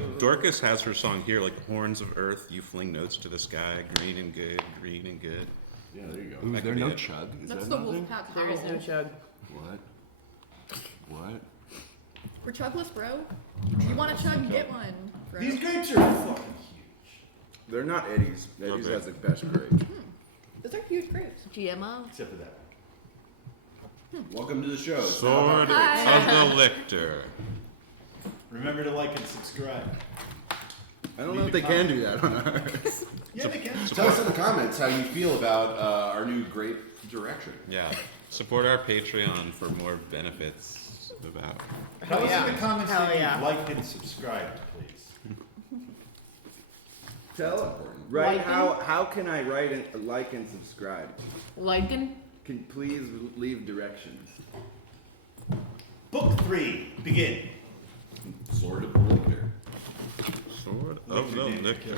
Like Dorcas has her song here, like horns of earth, you fling notes to the sky, green and good, green and good. Yeah, there you go. Ooh, is there no chug? That's the Wolfpack howl. There is no chug. What? We're chugless, bro. You want a chug, get one, bro. These grapes are fucking huge. They're not Eddie's. Eddie's has the best grape. Those are huge grapes. GMO. Except for that. Welcome to the show. Sword of the Lictor. Remember to like and subscribe. I don't know if they can do that on ours. Yeah, they can. Tell us in the comments how you feel about our new grape direction. Yeah. Support our Patreon for more benefits about. Tell us in the comments Hell that yeah. you liked and subscribed, please. Write how can I write and like and subscribe? Liken? Can please leave directions. Book 3, begin. Sword of the Lictor. Sword of the Lictor.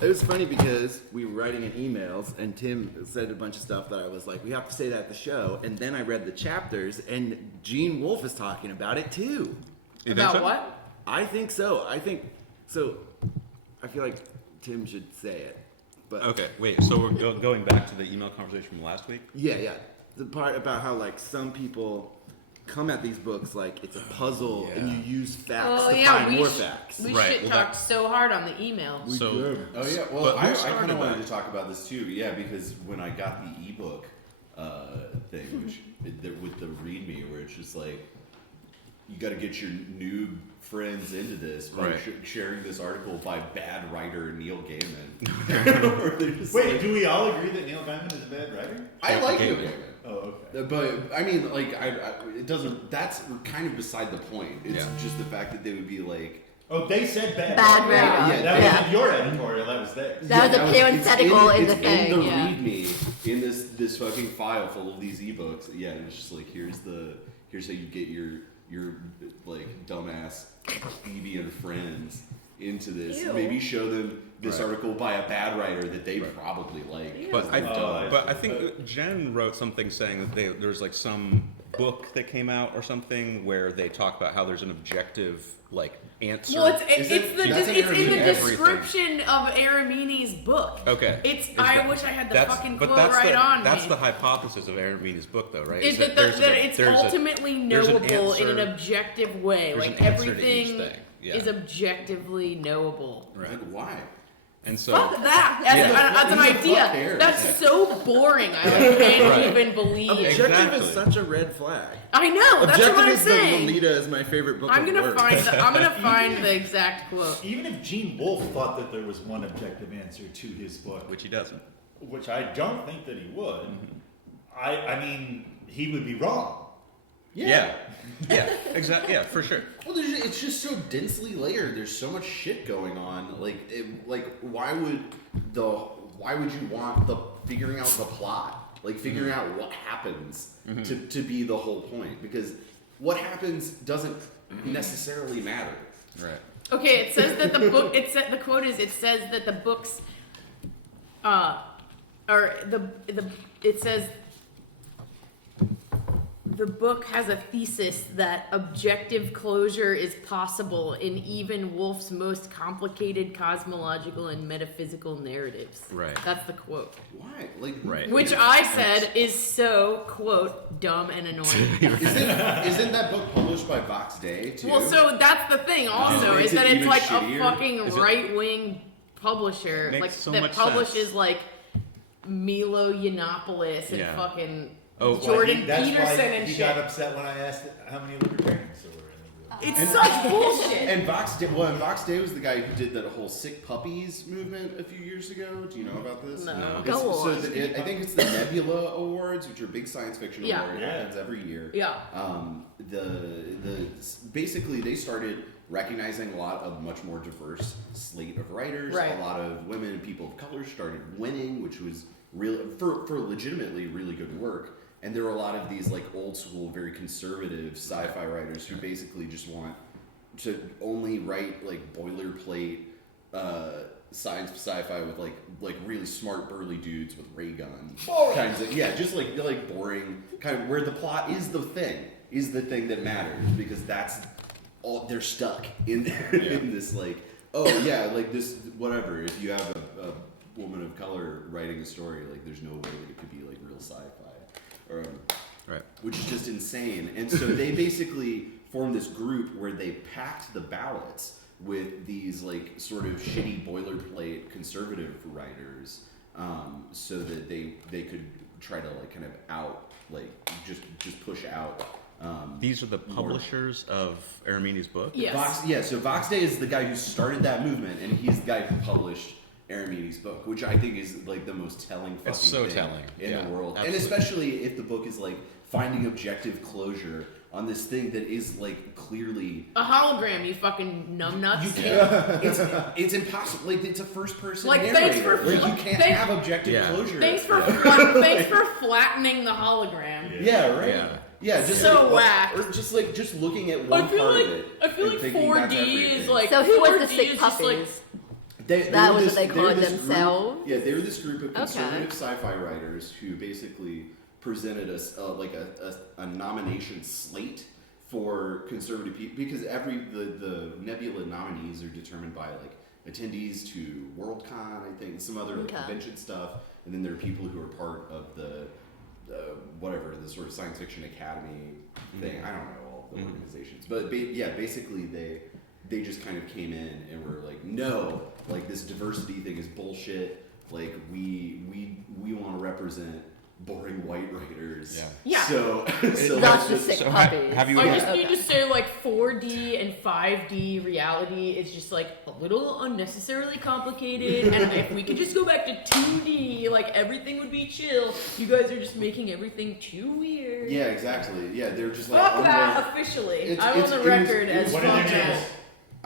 It was funny because we were writing in emails and Tim said a bunch of stuff that I was like, we have to say that at the show. And then I read the chapters and Gene Wolfe is talking about it too. You think About so? what? I think so. I feel like Tim should say it. But Okay, wait, so we're going back to the email conversation from last week? yeah. The part about how like some people come at these books like it's a puzzle and you use facts to find more facts. We Right, shit well, talked so hard on the email. So, Oh yeah, well But who I started kind of wanted that? to talk about this too. Yeah, because when I got the ebook thing, which with the README, where it's just like you got to get your noob friends into this by Right. sharing this article by bad writer Neil Gaiman. Where they're just Wait, like, do we all agree that Neil Gaiman is a bad writer? I like Neil Gaiman. Gaiman. Oh, okay. But I mean, like, it doesn't. That's kind of beside the point. It's Yeah. just the fact that they would be like, Oh, they said bad. Bad writer. writer. Yeah, That Yeah. wasn't your editorial. That was theirs. That was a parenthetical in the it's thing, in the yeah. README in this fucking file full of these ebooks. Yeah, and it's just like here's how you get your like dumbass plebeian friends into this. Ew. Maybe show them this Right. article by a bad writer that they probably like. But I, Oh, but I I think Jen wrote something saying that there's like some book that came out or something where they talk about how there's an objective like answer. Well, it's Is it- in that's the everything. description of Aramini's book. Okay. It's. Is I that- wish I had the that's- fucking but quote that's right the, on That's me. the hypothesis of Aramini's book, though, right? Is that, there's that a- it's there's a- ultimately there's an knowable in an answer- objective way. there's Like an answer to each everything thing. Yeah. is objectively knowable. Right. Like why? And so Fuck that! As an Who the fuck idea, cares? that's so boring. I like, can't Right. even believe. Objective Exactly. is such a red flag. I know. That's Objective what I'm is the saying. Lolita is my favorite book I'm of gonna words. find the exact quote. Even if Gene Wolfe thought that there was one objective answer to his book, which he doesn't. which I don't think that he would, I mean, he would be wrong. Yeah. Yeah. Exactly. Yeah, for sure. Well, it's just so densely layered. There's so much shit going on. Why would you want the figuring out the plot? Like figuring out what happens to be the whole point? Because what happens doesn't necessarily matter. Right. Okay, it says that the book. The quote is. It says that the books. It says. The book has a thesis that objective closure is possible in even Wolfe's most complicated cosmological and metaphysical narratives. Right. That's the quote. Why? Like, Right. Which I said is so, quote, dumb and annoying. isn't that book published by Vox Day too? Well, so that's the thing also, makes is that it it's even like shittier. a fucking Is it- right-wing publisher, Makes like so that much publishes sense. like Milo Yiannopoulos and Yeah. fucking Oh, That's Jordan why he Peterson and he shit. got upset when I asked how many libertarians there were in the group. It's such bullshit. And Vox Day was the guy who did that whole sick puppies movement a few years ago. Do you know about this? No. No. Go So on. I think it's the Nebula Awards, which are big science fiction Yeah. awards. It Yeah. happens every year. Yeah. Basically they started recognizing a lot of much more diverse slate of writers. Right. A lot of women and people of color started winning, which was really for legitimately really good work. And there were a lot of these like old school, very conservative sci-fi writers who basically just want to only write like boilerplate science sci-fi with like really smart burly dudes with ray guns, kinds of just like boring kind of where the plot is the thing that matters because that's they're stuck in in this like, oh yeah, like this whatever. If you have a woman of color writing a story, like there's no way that it could be like real sci-fi, or Right. which is just insane. And so they basically formed this group where they packed the ballots with these like sort of shitty boilerplate conservative writers, so that they could try to like kind of out like just push out. These are the publishers of Aramini's book? Yes. So Vox Day is the guy who started that movement, and he's the guy who published Aramini's book, which I think is like the most telling fucking so thing telling. in Yeah, the world. absolutely. And especially if the book is like finding objective closure on this thing that is like clearly A hologram, you fucking numbnuts. you can't. It's impossible. Like it's a first person Like, narrator. thanks for Like you can't thanks- have objective Yeah. closure. Thanks for flattening the hologram. Yeah, right. Yeah. Yeah, just So like, whack. or just looking at one I feel part like of it. I feel and like thinking that's 4D is everything. like So who was 4D the sick is just like puppies? They're That was this- what they they're called this group- themselves? Yeah, they were this group of Okay. conservative sci-fi writers who basically presented us like a nomination slate for conservative people, because the Nebula nominees are determined by like attendees to Worldcon, I think, some other like, Okay. convention stuff, and then there are people who are part of the whatever, the sort of science fiction academy thing. I don't know all the organizations, but basically they just kind of came in and were like, no, like this diversity thing is bullshit. Like we want to represent boring white writers. Yeah. Yeah. So Not let's the just- sick So puppies. have you I ever- just need to say, like, 4D and 5D reality is just, like, a little unnecessarily complicated, and if we could just go back to 2D, like, everything would be chill. You guys are just making everything too weird. Yeah, exactly. Yeah, they're just like Fuck that unwilling- officially. It's- I'm on it's- the it was- record it as was What are fuck their that. names?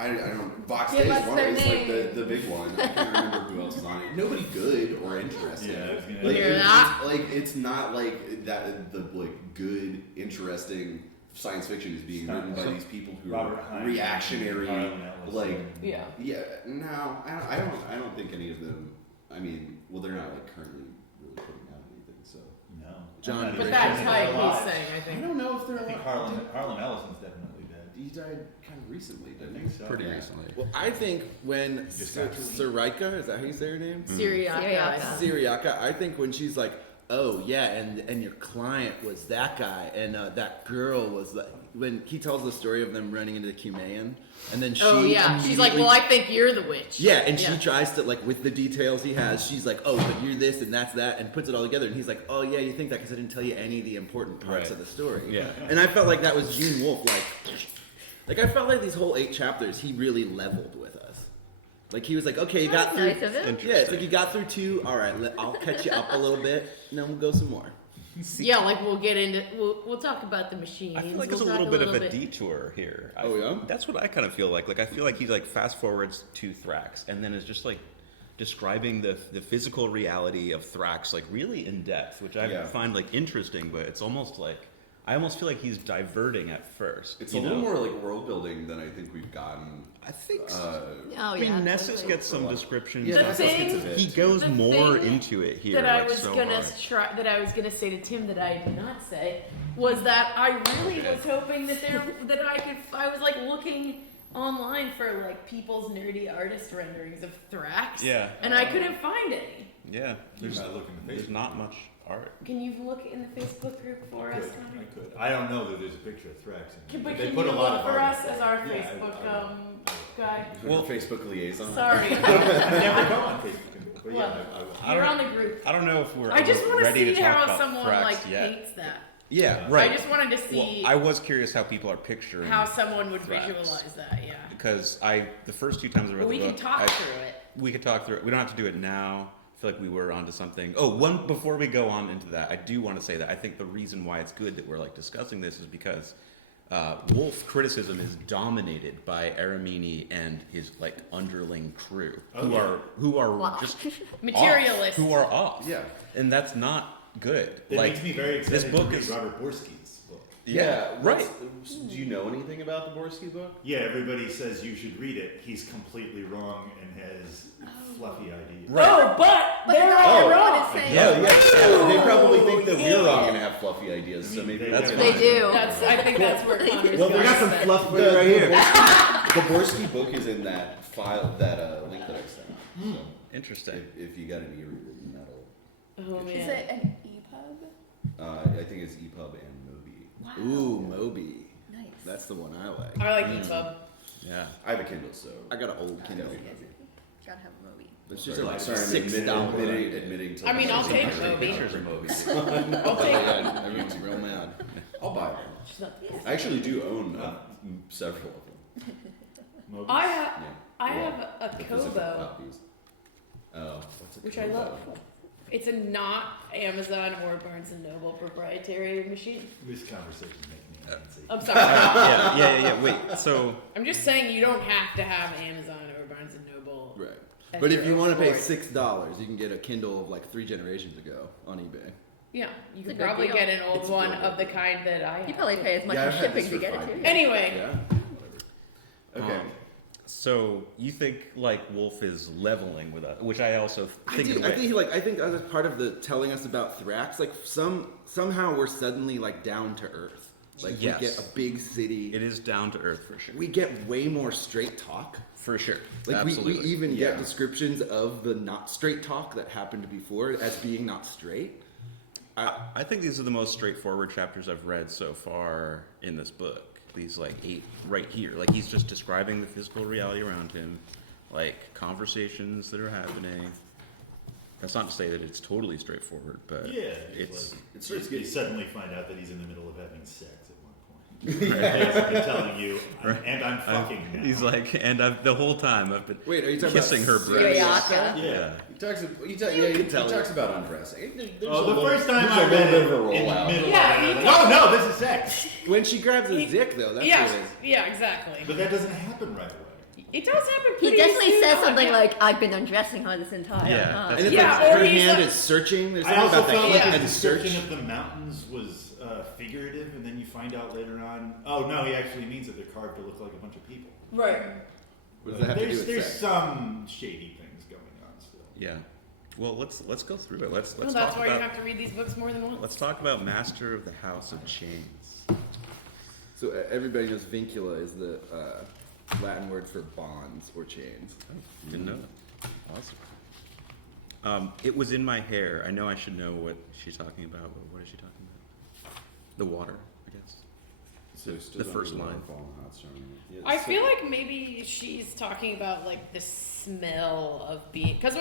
I don't. Vox Give Day us is one. their It's like name. the big one. I can't remember who else is on it. Nobody good or interesting. Yeah, I was gonna- Like, Hear it's that? like it's not like that. The like good, interesting science fiction is being written by these people who Robert are Heinlein, reactionary. Harlan Ellison. Like Yeah. yeah, no, I don't think any of them. I mean, well, they're not like currently really putting out anything. So No. John I'm not But even that's sure how they're he's alive. saying, I I think. don't know if they're I think alive. Harlan Ellison's definitely dead. He died kind of recently, I didn't he? think so. Pretty Yeah. recently. Well, I think when Just got to Sarika, is that how you say her name? Syriaca. Syriaca, I think when she's like, oh yeah, and your client was that guy, and that girl was like, when he tells the story of them running into the Cumaean, and then she Oh, yeah. She's like, immediately- well, I think you're the witch. yeah, and she tries to, like, with the details he has, she's like, oh, but you're this and that's that, and puts it all together, and he's like, oh yeah, you think that because I didn't tell you any of the important parts Right. of the story. Yeah. And I felt like that was Gene Wolfe, like I felt like these whole 8 chapters, he really leveled with us. Like, he was like, okay, you got That's through... nice of him. Yeah, it's like you got through 2. All right, I'll catch you up a little bit, and then we'll go some more. Yeah, like we'll get into we'll talk about the machines. I feel like we'll it's a talk little bit of a detour here. Oh, yeah? That's what I kind of feel like. Like I feel like he like fast forwards to Thrax and then is just like describing the physical reality of Thrax like really in depth, which I Yeah. find like interesting, but it's almost like I almost feel like he's diverting at first. It's you a little know? more like world building than I think we've gotten. I think Oh, I mean, yeah, Nessus totally. gets some descriptions. Yeah, The Nessus gets a thing- bit. He goes The more thing into it here. that I like, was so gonna hard. that I was gonna say to Tim that I did not say was that I really was hoping that I was like looking online for like people's nerdy artist renderings of Thrax. Yeah. And I couldn't find any. Yeah, You there's might look in the there's Facebook. not much art. Can you look in the Facebook group for us, Connor? I could. I don't know that there's a picture of Thrax in But there. They can put you a lot look of for art us in as there. our Yeah, Facebook guy? Well, Facebook liaison. Sorry, I've never gone on Facebook, but yeah, I you're on the group. I don't know if we're I just want to ready see to talk how about someone Thrax like yet. paints that. Yeah, right. I just wanted to see Well, I was curious how people are picturing how someone would Thrax. visualize that. Yeah. because the first 2 times I read But we the can book, talk through it. we could talk through it. We don't have to do it now. I feel like we were onto something. Oh, one before we go on into that, I do want to say that I think the reason why it's good that we're like discussing this is because Wolfe criticism is dominated by Aramini and his like underling crew, who are Wow. just Materialist. who are off. Yeah. and that's not good. It like makes me very excited this book to read is Robert Borsky's book. yeah, right. Do you know anything about the Borsky book? Yeah, everybody says you should read it. He's completely wrong and has fluffy ideas. Right. Oh, but But they're not all everyone wrong. is saying. Yeah, Yeah, they probably think that we're all gonna have fluffy ideas, so maybe That's They do. I think that's where Connor's Well, we going got some with it. fluff for you right here. The Borsky book is in that file, that link that I sent. So Interesting. if you got an e-reader, that'll. Oh Is man. it an EPUB? I think it's EPUB and Mobi. Wow. Ooh, Moby. Nice. That's the one I like. I like EPUB. Yeah. I have a Kindle, so I got an old Kindle. Gotta have a movie. It's just sorry, like sorry, I'm $6. admitting to. I mean, I'll take something. Moby. Pictures of Moby. I'll take it. Everyone's real mad. I'll buy one. She's not- I actually do own several of them. Mobius? I have Yeah. I Well, have a the physical Kobo, copies. Oh, what's a which I Kobo? love. It's a not Amazon or Barnes and Noble proprietary machine. This conversation's making me antsy. I'm sorry. Yeah. Wait. So I'm just saying you don't have to have Amazon or Barnes and Noble. Right. as But your if you want to pay overboard. $6, you can get a Kindle of like 3 generations ago on eBay. Yeah, you It's could a good probably deal. get an old It's one good. of the kind that I have. You probably pay as much Yeah, as I've had shipping this to for get it 5 too. years. Anyway, Yeah. Okay. So you think like Wolf is leveling with us, which I also think in a way. I think as part of the telling us about Thrax, like somehow we're suddenly like down to earth. Like Yes. we get a big city. It is down to earth for sure. We get way more straight talk. For sure. Like we Absolutely. even Yeah. get descriptions of the not straight talk that happened before as being not straight. I think these are the most straightforward chapters I've read so far in this book. These like 8 right here. Like he's just describing the physical reality around him, like conversations that are happening. That's not to say that it's totally straightforward, but Yeah, it's like, It starts you getting. suddenly find out that he's in the middle of having sex at one point. Basically telling you, and I'm fucking now. he's like, and the whole time I've been Wait, are you talking kissing her about breast. Siriaka? Yeah. He talks about undressing. There's Oh, a the little- first time there's I a little read bit it, of a in the rollout. middle Yeah, of he it, oh no, this is sex. When she grabs He- his dick though, that's yeah, what it is. yeah, exactly. But that doesn't happen right away. It does happen He pretty definitely soon says on, something yeah. like, "I've been undressing her this entire Yeah, time." that's- And it's Yeah, like or her he's hand like- is searching. There's I something also about felt that like click the and search. description of the mountains was figurative, and then you find out later on, oh no, he actually means that they're carved to look like a bunch of people. Right. What does that have to do with There's sex? some shady things going on still. Yeah. Well, let's go through it. Let's Well, that's talk why about you have to read these books more than once. let's talk about Master of the House of Chains. So everybody knows vincula is the Latin word for bonds or chains. Didn't know that. Awesome. It was in my hair. I know I should know what she's talking about, but what is she talking about? The water, I guess. So he stood The under first line. waterfall in hot sun. Yeah, I so- feel like maybe she's talking about like the smell of being, because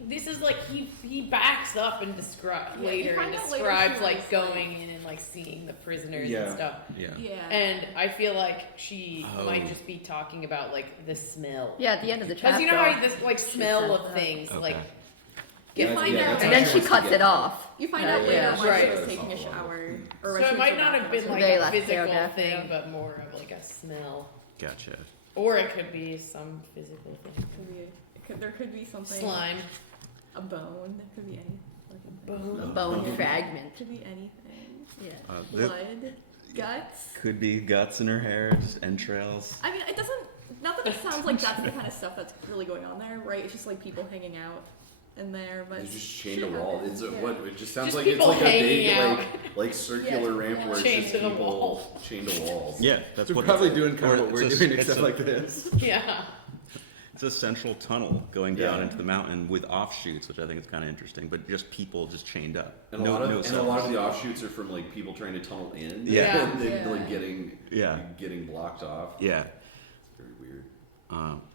this is like he backs up and describes Yeah, you later and find out later describes she like was, going in and like seeing the prisoners Yeah. and stuff. Yeah. Yeah. And I feel like she Oh. might just be talking about like the smell. Yeah, at the end of the Because chapter. you know how this like smell says of that. things Okay. like You Yeah, find yeah, out, that's and then actually she wants to cuts get it off. You find out later Yeah. when Right. she was taking a shower. Or when so she it was might in not the have been bathroom. like They a left there physical definitely. thing, but more of like a smell. Gotcha. Or it could be some physical thing. There could be something. Slime. A bone. There could be any fucking thing. A bone fragment. It could be anything. Yeah. Blood. Guts. Could be guts in her hair, just entrails. I mean, it doesn't. Not that it sounds like that's the kind of stuff that's really going on there, right? It's just like people hanging out in there, but It's just chained shit to wall. happens, It's a, yeah. what? It just sounds Just like it's people like a big hanging out. like circular Yeah. ramp where it's Chained just to the people wall. chained to walls. Yeah, that's We're what probably it's, doing kind of or what we're it's a- doing, it's except a- like this. Yeah. It's a central tunnel going down Yeah. into the mountain with offshoots, which I think is kind of interesting. But just people just chained up. And no, a lot of no and a cells. lot of the offshoots are from like people trying to tunnel in. Yeah. and then Yeah. like getting Yeah. blocked off. Yeah. It's very weird.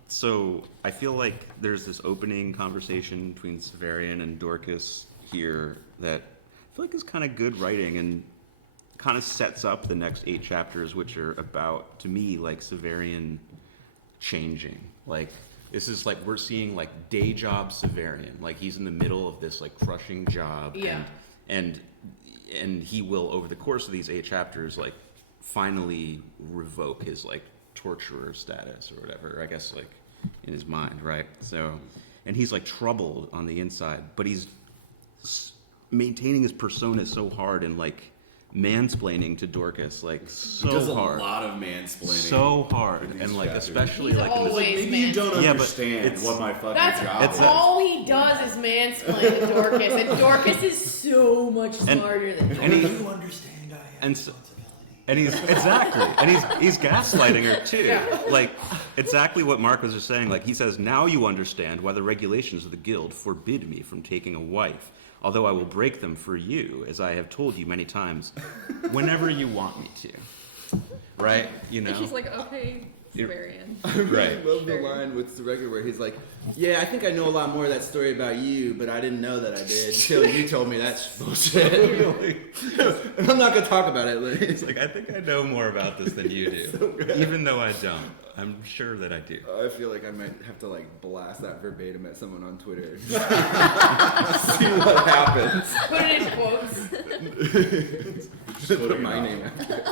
So I feel like there's this opening conversation between Severian and Dorcas here that I feel like is kind of good writing and kind of sets up the next 8 chapters, which are about, to me, like Severian changing. Like this is like we're seeing like day job Severian. Like he's in the middle of this like crushing job. Yeah. And he will over the course of these 8 chapters like finally revoke his like torturer status or whatever, I guess, like in his mind, right? So, and he's like troubled on the inside, but he's maintaining his persona so hard and like mansplaining to Dorcas like He does so a hard, lot of mansplaining. so hard, in these and like chapters. especially He's like in this, always Maybe you don't Yeah, but understand it's- what my fucking That's job It's is. a- all he does is mansplain to Dorcas, and Dorcas is so much And- smarter than and he- You understand I have and so- responsibility. and he's exactly, and he's gaslighting her too. Yeah. Like exactly what Mark was just saying. Like he says, now you understand why the regulations of the guild forbid me from taking a wife. Although I will break them for you, as I have told you many times, whenever you want me to. Right? You know? And she's like, okay, You're- Severian. I really Right. love the Sure. line with Seregar where he's like, "Yeah, I think I know a lot more of that story about you, but I didn't know that I did until you told me that's bullshit." And I'm not gonna talk about it. Like, It's like, I think I know more about this than you do. Even though I don't. I'm sure that I do. I feel like I might have to like blast that verbatim at someone on Twitter. See what happens. Put it in quotes. Just Put your my mouth. name after it.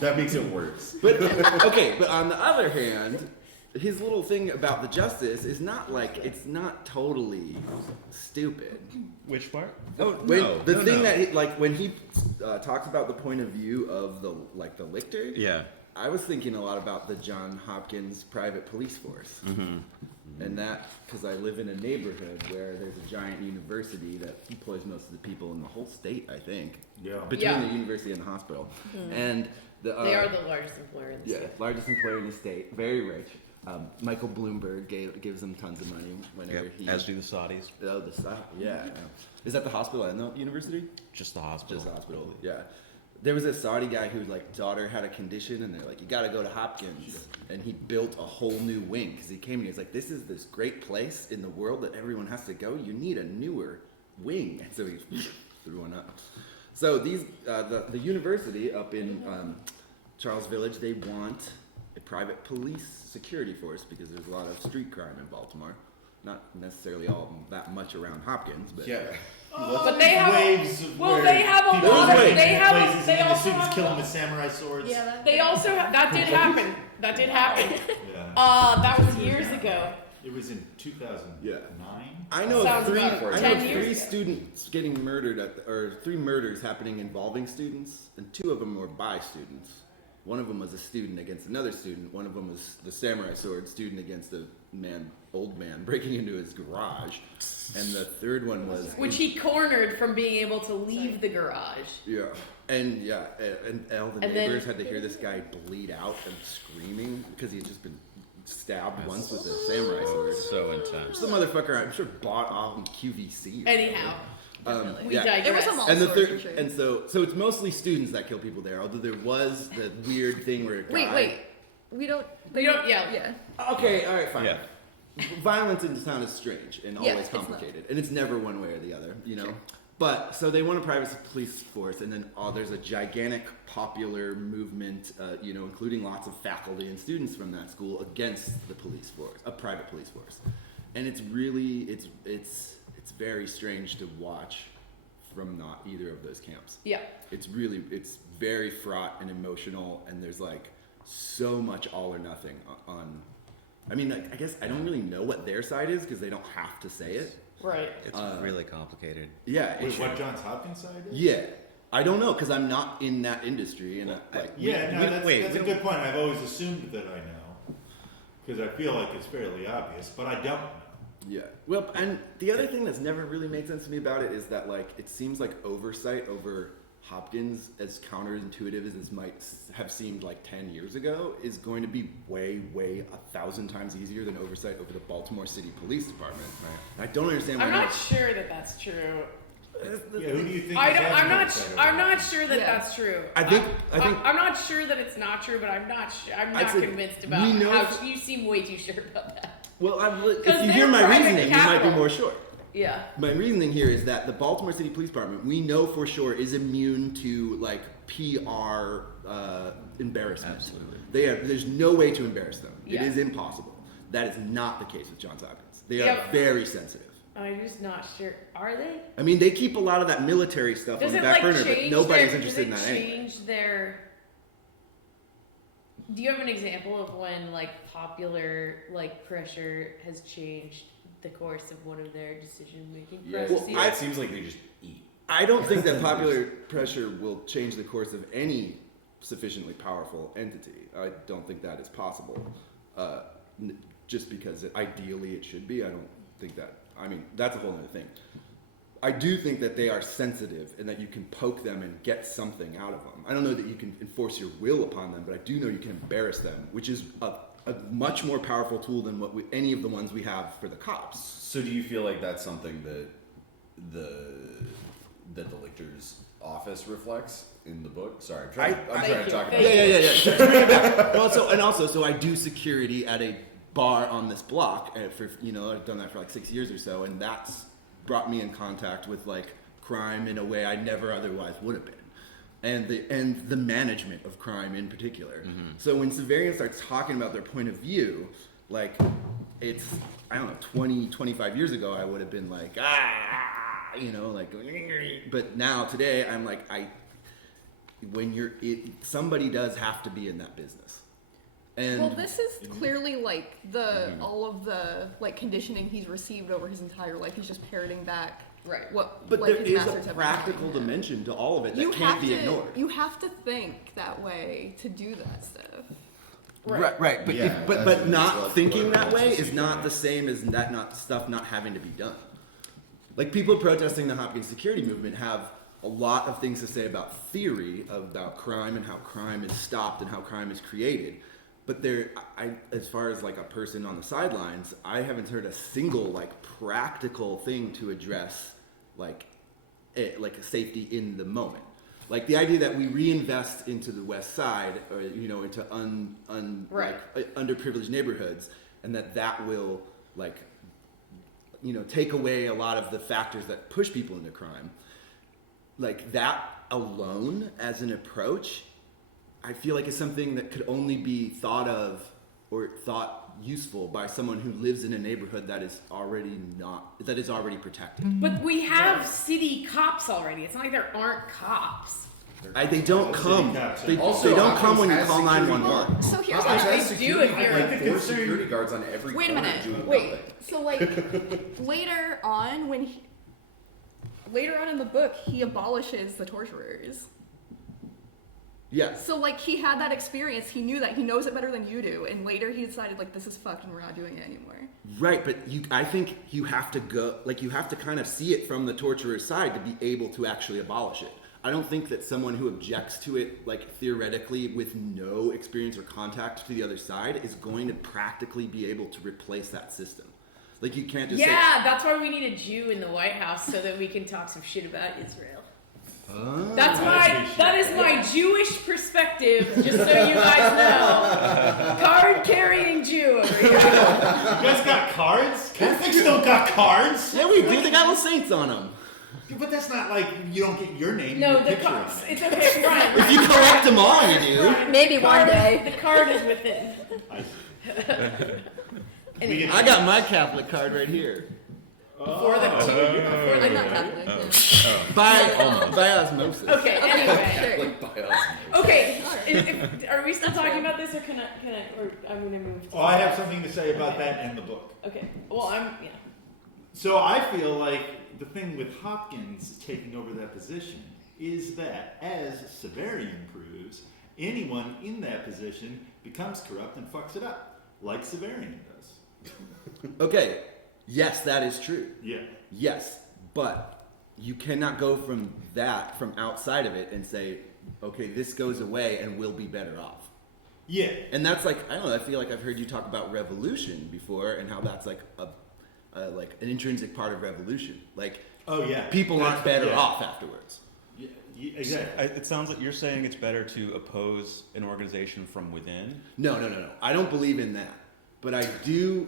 That makes it worse. But okay, but on the other hand, his little thing about the justice is not like it's not totally stupid. Which part? When, the thing that he, like when he talks about the point of view of the lictor, Yeah. I was thinking a lot about the John Hopkins private police force, and that because I live in a neighborhood where there's a giant university that employs most of the people in the whole state. I think Yeah. between Yeah. the university and the hospital, and the They are the largest employer in the yeah, state. largest employer in the state, very rich. Michael Bloomberg gives them tons of money whenever he. As do the Saudis. Oh, the stuff. Yeah. Is that the hospital and the university? Just the hospital. Just the hospital. Yeah. There was a Saudi guy whose like daughter had a condition, and they're like, "You got to go to Hopkins," and he built a whole new wing because he came and he was like, "This is this great place in the world that everyone has to go. You need a newer wing," and so he threw one up. So these the university up in Charles Village, they want a private police security force because there's a lot of street crime in Baltimore. Not necessarily all that much around Hopkins, but Yeah. But they have waves of well, where they have a people lot are of- breaking they have a- places they and then the also students have- kill them with samurai swords. Yeah, They also that did happen. That did happen. Yeah. That was years ago. It was in 2009. Yeah. I know Sounds of three. about I 10 know of years three ago. students getting murdered or 3 murders happening involving students, and 2 of them were by students. One of them was a student against another student. One of them was the samurai sword student against a old man breaking into his garage, and the third one was Which he cornered from being able to leave the garage. yeah, and all the And neighbors then- had to hear this guy bleed out and screaming because he had just been stabbed once with a samurai sword. So intense. The motherfucker, I'm sure, bought off in QVC. or Anyhow, Definitely. we yeah. digress. There was a mall And the store third, for sure. and so it's mostly students that kill people there. Although there was the weird thing where a guy, Wait. We don't. We don't- yeah. Yeah. Okay, all right, fine. Yeah. Violence in this town is strange and Yeah, always it's not. complicated, and it's never one way or the other, you know. Sure. But so they want a private police force, and then there's a gigantic popular movement, including lots of faculty and students from that school against the police force, a private police force, and it's really it's very strange to watch from not either of those camps. Yeah. It's very fraught and emotional, and there's like so much all or nothing on. I mean, like, I guess I don't really know what their side is because they don't have to say it. Right. It's really complicated. Yeah, Wait, what Johns Hopkins side is? yeah. I don't know because I'm not in that industry, and Yeah, no, that's we a good point. I've always assumed that I know because I feel like it's fairly obvious, but I don't know. yeah. Well, and the other thing that's never really made sense to me about it is that like it seems like oversight over Hopkins, as counterintuitive as this might have seemed like 10 years ago, is going to be way 1,000 times easier than oversight over the Baltimore City Police Department. Right. I don't understand why. I'm not sure that that's true. Yeah, who do you think? I is don't, having I'm not. oversight over I'm it? not sure that Yeah. that's true. I think. I'm not sure that it's not true, but I'm not. I'm I'd not say convinced we about know how f- you seem way too sure about that. Well, if 'Cause you hear they're my private reasoning, you might be capital. more sure. Yeah. My reasoning here is that the Baltimore City Police Department, we know for sure, is immune to like PR embarrassment. Absolutely. There's no way to embarrass them. Yeah. It is impossible. That is not the case with Johns Hopkins. They are Yep. very sensitive. I'm just not sure. Are they? I mean, they keep a lot of that military stuff Does on it the back like burner, but change nobody's their, interested in does that it anyway. change their? Do you have an example of when like popular like pressure has changed the course of one of their decision making Yeah. processes? Well, It seems like they just eat. I don't think that popular pressure will change the course of any sufficiently powerful entity. I don't think that is possible. Just because ideally it should be, I don't think that. I mean, that's a whole other thing. I do think that they are sensitive and that you can poke them and get something out of them. I don't know that you can enforce your will upon them, but I do know you can embarrass them, which is a much more powerful tool than any of the ones we have for the cops. So do you feel like that's something that the lictor's office reflects in the book? Sorry, I'm trying to talk about Yeah. Also, so I do security at a bar on this block for, I've done that for like 6 years or so, and that's brought me in contact with like crime in a way I never otherwise would have been. And the management of crime in particular. Mm-hmm. So when civilians start talking about their point of view, like it's, I don't know, 20, 25 years ago, I would have been like, but now today I'm like, somebody does have to be in that business. And Well, this is clearly like all of the like conditioning he's received over his entire life. He's just parroting back Right. what. But like, there his is masters a have been practical telling him. dimension to all of it that You can't have be to. ignored. You have to think that way to do that stuff. Right. But Yeah, but that's not what thinking that way politics is is not doing. the same as that not having to be done. Like people protesting the Hopkins security movement have a lot of things to say about theory about crime and how crime is stopped and how crime is created. But as far as like a person on the sidelines, I haven't heard a single like practical thing to address like safety in the moment. Like the idea that we reinvest into the West Side, or into underprivileged neighborhoods, and that will take away a lot of the factors that push people into crime. Like that alone as an approach, I feel like is something that could only be thought of or thought useful by someone who lives in a neighborhood that is already protected. But we have city cops already. It's not like there aren't cops. They don't come. They Also, don't come when you Hopkins call has security 911. guards. So here's Hopkins what has they do security, if you're like the 4 concern- security guards on every Wait a corner minute. doing Wait. nothing. So like later on in the book, he abolishes the torturers. Yes. So like he had that experience. He knew that. He knows it better than you do. And later he decided like this is fucked and we're not doing it anymore. Right, but I think you have to go, you have to kind of see it from the torturer's side to be able to actually abolish it. I don't think that someone who objects to it, theoretically, with no experience or contact to the other side, is going to practically be able to replace that system. You can't just say, That's why we need a Jew in the White House so that we can talk some shit about Israel. That is my Jewish perspective, just so you guys know. Card carrying Jew over here. You guys got cards? Catholics don't got cards. yeah, we do. They got little saints on them. But that's not like you don't get your name. No, and your the picture on cards. it. It's okay, Brian. If you collect them all, you do. Brian, Maybe the one card day. The card is within. I see. Anyway, I got my Catholic card right here. before the I'm not Catholic. No. By osmosis. Okay, anyway. Sure. By us. Okay, are we still talking about this, or can I, or I'm gonna move to Oh, I have something to say about that and the book. Okay, well, So I feel like the thing with Hopkins taking over that position is that as Severian proves, anyone in that position becomes corrupt and fucks it up, like Severian does. Okay. Yes, that is true. Yeah. Yes, but you cannot go from outside of it and say, okay, this goes away and we'll be better off. Yeah. And that's I don't know, I feel like I've heard you talk about revolution before and how that's an intrinsic part of revolution. Oh yeah. People aren't better yeah. off afterwards. Yeah, exactly. It sounds like you're saying it's better to oppose an organization from within. No. I don't believe in that. But I do.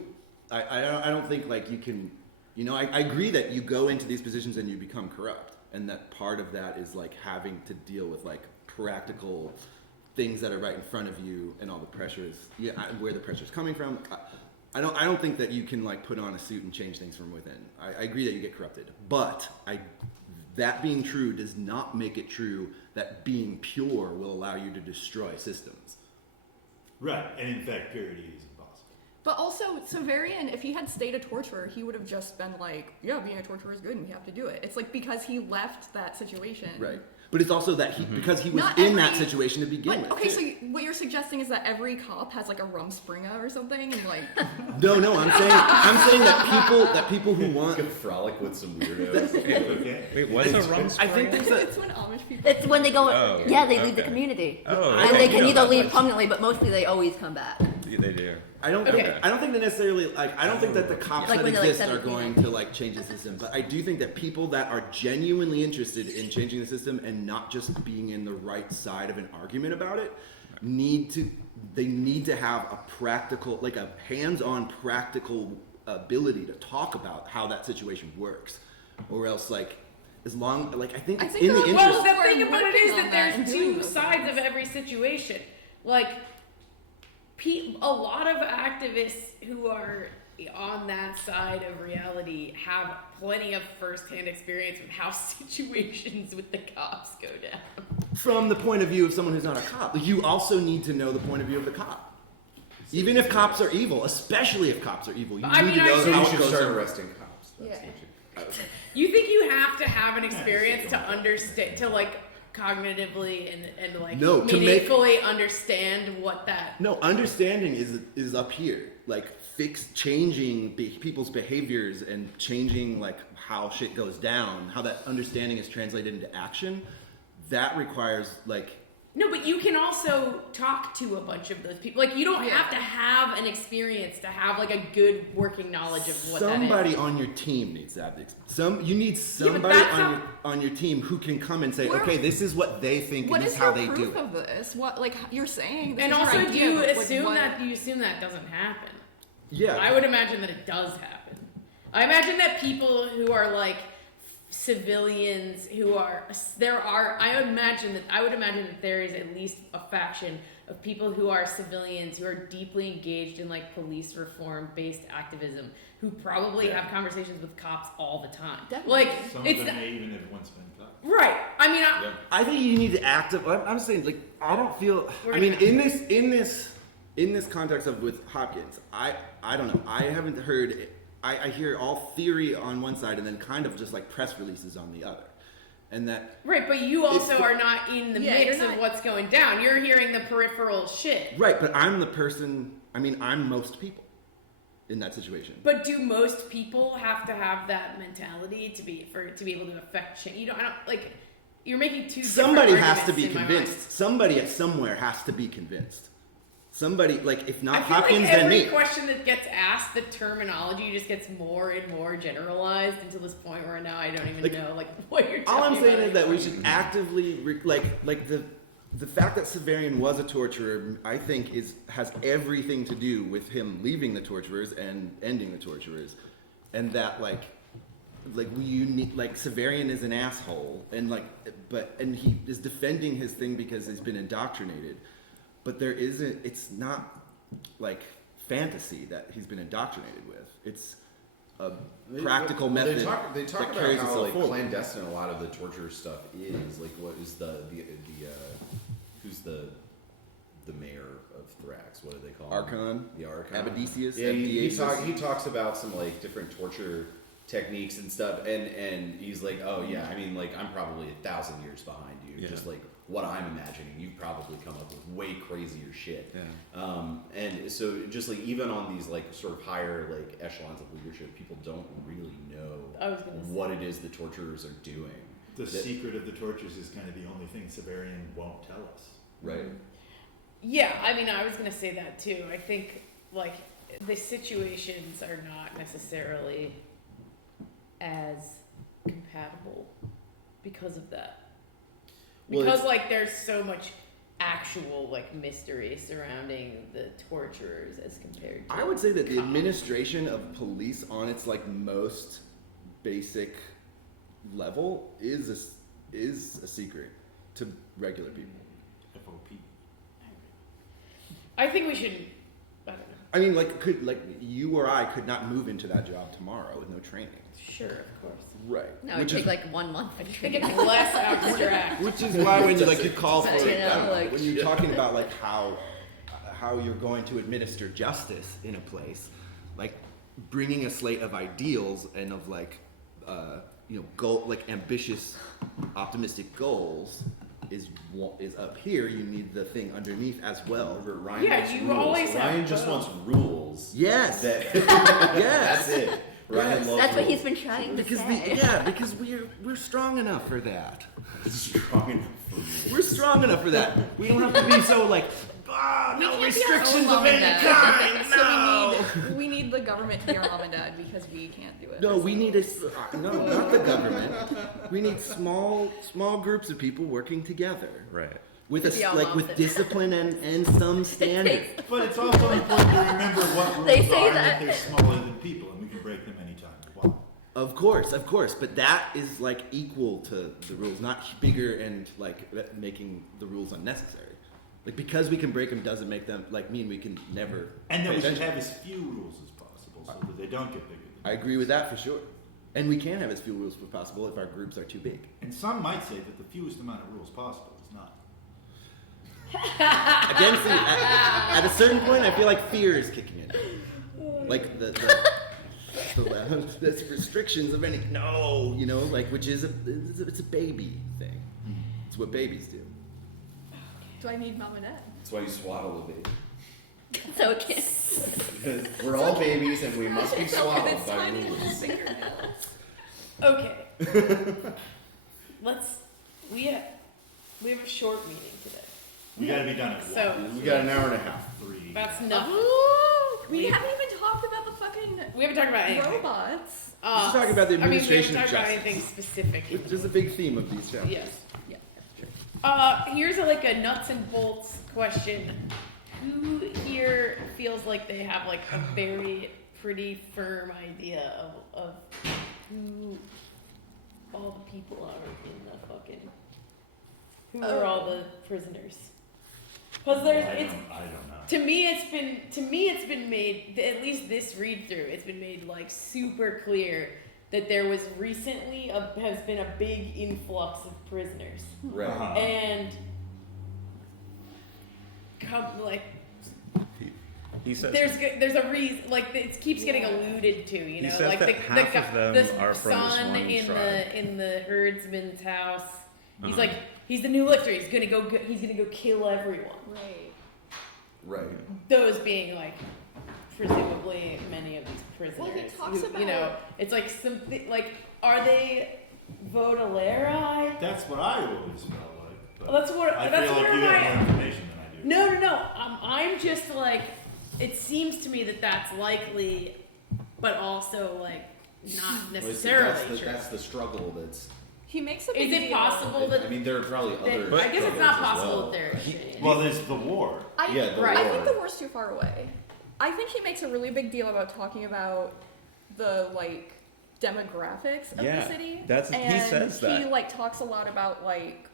I don't think you can. I agree that you go into these positions and you become corrupt, and that part of that is having to deal with practical things that are right in front of you and all the pressures. Yeah, where the pressure is coming from. I don't think that you can put on a suit and change things from within. I agree that you get corrupted, but that being true does not make it true that being pure will allow you to destroy systems. Right. And in fact, purity is impossible. But also, Severian, if he had stayed a torturer, he would have just been like, yeah, being a torturer is good and we have to do it. It's like because he left that situation. Right. But it's also that because he was Not in that every- situation to begin But, with. okay, too. so what you're suggesting is that every cop has like a rumspringa or something, and like, No, I'm saying that people who want. Could frolic with some weirdos. Okay. Wait, what's a rum? I think there's a. it's when Amish people. It's when they go, Oh, yeah, they leave the okay. community. Oh, And okay. they can You know either that leave much. permanently, but mostly they always come back. They do. I don't Okay. think I don't think that necessarily like I don't think that the cops Like that when they're, like, exist are 17. going to like change the system, but I do think that people that are genuinely interested in changing the system and not just being in the right side of an argument about it need to have a practical, like a hands-on practical ability to talk about how that situation works, or else like as long like I think I it's think in the there are- interest. Well, the We're thing about it working is on that that and there's doing two those sides things. of every situation. Like, a lot of activists who are on that side of reality have plenty of first-hand experience with how situations with the cops go down. From the point of view of someone who's not a cop, you also need to know the point of view of the cop. Even if cops are evil, especially if cops are evil, you I need mean, to know So how you it should goes start down. arresting cops. That's Yeah. what you- You think you have to have an experience to understand, to like cognitively and like No, to make- meaningfully understand what that. No, understanding is up here. Like changing people's behaviors and changing like how shit goes down, how that understanding is translated into action. That requires like No, but you can also talk to a bunch of those people. Like, you don't have to have an experience to have like a good working knowledge of what somebody that is. on your team needs to have the you need but somebody that's on your team who can come and say, Where- okay, this is what they think What and this is is how your they do proof it. of this? What like you're saying? This And is your also, do idea, you but, like, assume what- that doesn't happen? Yeah. I would imagine that it does happen. I imagine that people who are like civilians who are I would imagine that there is at least a faction of people who are civilians who are deeply engaged in like police reform based activism who probably have conversations with cops all the time. Definitely. Like Some it's of them not- may even have once been cops. right. I mean, I think you need to I'm saying like I don't feel. We're I mean, gonna- in this context of with Hopkins, I don't know. I haven't heard. I hear all theory on one side and then kind of just like press releases on the other, and that right, but you also It's- are not in the Yeah, mix you're of not- what's going down. You're hearing the peripheral shit. right. But I'm the person. I mean, I'm most people in that situation. But do most people have to have that mentality to be able to affect change? I don't like. You're making two. Somebody different has to be arguments in my mind. convinced. Somebody somewhere has to be convinced. Somebody like if I not feel Hopkins, like then every me. question that gets asked, the terminology just gets more and more generalized until this point where now I don't even Like, know like what you're. All I'm talking saying about is that we should actively the fact that Severian was a torturer, I think, has everything to do with him leaving the torturers and ending the torturers, and that Severian is an asshole, and and he is defending his thing because he's been indoctrinated, but there isn't. It's not like fantasy that he's been indoctrinated with. It's a practical method. They talk that about carries how itself like forward. clandestine a lot of the torture stuff is. Like, what is the who's the mayor of Thrax? What do they call him? Archon, The Archon. Abadesius, Yeah, he Abdiasis. talks about some like different torture techniques and stuff, and he's like, oh yeah, I mean, like I'm probably 1,000 years behind you. Yeah. Just like what I'm imagining, you've probably come up with way crazier shit. Yeah. And so just like even on these like sort of higher like echelons of leadership, people don't really I know was gonna say. what it is the torturers are doing. The That- secret of the tortures is kind of the only thing Severian won't tell us. Right. Yeah, I mean, I was gonna say that too. I think like the situations are not necessarily as compatible because of that. Well, Because it's- like there's so much actual like mystery surrounding the torturers as compared to I would say that the cops. administration of police on its like most basic level is a secret to regular people. FOP. I think we should. I don't know. I mean, like you or I could not move into that job tomorrow with no training. Sure, of course. Right. No, it would which take is like 1 month. I think it's less abstract. which is why when you like you call for You know, I don't know, like- when you're talking about like how how you're going to administer justice in a place, like bringing a slate of ideals and of like goal, like ambitious, optimistic goals is up here. You need the thing underneath as well. Remember, Ryan Yeah, wants you rules. always have Ryan just both. wants rules. Yes. That, Yes. That's it. Ryan loves That's what rules. he's been trying to Because say. because we're strong enough for that. Strong enough for me. We're strong enough for that. We don't have to be so like We no can't be our restrictions own of mom and any dad. kind. No. So we need the government to be our mom and dad because we can't do it. No, we need no, not the government. We need small groups of people working together Right. with To be our like moms with and discipline and some standard. But it's also important to remember what rules They say are and that that. they're smaller than people, and we can break them anytime we want. Of course, but that is like equal to the rules, not bigger and like making the rules unnecessary. Like because we can break them doesn't make them like mean we can never. And that pay we should attention. have as few rules as possible so that they don't get bigger I than agree with that for sure. And we can have as few rules as possible if our groups are too big. And some might say that the fewest amount of rules possible is none. Again, see, at a certain point, I feel like fear is kicking in. Like the restrictions of any which is it's a baby thing. It's what babies do. Do I need mom and dad? That's why you swaddle a baby. So okay. Because we're all babies and we must be swaddled It's by tiny little rules. fingernails. Okay. We have a short meeting today. We gotta be done at So- 1, We got an hour and a half. 3. That's nothing. We haven't even talked about the fucking We haven't talked about anything. robots. Just talking about the administration I mean, of we haven't talked about justice. anything specific. Which is a big theme of these chapters. Yes. Yeah. Here's a nuts and bolts question. Who here feels like they have like a very pretty firm idea of who all the people are in the fucking who are all the prisoners? Because I don't know. to me it's been made, at least this read through, it's been made like super clear that there was recently has been a big influx of prisoners. Right. Uh-huh. And He says there's a reason, like it keeps getting alluded to, you know, He says like that half of them the are from this son one in tribe. the herdsman's house. He's Uh-huh. like, he's the new lictor. He's gonna go kill everyone. Right. Right. Those being like presumably many of these prisoners. Well, he talks you know, about- it's like something like, are they Vodaleri? That's what I always felt like. But Well, that's what I that's feel like where you my have more information than I do. No. I'm just like, it seems to me that that's likely, but also like not necessarily true. That's the struggle that's. He makes a big Is it deal. possible I that? mean, there are probably other. I guess it's struggles not as possible well. that they're. Well, there's the war. Yeah, the I war. think the war's too far away. I think he makes a really big deal about talking about the like demographics of Yeah, the city. that's- he and says He that. like talks a lot about like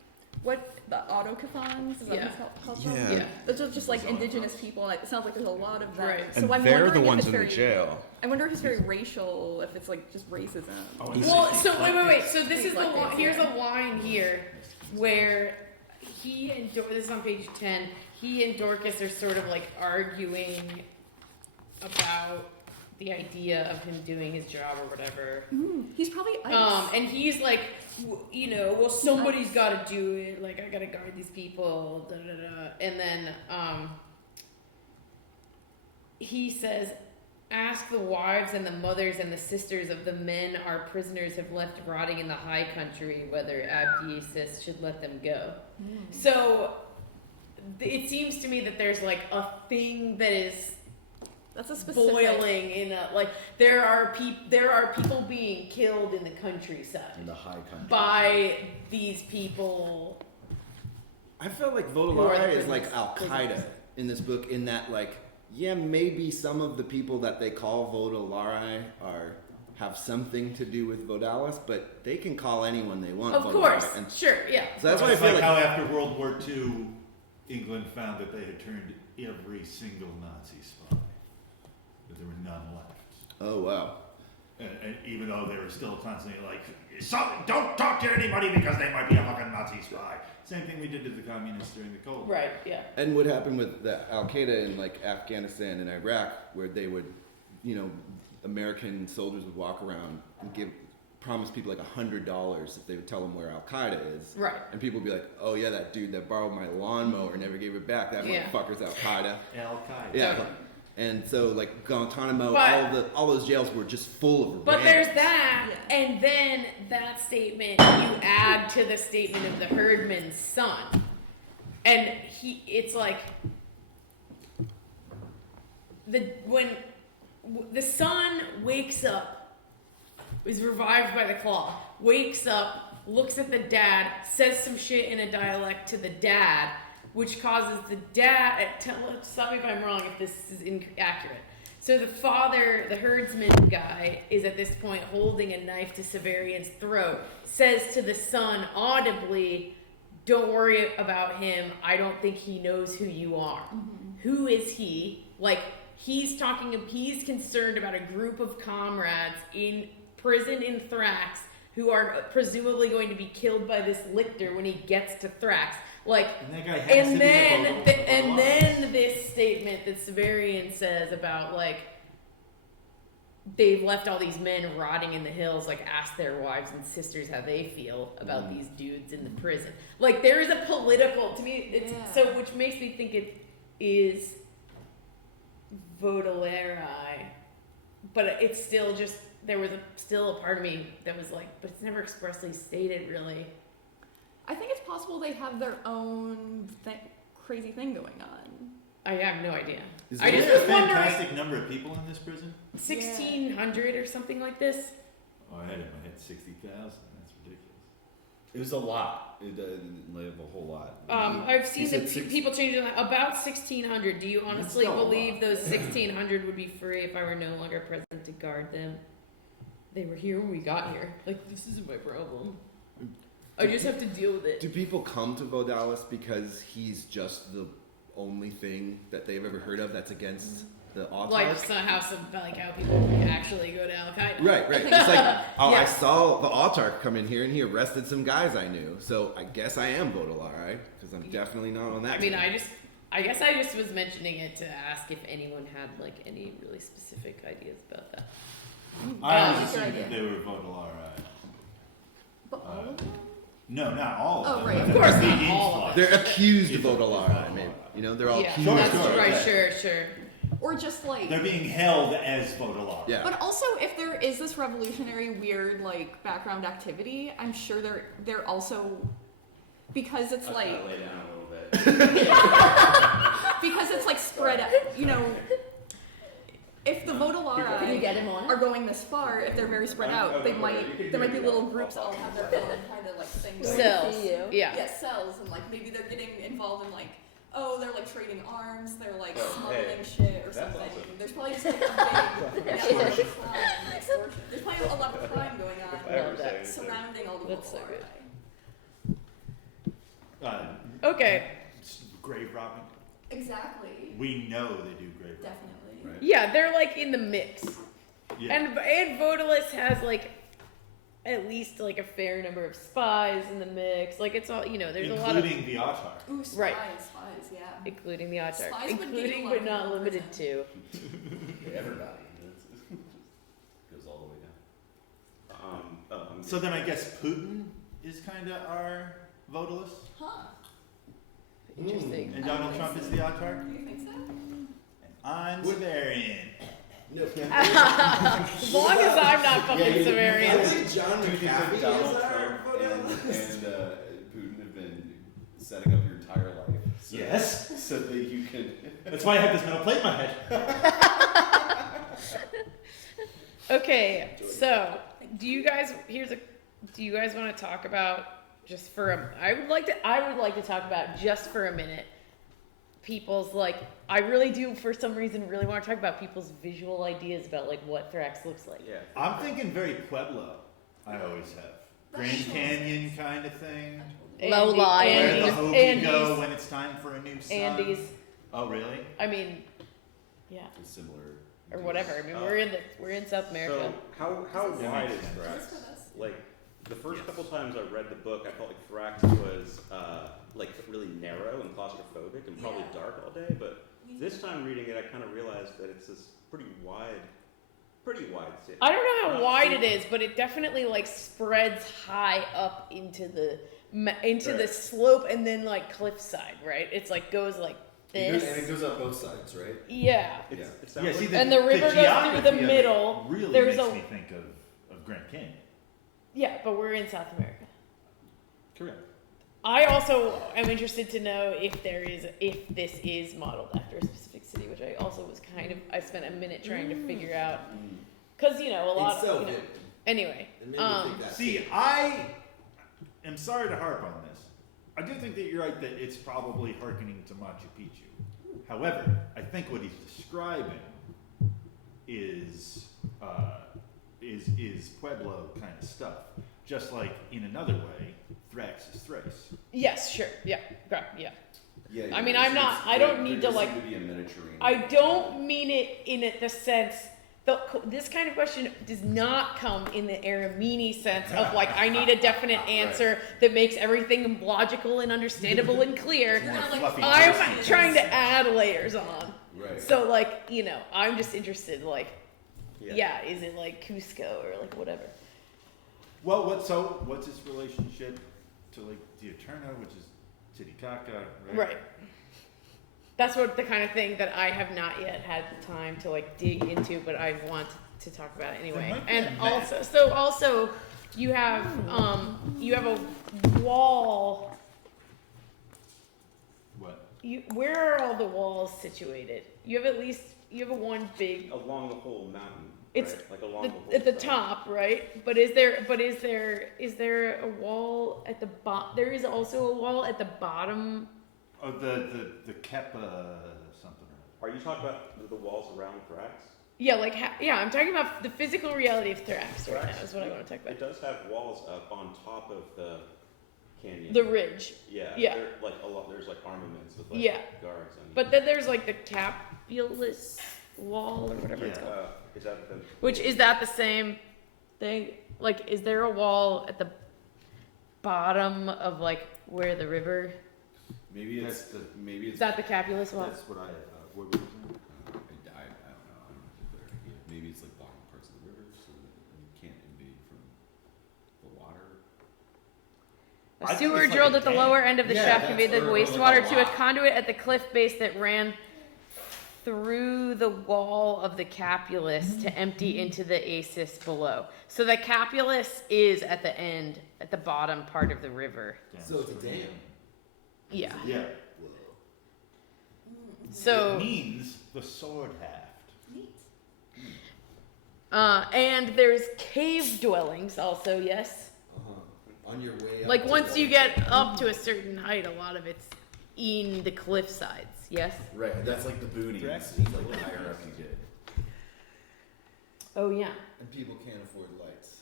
what the autochthons is that Yeah. what it's called? Yeah. Yeah. Those are just like indigenous people. And it sounds like there's a lot of them. Right. So and I'm they're wondering the if ones it's in very, the jail. I wonder if it's very racial, if it's like just racism. Oh, and Well, this is so wait. So this Please is the let line. this Here's in. a line here where he and this is on page 10. He and Dorcas are sort of like arguing about the idea of him doing his job or whatever. He's probably ice. And he's like, well, somebody's got to do it. Like, I got to guard these people. Da, da, da. And then he says, ask the wives and the mothers and the sisters of the men our prisoners have left rotting in the high country whether Abdiasis should let them go. So it seems to me that there's like a thing that is That's a specific. boiling in a, like there are people being killed in the countryside In the high country. by these people. I felt like Who are the Vodalara is like prisoners? Al Qaeda in this book, in that like, yeah, maybe some of the people that they call Vodalara have something to do with Vodalis, but they can call anyone they want. Of Vodalara. course, And sure, yeah. so that's why I It's feel like like how after World War II, England found that they had turned every single Nazi spy. That there were none left. oh wow. And even though they were still constantly like, don't talk to anybody because they might be a fucking Nazi spy. Same thing we did to the communists during the Cold War. Right. Yeah. And what happened with the Al Qaeda in like Afghanistan and Iraq, where they would, American soldiers would walk around and promise people like $100 if they would tell them where Al Qaeda is. Right. And people would be like, "Oh yeah, that dude that borrowed my lawnmower never gave it back. That Yeah. motherfucker's Al Qaeda." Al Qaeda. Yeah. Totally. And so like Guantanamo, But- all those jails were just full of. But randoms. there's that, Yeah. and then that statement you add to the statement of the herdman's son, and it's like when the son wakes up, is revived by the claw, wakes up, looks at the dad, says some shit in a dialect to the dad, which causes the dad. Stop me if I'm wrong if this is inaccurate. So the father, the herdsman guy, is at this point holding a knife to Severian's throat, says to the son audibly, "Don't worry about him. I don't think he knows who you are." Who is he? Like, he's concerned about a group of comrades in prison in Thrax who are presumably going to be killed by this lictor when he gets to Thrax. Like, And that guy has to be and then this statement that Severian says about, like, they've left all these men rotting in the hills, like, ask their wives and sisters how they feel about these dudes in the prison. Like, there is a political, to me, it's Yeah. so, which makes me think it is Baudelaire, but it's still just, there was still a part of me that was like, but it's never expressly stated, really. I think it's possible they have their own crazy thing going on. I have no idea. Is I there just Is there was a wondering, fantastic number of people in this prison? 1,600 or something like this. Oh, I had in my head 60,000. That's ridiculous. It was a lot. It didn't live a whole lot. I've seen You said the people changing that about 1,600. Do you honestly still a believe lot. those 1,600 would be free if I were no longer present to guard them? They were here when we got here. Like, this isn't my problem. I just have to deal with it. Do people come to Vodalis because he's just the only thing that they've ever heard of that's against the autarch? Like how people actually go to Al Qaeda. Right. It's like, oh, Yeah. I saw the autarch come in here and he arrested some guys I knew. So I guess I am Baudelaire, because I'm definitely not on that. I mean, team. I guess I just was mentioning it to ask if anyone had like any really specific ideas about that. I Yeah, always that's a good assumed that idea. they were Baudelaire. But all of them? No, not all of Oh, them. right, but of the course big not all of influx. They're accused Is of Baudelaire. I mean, they're all Yeah, accused. Sure, that's sure, right. okay. Sure. Or just like. They're being held as Baudelaire. Yeah. But also, if there is this revolutionary, weird, like background activity, I'm sure they're also because it's like lay down a little bit. because it's like spread out. If the Can you Baudelaire get him on are it? going this far, if they're very spread out, there might be little groups that all have their own kind of like thing going. Cells. see you. Yeah. Yeah, cells, and like maybe they're getting involved in like, oh, they're like trading arms, they're like Oh, smuggling hey, shit or that's something. awesome. There's probably just like a big network of crime, extortion. There's probably a lot of crime going If I on ever say anything. surrounding all the That's so Baudelaire. Okay. Grave robbing. Exactly. We know they do grave robbing. Definitely. Right? Yeah, they're like in the mix. Yeah. And Vodalis has like at least like a fair number of spies in the mix. Like it's all there's a lot of Including the autarch. Ooh, spies, Right. spies, yeah. including the autarch, Spies would get including a lot but of not people in limited to. Everybody. Goes all the way down. So then I guess Putin is kind of our Vodalis, Huh. Interesting. and Donald Trump is the autarch, Do you think so? and I'm Severian. As long as I'm not fucking I Sumerian. think John Do you think McAfee that Donald is our Trump and Putin have been setting up your entire life. So, Yes. So that you can. That's why I have this metal plate in my head. Okay, so do you guys want to talk about just for I would like to talk about just for a minute people's I really do for some reason really want to talk about people's visual ideas about like what Thrax looks like. Yeah. I'm thinking very Pueblo. I always have Grand Canyon kind of thing. Low lie. Where the Hopi Andes. go when it's time for a new sun. Andes. Oh really? I mean, yeah, Similar. or whatever. I mean, we're in South America. So how That wide makes is sense. Thrax? Like The first Yes. couple times I read the book, I felt like Thrax was like really narrow and claustrophobic and probably dark all day. But this time reading it, I kind of realized that it's this pretty wide city. I don't know how Not wide super- it is, but it definitely like spreads high up into the Right. slope and then like cliffside, right? It's like goes like this. And it goes up both sides, right? Yeah. It's, Yeah. It sounds Yeah, see, like, And the river goes through geography the of it middle. Really There's makes a- me think of Grand Canyon. Yeah, but we're in South America. correct. I also am interested to know if this is modeled after a specific city, which I also was I spent a minute trying to figure out, because a lot It's so you know. vivid. Anyway, It made me think that See, too. I am sorry to harp on this. I do think that you're right that it's probably hearkening to Machu Picchu. However, I think what he's describing is Pueblo kind of stuff. Just like in another way, Thrax is Thrace. yes, sure, yeah, correct, yeah. Yeah. I mean, it's- I'm not- it's- I don't there need to, does like- seem to be a Mediterranean. I don't mean it in the sense. This kind of question does not come in the Aramini sense of like I need a definite answer that makes everything logical and understandable and clear. More Kinda like fluffy I'm juicy. trying to add layers on. Right. So like I'm just interested like Yeah. is it like Cusco or like whatever? Well, what's its relationship to like the Eterna, which is Titicaca, right? Right. That's what the kind of thing that I have not yet had the time to like dig into, but I want to talk about it anyway. might be And a map. also you have a wall. What? Where are all the walls situated? You have a one big. Along the whole mountain. It's right? Like along the, the whole at the side. top, right? But is there a wall at the bottom? There is also a wall at the bottom. Oh, the Kepa something. Are you talking about the walls around Thrax? Yeah, like I'm talking about the physical reality of Thrax right now. Is what I want to talk It about. does have walls up on top of the canyon. The ridge, Yeah. Yeah. They're, like a lot. There's like armaments with like Yeah. guards and. but then there's like the capulus wall or whatever it's Yeah. called. Is that the? Which is that the same thing? Like, is there a wall at the bottom of like where the river? Maybe it's That's the- maybe it's. Is that the capulus wall? That's what I. What were you saying? I don't know. I don't have a clear idea. Maybe it's like blocking parts of the river so that you can't invade from the water. I A think sewer it's like drilled a at the tank. lower end of the Yeah, shaft that's- conveyed the or like wastewater a to a lock. conduit at the cliff base that ran through the wall of the capulus to empty into the asis below. So the capulus is at the end, at the bottom part of the river. So it's a dam. Yeah. Yeah. Whoa. So It means the sword haft. Neat. and there's cave dwellings also, yes. On your way up. Like to once the- you get up to a certain height, a lot of it's in the cliff sides, yes. Right. That's like the boonies. Drax It's like the higher up you get. Oh yeah. And people can't afford lights.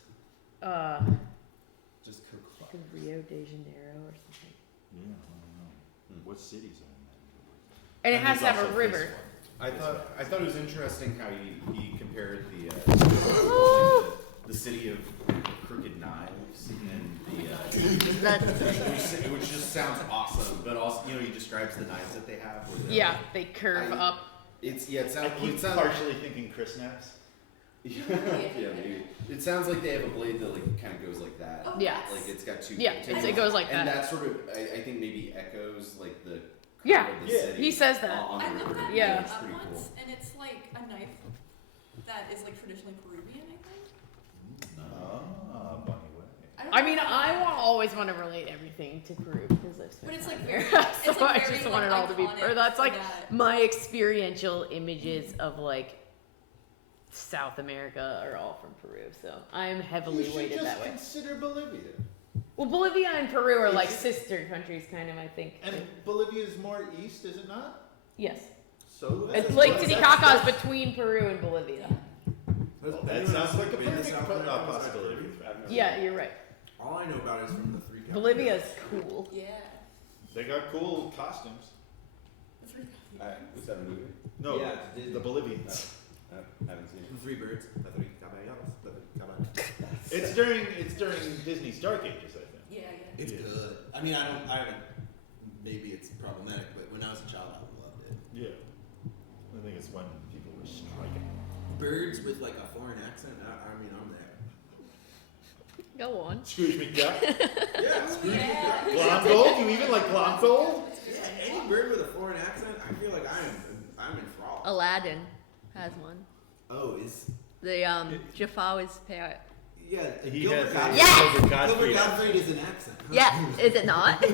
Just cook fire. Like Rio de Janeiro or something. Yeah, I don't know. What cities are in that? And it has there's to have a also river. this one. I thought it was interesting how he compared the the city of crooked knives and the which just sounds awesome, but also he describes the knives that they have. Where they're Yeah, they curve I- up. It I sounds. keep It sounds partially thinking Chris Knapp's. yeah, maybe. It sounds like they have a blade that like kind of goes like that. Oh, Yeah. Like it's got two. Yeah, tips. it goes like and that. that sort of I think maybe echoes like the Yeah, of the yeah, city he says that. on I the looked river. that Yeah. knife It's up pretty once, cool. and it's like a knife that is like traditionally Peruvian, I think. Ah, bunny way. don't I know mean, how- I always want to relate everything to Peru because I've spent But it's time like there. very- so it's like I very, just like, want it all to be. iconic Or that's like that- my experiential images of like South America are all from Peru. So I'm heavily weighted that way. consider Bolivia. Well, Bolivia and Peru are Is like it- sister countries, kind of. I think. And Bolivia is more east, is it not? Yes, So it's that's- Lake that's- Titicaca is between Peru and Bolivia. Well, that sounds like a perfect possibility. Yeah, you're right. All I know about it is from the three. Bolivia's cool. Yeah. They got cool costumes. The three. Was that a movie? No, Yeah, it's Disney. the Bolivians. I haven't seen it. The three birds. The three caballeros. The three caballeros. It's during Disney's Dark Ages, I think. Yeah, It's Yeah. good. I mean, I haven't. Maybe it's problematic, but when I was a child, I loved it. Yeah. I think it's when people were striking. Birds with like a foreign accent. I mean, I'm there. Go on. Scrooge McDuck. Yeah, Scrooge McDuck. Blonde You even like Blonde Yeah, any bird with a foreign accent, I feel like I'm enthralled. Aladdin has one. Oh, is The Jafar is parrot. yeah. He Gilbert has Gottfried. Yes! Gilbert Gilbert Gottfried. Gottfried is an accent. Huh? Yeah, is it not?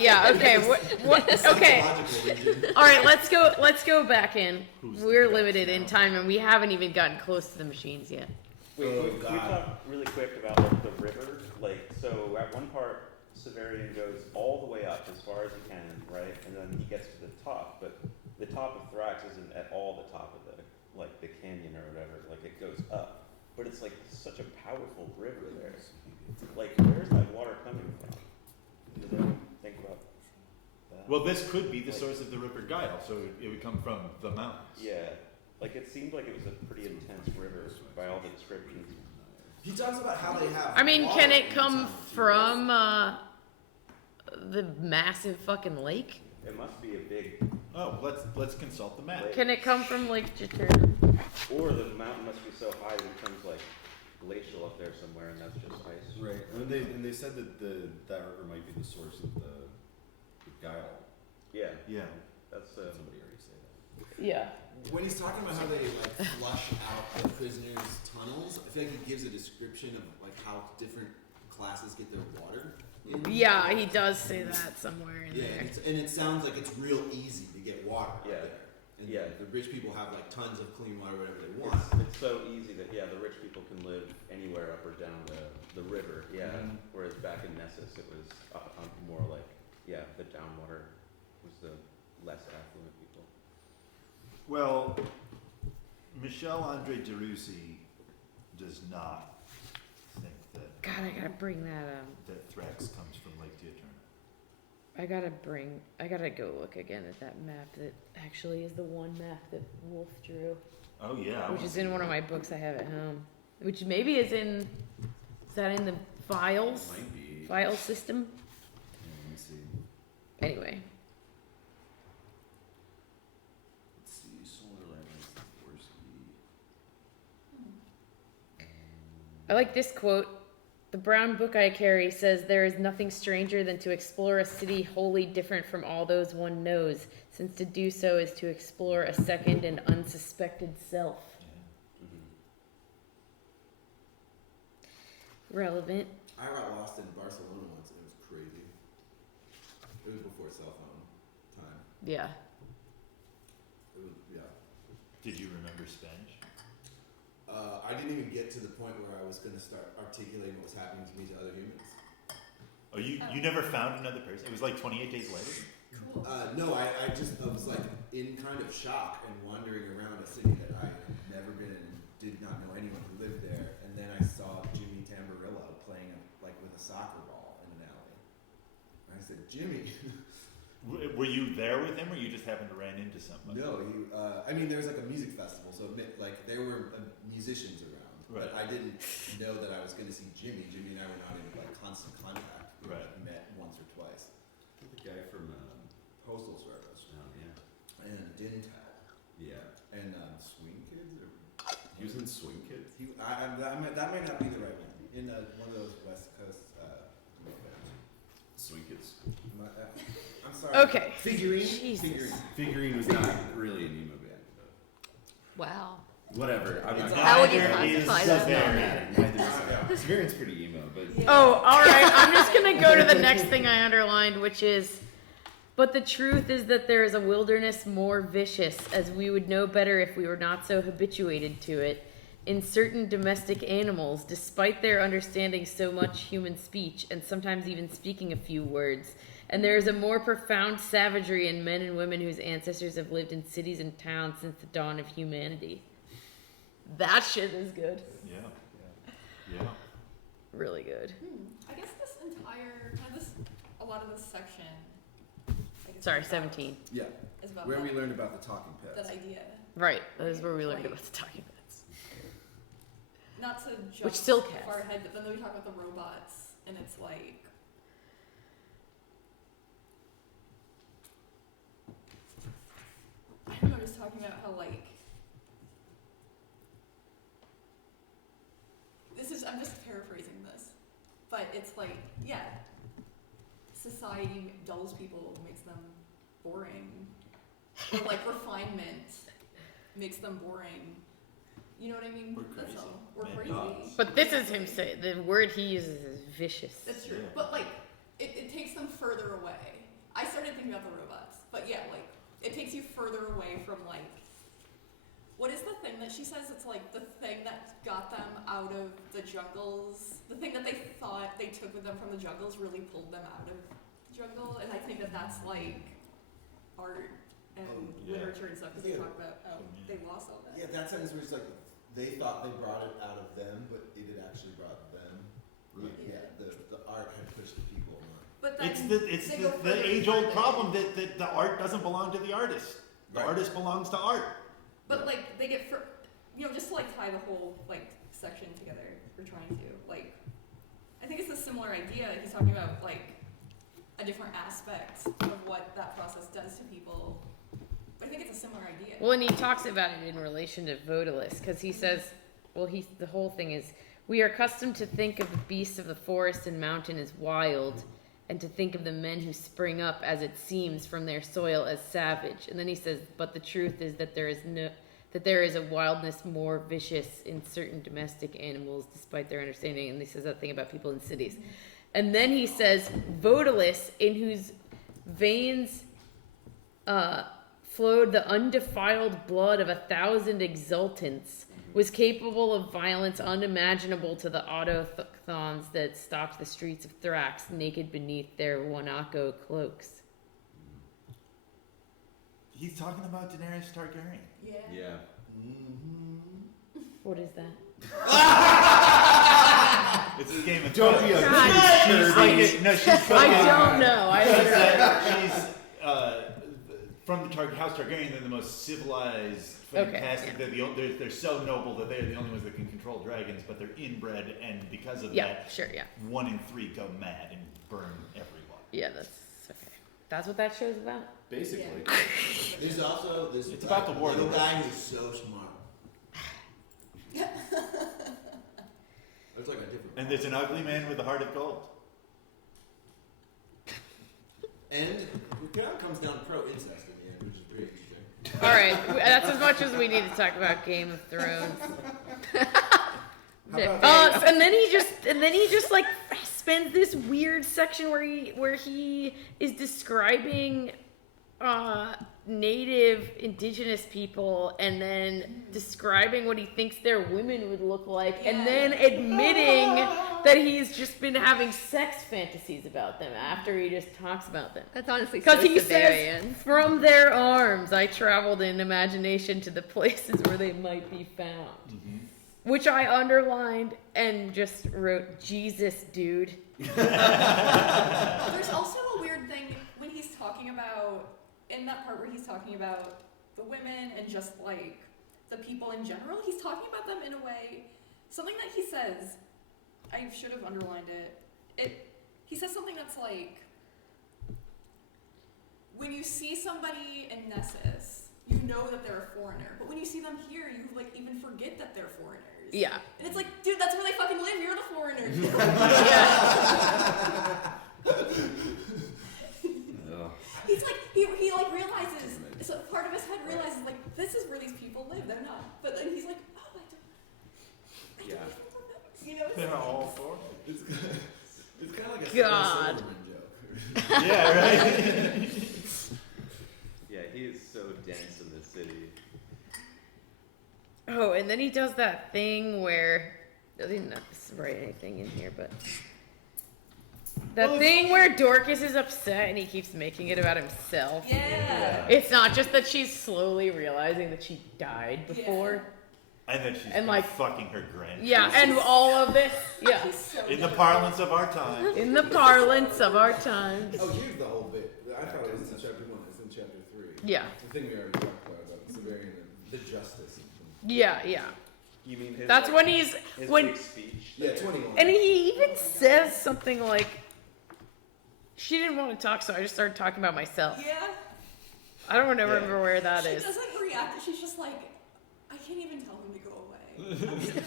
Yeah. Okay. What? Okay. Psychological region. All right. Let's go back in. We're limited in time, and we haven't even gotten close to the machines yet. Wait, Oh, can we God. talk really quick about like the river? Like, so at one part, Severian goes all the way up as far as he can, right? And then he gets to the top, but the top of Thrax isn't at all the top of the canyon or whatever. Like, it goes up, but it's like such a powerful river there. Like, where's that water coming from? Does anyone think about that? Well, this could be the source of the River Guile, so it would come from the mountains. Yeah, like it seemed like it was a pretty intense river by all the descriptions. He talks about how they have. I mean, water can in it come town, too. from the massive fucking lake? It must be a big, Oh, let's consult the map. Can it come from Lake Juturna? or the mountain must be so high that it becomes like glacial up there somewhere, and that's just ice. Right, and they said that that river might be the source of the Guile. Yeah, Yeah. that's Somebody already said that. Yeah. When he's talking about how they like flush out the prisoners' tunnels, I feel like he gives a description of like how different classes get their water. Yeah, he does say that somewhere in Yeah, there. and it sounds like it's real easy to get water out Yeah. there. And Yeah. the rich people have like tons of clean water, whatever they want. it's so easy that the rich people can live anywhere up or down the river. Yeah, Mhm. whereas back in Nessus it was more like the downwater was the less affluent people. Well, Michel Andre Derusi does not think that God, I gotta bring that that Thrax comes from Lake Diaturna. I gotta go look again at that map that actually is the one map that Wolfe drew, Oh yeah. I which wanna is see in one of that. my books I have at home. Which maybe is that in the files? Might be. File system? Let me see. Anyway. Let's see. Solar Lightning's the worst. I like this quote. The brown book I carry says there is nothing stranger than to explore a city wholly different from all those one knows, since to do so is to explore a second and unsuspected self. Relevant. I got lost in Barcelona once and it was crazy. It was before cell phone time. Yeah. It was Did you remember Spanish? I didn't even get to the point where I was gonna start articulating what was happening to me to other humans. Oh, you never found another person? It was like 28 days later? Cool. No, I was like in kind of shock and wandering around a city that I had never been in and did not know anyone who lived there. And then I saw Jimmy Tamborello playing like with a soccer ball in an alley. And I said, Jimmy. Were you there with him, or you just happened to run into somebody? No, I mean, there was like a music festival, so like there were musicians around, Right. but I didn't know that I was going to see Jimmy. Jimmy and I were not in like constant contact. We Right. met once or twice. The guy from Postal Service oh yeah. and Dintel Yeah. and Swing Kids. Or, He was in Swing Kids. that might not be the right one. In one of those West Coast. Swing Kids. I'm sorry. Okay. Figurine. Jesus. Figurine was not really an emo band, but Wow. whatever. I'm not. How would you Neither classify is that? Severian. Neither is Severian's pretty emo, but Oh, alright. I'm just gonna go to the next thing I underlined, which is, but the truth is that there is a wilderness more vicious, as we would know better if we were not so habituated to it, in certain domestic animals, despite their understanding so much human speech, and sometimes even speaking a few words. And there is a more profound savagery in men and women whose ancestors have lived in cities and towns since the dawn of humanity. That shit is good. Yeah. Really good. I guess this entire, a lot of this section. I guess Sorry, is about- 17. Yeah. Is about Where we that, learned about the talking pets. that idea. Right, that is where we learned about the talking pets. not to jump Which still counts. far ahead, but then we talk about the robots, and it's like, I don't know, just talking about how like, I'm just paraphrasing this, but it's like, yeah, society dulls people, makes them boring, or like refinement makes them boring. You know what I mean? We're That's crazy. all. We're Man, crazy. dogs. But this is him saying the word he uses is vicious. That's true. Yeah. But like, it takes them further away. I started thinking about the robots, but yeah, like, it takes you further away from like, what is the thing that she says? It's like the thing that got them out of the jungles. The thing that they thought they took with them from the jungles really pulled them out of the jungle. And I think that that's like art and yeah. literature and stuff, because they Yeah. talk about how they lost all that. Yeah, that sentence where it's like they thought they brought it out of them, but it had actually brought them. Right. Yeah, the art had pushed the people on. But then It's they go the further age-old further. problem that the art doesn't belong to the artist. The Right. artist belongs to art. But like they get just to like tie the whole like section together, we're trying to like, I think it's a similar idea. He's talking about like a different aspect of what that process does to people. But I think it's a similar idea. Well, and he talks about it in relation to Vodalus, because he says, well, the whole thing is, we are accustomed to think of the beasts of the forest and mountain as wild, and to think of the men who spring up, as it seems, from their soil as savage. And then he says, but the truth is that there is a wildness more vicious in certain domestic animals, despite their understanding. And he says that thing about people in cities. And then he says, Vodalus, in whose veins flowed the undefiled blood of 1,000 exultants, was capable of violence unimaginable to the autochthons that stalked the streets of Thrax, naked beneath their Wanako cloaks. He's talking about Daenerys Targaryen. Yeah. Yeah. What is that? It's a Game of Don't Thrones. be a God, She's like, no, she's from I don't know. I don't know. She's from the House Targaryen. They're the most civilized, Okay, fantastic. yeah. They're so noble that they're the only ones that can control dragons. But they're inbred, and because of Yeah, that, sure, yeah. 1 in 3 go mad and burn everyone. Yeah, that's okay. That's what that show's about? Basically. There's also this It's about the war. little guy who's so smart. Looks like a different. And there's an ugly man with a heart of gold. And it kind of comes down to pro-incest in the end, which is pretty interesting. All right, that's as much as we need to talk about Game of Thrones. And then he just like spends this weird section where he is describing native indigenous people, and then describing what he thinks their women would look like, and then admitting that he's just been having sex fantasies about them after he just talks about them. That's honestly so Because he Severian. says, from their arms, I traveled in imagination to the places where they might be found. Mm-hmm. Which I underlined and just wrote, Jesus, dude. There's also a weird thing when he's talking about, in that part where he's talking about the women and just like the people in general, he's talking about them in a way, something that he says, I should have underlined it. He says something that's like, when you see somebody in Nessus, you know that they're a foreigner, but when you see them here, you like even forget that they're foreigners. Yeah. And it's like, dude, that's where they fucking live. You're the foreigner. He's like, he like realizes, so part of his head realizes like, this is where these people live. They're not. But then he's like, oh, I don't Yeah. you know, They're all for It's kind of like a God. Silverman joke. Yeah, right. Yeah, he is so dense in this city. Oh, and then he does that thing where, I didn't write anything in here, but that thing where Dorcas is upset and he keeps making it about himself. yeah. It's not just that she's slowly realizing that she died before. And then she's And, like, fucking her grandkids. Yeah, and all of this. Yeah. He's so In the young. parlance of our time. In the parlance of our times. Oh, here's the whole bit. I thought it was in chapter 1. It's in chapter 3. Yeah. The thing we already talked about Severian and the justice. Yeah, yeah. You mean his? That's when he's his when big speech. Yeah, 21. and he even says something like, "She didn't want to talk, so I just started talking about myself." Yeah. I don't remember where that She is. doesn't react. She's just like, I can't even tell him to go away.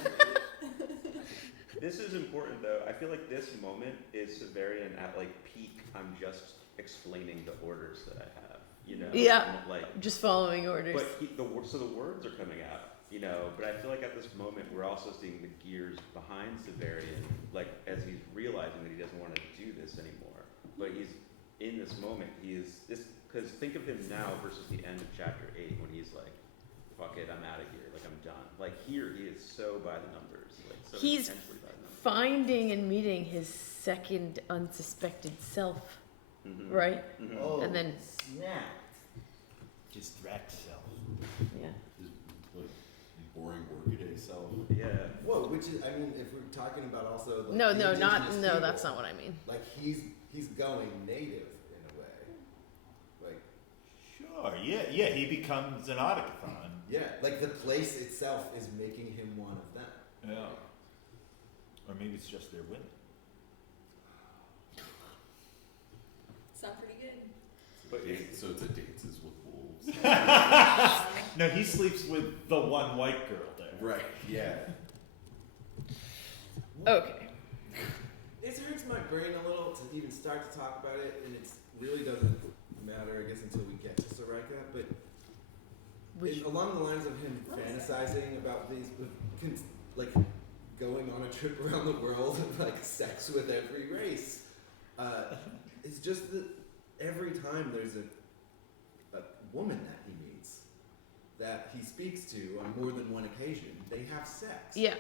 This is important though. I feel like this moment is Severian at like peak. I'm just explaining the orders that I have. You know. Yeah. And, like. Just following orders. But so the words are coming out. You know, but I feel like at this moment we're also seeing the gears behind Severian, like as he's realizing that he doesn't want to do this anymore. But he's in this moment. He is this because think of him now versus the end of chapter 8 when he's like, "Fuck it, I'm out of here. Like I'm done." Like here, he is so by the numbers. Like so He's intensely by the numbers. finding and meeting his second unsuspected self, Mhm. right? Mhm. Oh, And then- snap. His threat self. Yeah. His, like, boring workaday self. Yeah. Whoa, which is, I mean, if we're talking about also like No, the no, not indigenous no. people, That's not what I mean. Like he's going native in a way. Like Sure, yeah, he becomes an autochthon. yeah, like the place itself is making him one of them. Yeah. Or maybe it's just their women. Sound pretty good. But So it's a dances with wolves. No, he sleeps with the one white girl there. Right. Yeah. Okay. It hurts my brain a little to even start to talk about it, and it really doesn't matter, I guess, until we get to Soraka. But along the lines of him fantasizing about these, like going on a trip around the world and like sex with every race, it's just that every time there's a woman that he meets, that he speaks to on more than one occasion, they have sex. Yeah.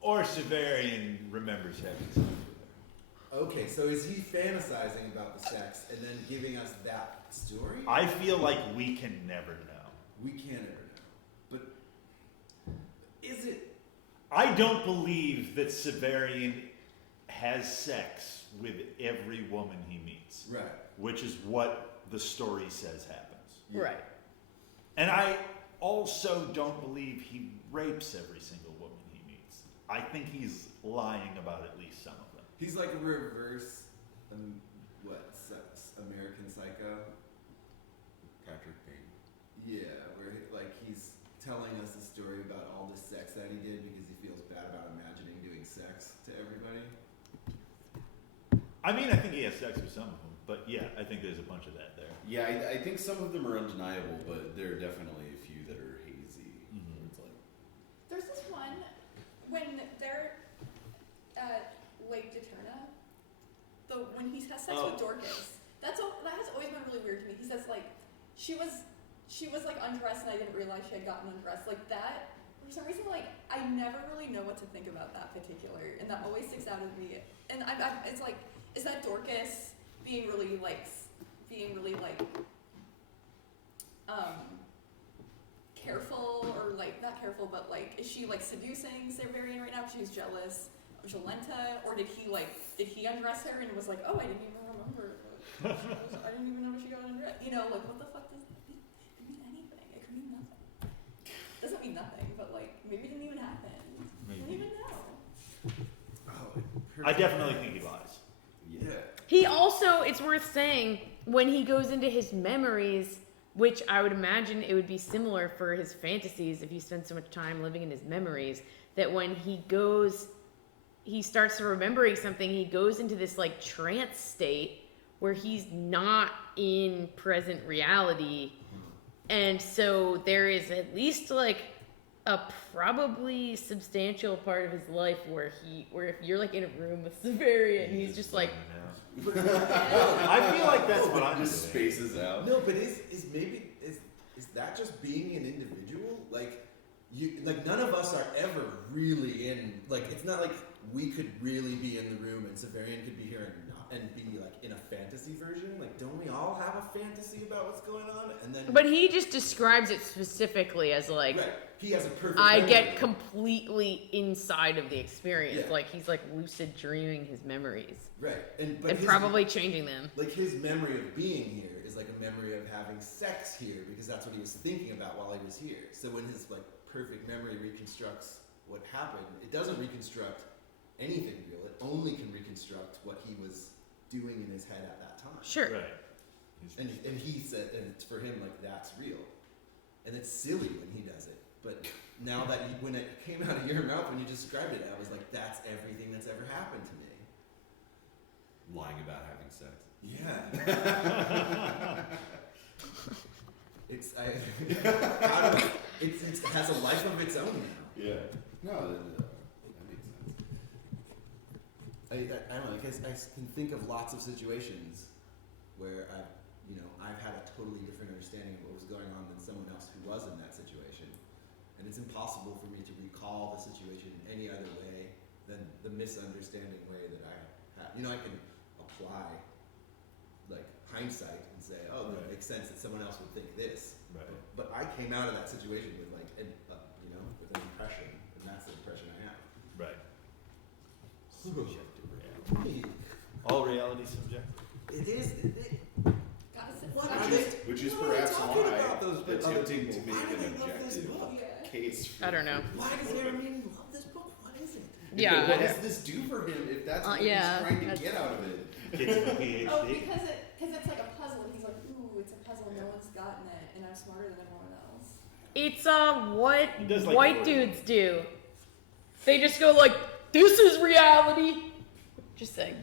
Or Severian remembers having sex with her. Okay, so is he fantasizing about the sex and then giving us that story? I feel like we can never know. We can't ever know. But is it? I don't believe that Severian has sex with every woman he meets, Right. which is what the story says happens. Yeah. Right. And I also don't believe he rapes every single woman he meets. I think he's lying about at least some of them. He's like a reverse, American Psycho? Patrick Payne. Yeah, where like he's telling us a story about all the sex that he did because he feels bad about imagining doing sex to everybody. I mean, I think he has sex with some of them, but yeah, I think there's a bunch of that there. Yeah, I think some of them are undeniable, but there are definitely a few that are hazy. Mhm. Where it's like, There's this one when they're at Lake Deterna, when he has sex with Dorcas. That has always been really weird to me. He says like she was like undressed and I didn't realize she had gotten undressed. Like that, for some reason, like I never really know what to think about that particular, and that always sticks out of me. And it's like, is that Dorcas being really careful, or like not careful, but like is she like seducing Severian right now because she's jealous of Jolenta, or did he undress her and was like, oh, I didn't even remember. I didn't even know she got undressed. You know, like what the fuck does that mean? It could mean anything. It could mean nothing. Doesn't mean nothing, but like maybe it didn't even happen. We don't even know. Oh, I definitely think he lies. Yeah. He also, it's worth saying, when he goes into his memories, which I would imagine it would be similar for his fantasies if he spent so much time living in his memories, that when he starts remembering something, he goes into this like trance state where he's not in present reality. And so there is at least like a probably substantial part of his life where if you're like in a room with Severian, he's just like, I feel like that's what I'm just doing. spaces out. No, but is that just being an individual? Like none of us are ever really in, like it's not like we could really be in the room and Severian could be here and be like in a fantasy version. Like don't we all have a fantasy about what's going on? And then but he just describes it specifically as like, right. He has a perfect I memory. get completely inside of the experience. Yeah. Like he's like lucid dreaming his memories right. And and probably changing them. like his memory of being here is like a memory of having sex here because that's what he was thinking about while he was here. So when his like perfect memory reconstructs what happened, it doesn't reconstruct anything real. It only can reconstruct what he was doing in his head at that time. Sure. Right. And he said, and for him, like, that's real. And it's silly when he does it. But now that when it came out of your mouth when you described it, I was like, that's everything that's ever happened to me. Lying about having sex. Yeah. It has a life of its own now. Yeah. No, that makes sense. I don't know. I guess I can think of lots of situations where I've had a totally different understanding of what was going on than someone else who was in that situation, and it's impossible for me to recall the situation in any other way than the misunderstanding way that I had. I can apply like hindsight and say, oh, that makes sense that someone else would think this. Right. But I came out of that situation with like with an impression, and that's the impression I have. Right. Subjective reality. All reality subjective. It is. Gotta sit What back. are they? Which is what are they perhaps talking why about those other attempting to people? make Why do an they love this objective book? Yeah. case. For, I don't know. Why does Aaron love this book? What is it? Yeah. What does this do for him if that's what yeah, he's trying to that's- get out of it? Gets him a PhD. Oh, because it's like a puzzle. He's like, ooh, it's a puzzle. No one's gotten it, and I'm smarter than everyone else. It's what He does like white Jordan. dudes do. They just go like, "This is reality." Just saying.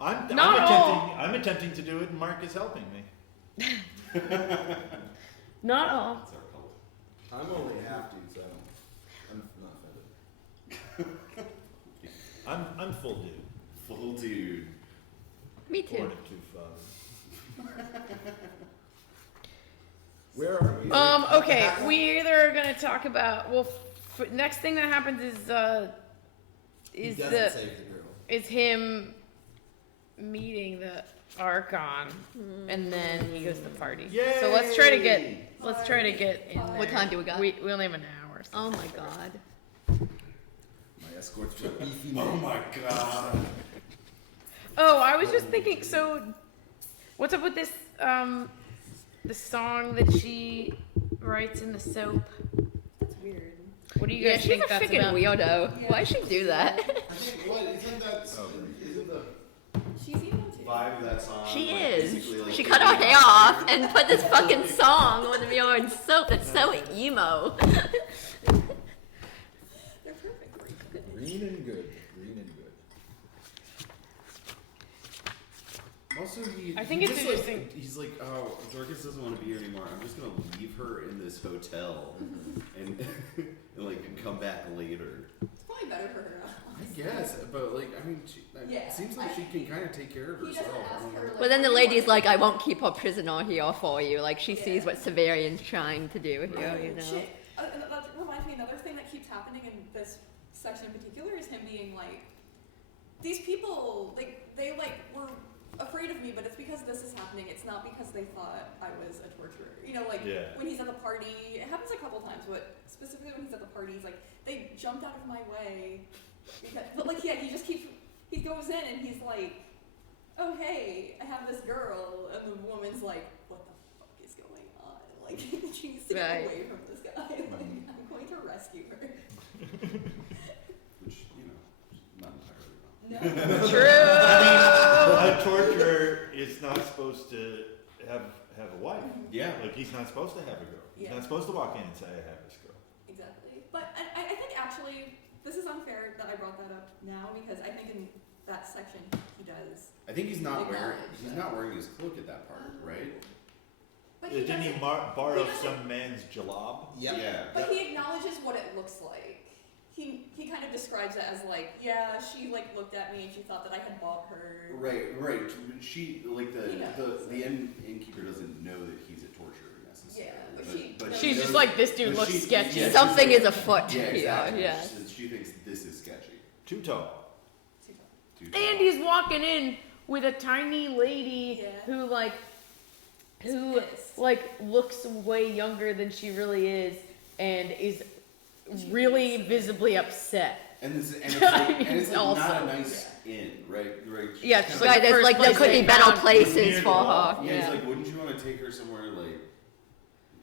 I'm attempting to do it, and Mark is helping me. Not all. That's our cult. I'm only half dude, so I'm not offended. I'm full dude. Full dude. Me Born too. of two fathers. Where are we? Okay. We either are gonna talk about next thing that happens He doesn't save the girl. is him meeting the Archon, and then he goes to the party. Yay! So let's try to get in there. What time do we got? We only have an hour. So. Oh my god. My escort's for beefy Oh man. my god. Oh, I was just thinking. So, what's up with this? The song that she writes in the soap. That's weird. What do you Yeah, guys she's think a that's freaking about? weirdo. Yeah. Why'd she do that? I think what isn't that isn't the She's emo too. vibe of that song? She like, is. basically, like, She cut her hair off and put this fucking song on the in soap. That's so emo. They're perfect. Green and good. Green and good. Also, I think he it's just, interesting. Like, he's like, oh, Dorcas doesn't want to be here anymore. I'm just gonna leave her in this hotel and like come back later. It's probably better for her. I guess, but like, I mean, Yeah, it seems like I she think can kind of take care of He doesn't herself. I ask don't her. know. Like, But then the what do you lady's want? like, I won't keep a prisoner here for you. Like, she sees Yeah. what Severian's trying to do here, you know? Shit. And that reminds me, another thing that keeps happening in this section in particular is him being like, these people, they were afraid of me, but it's because this is happening. It's not because they thought I was a torturer. Yeah. When he's at the party, it happens a couple times, but specifically when he's at the party, he's like, they jumped out of my way. He goes in and he's like, oh, hey, I have this girl. And the woman's like, what the fuck is going on? Like, she needs to get Right. away from this guy. Like, I'm going to rescue her. Which, not entirely wrong. No. True. A torturer is not supposed to have a wife. Yeah. Like, he's not supposed to have a girl. He's Yeah. not supposed to walk in and say, I have this girl. Exactly. But I think actually, this is unfair that I brought that up now because I think in that section he does. I think he's not wearing Acknowledge his cloak at that part, right? But Didn't he doesn't- borrow he doesn't- some man's jalab? Yep. Yeah. But he acknowledges what it looks like. He kind of describes it as like, yeah, she like looked at me and she thought that I had bought her. Right. She like He knows. the innkeeper doesn't know that he's a torturer necessarily. Yeah, but She's she just knows- like, this dude but looks she- sketchy. yeah, she's Something like- is afoot Yeah, here, exactly. yeah. She thinks this is sketchy. Too tall. Too tall. And he's walking in with a tiny lady Yeah. who Pissed. looks way younger than she really is and is She really hates it. visibly upset. And it's I mean, not also- a nice inn, right? She's Yeah, kinda she's like, Right, there's first like there place could they be better found places near the for wall. her. yeah, he's Yeah. like, wouldn't you want to take her somewhere like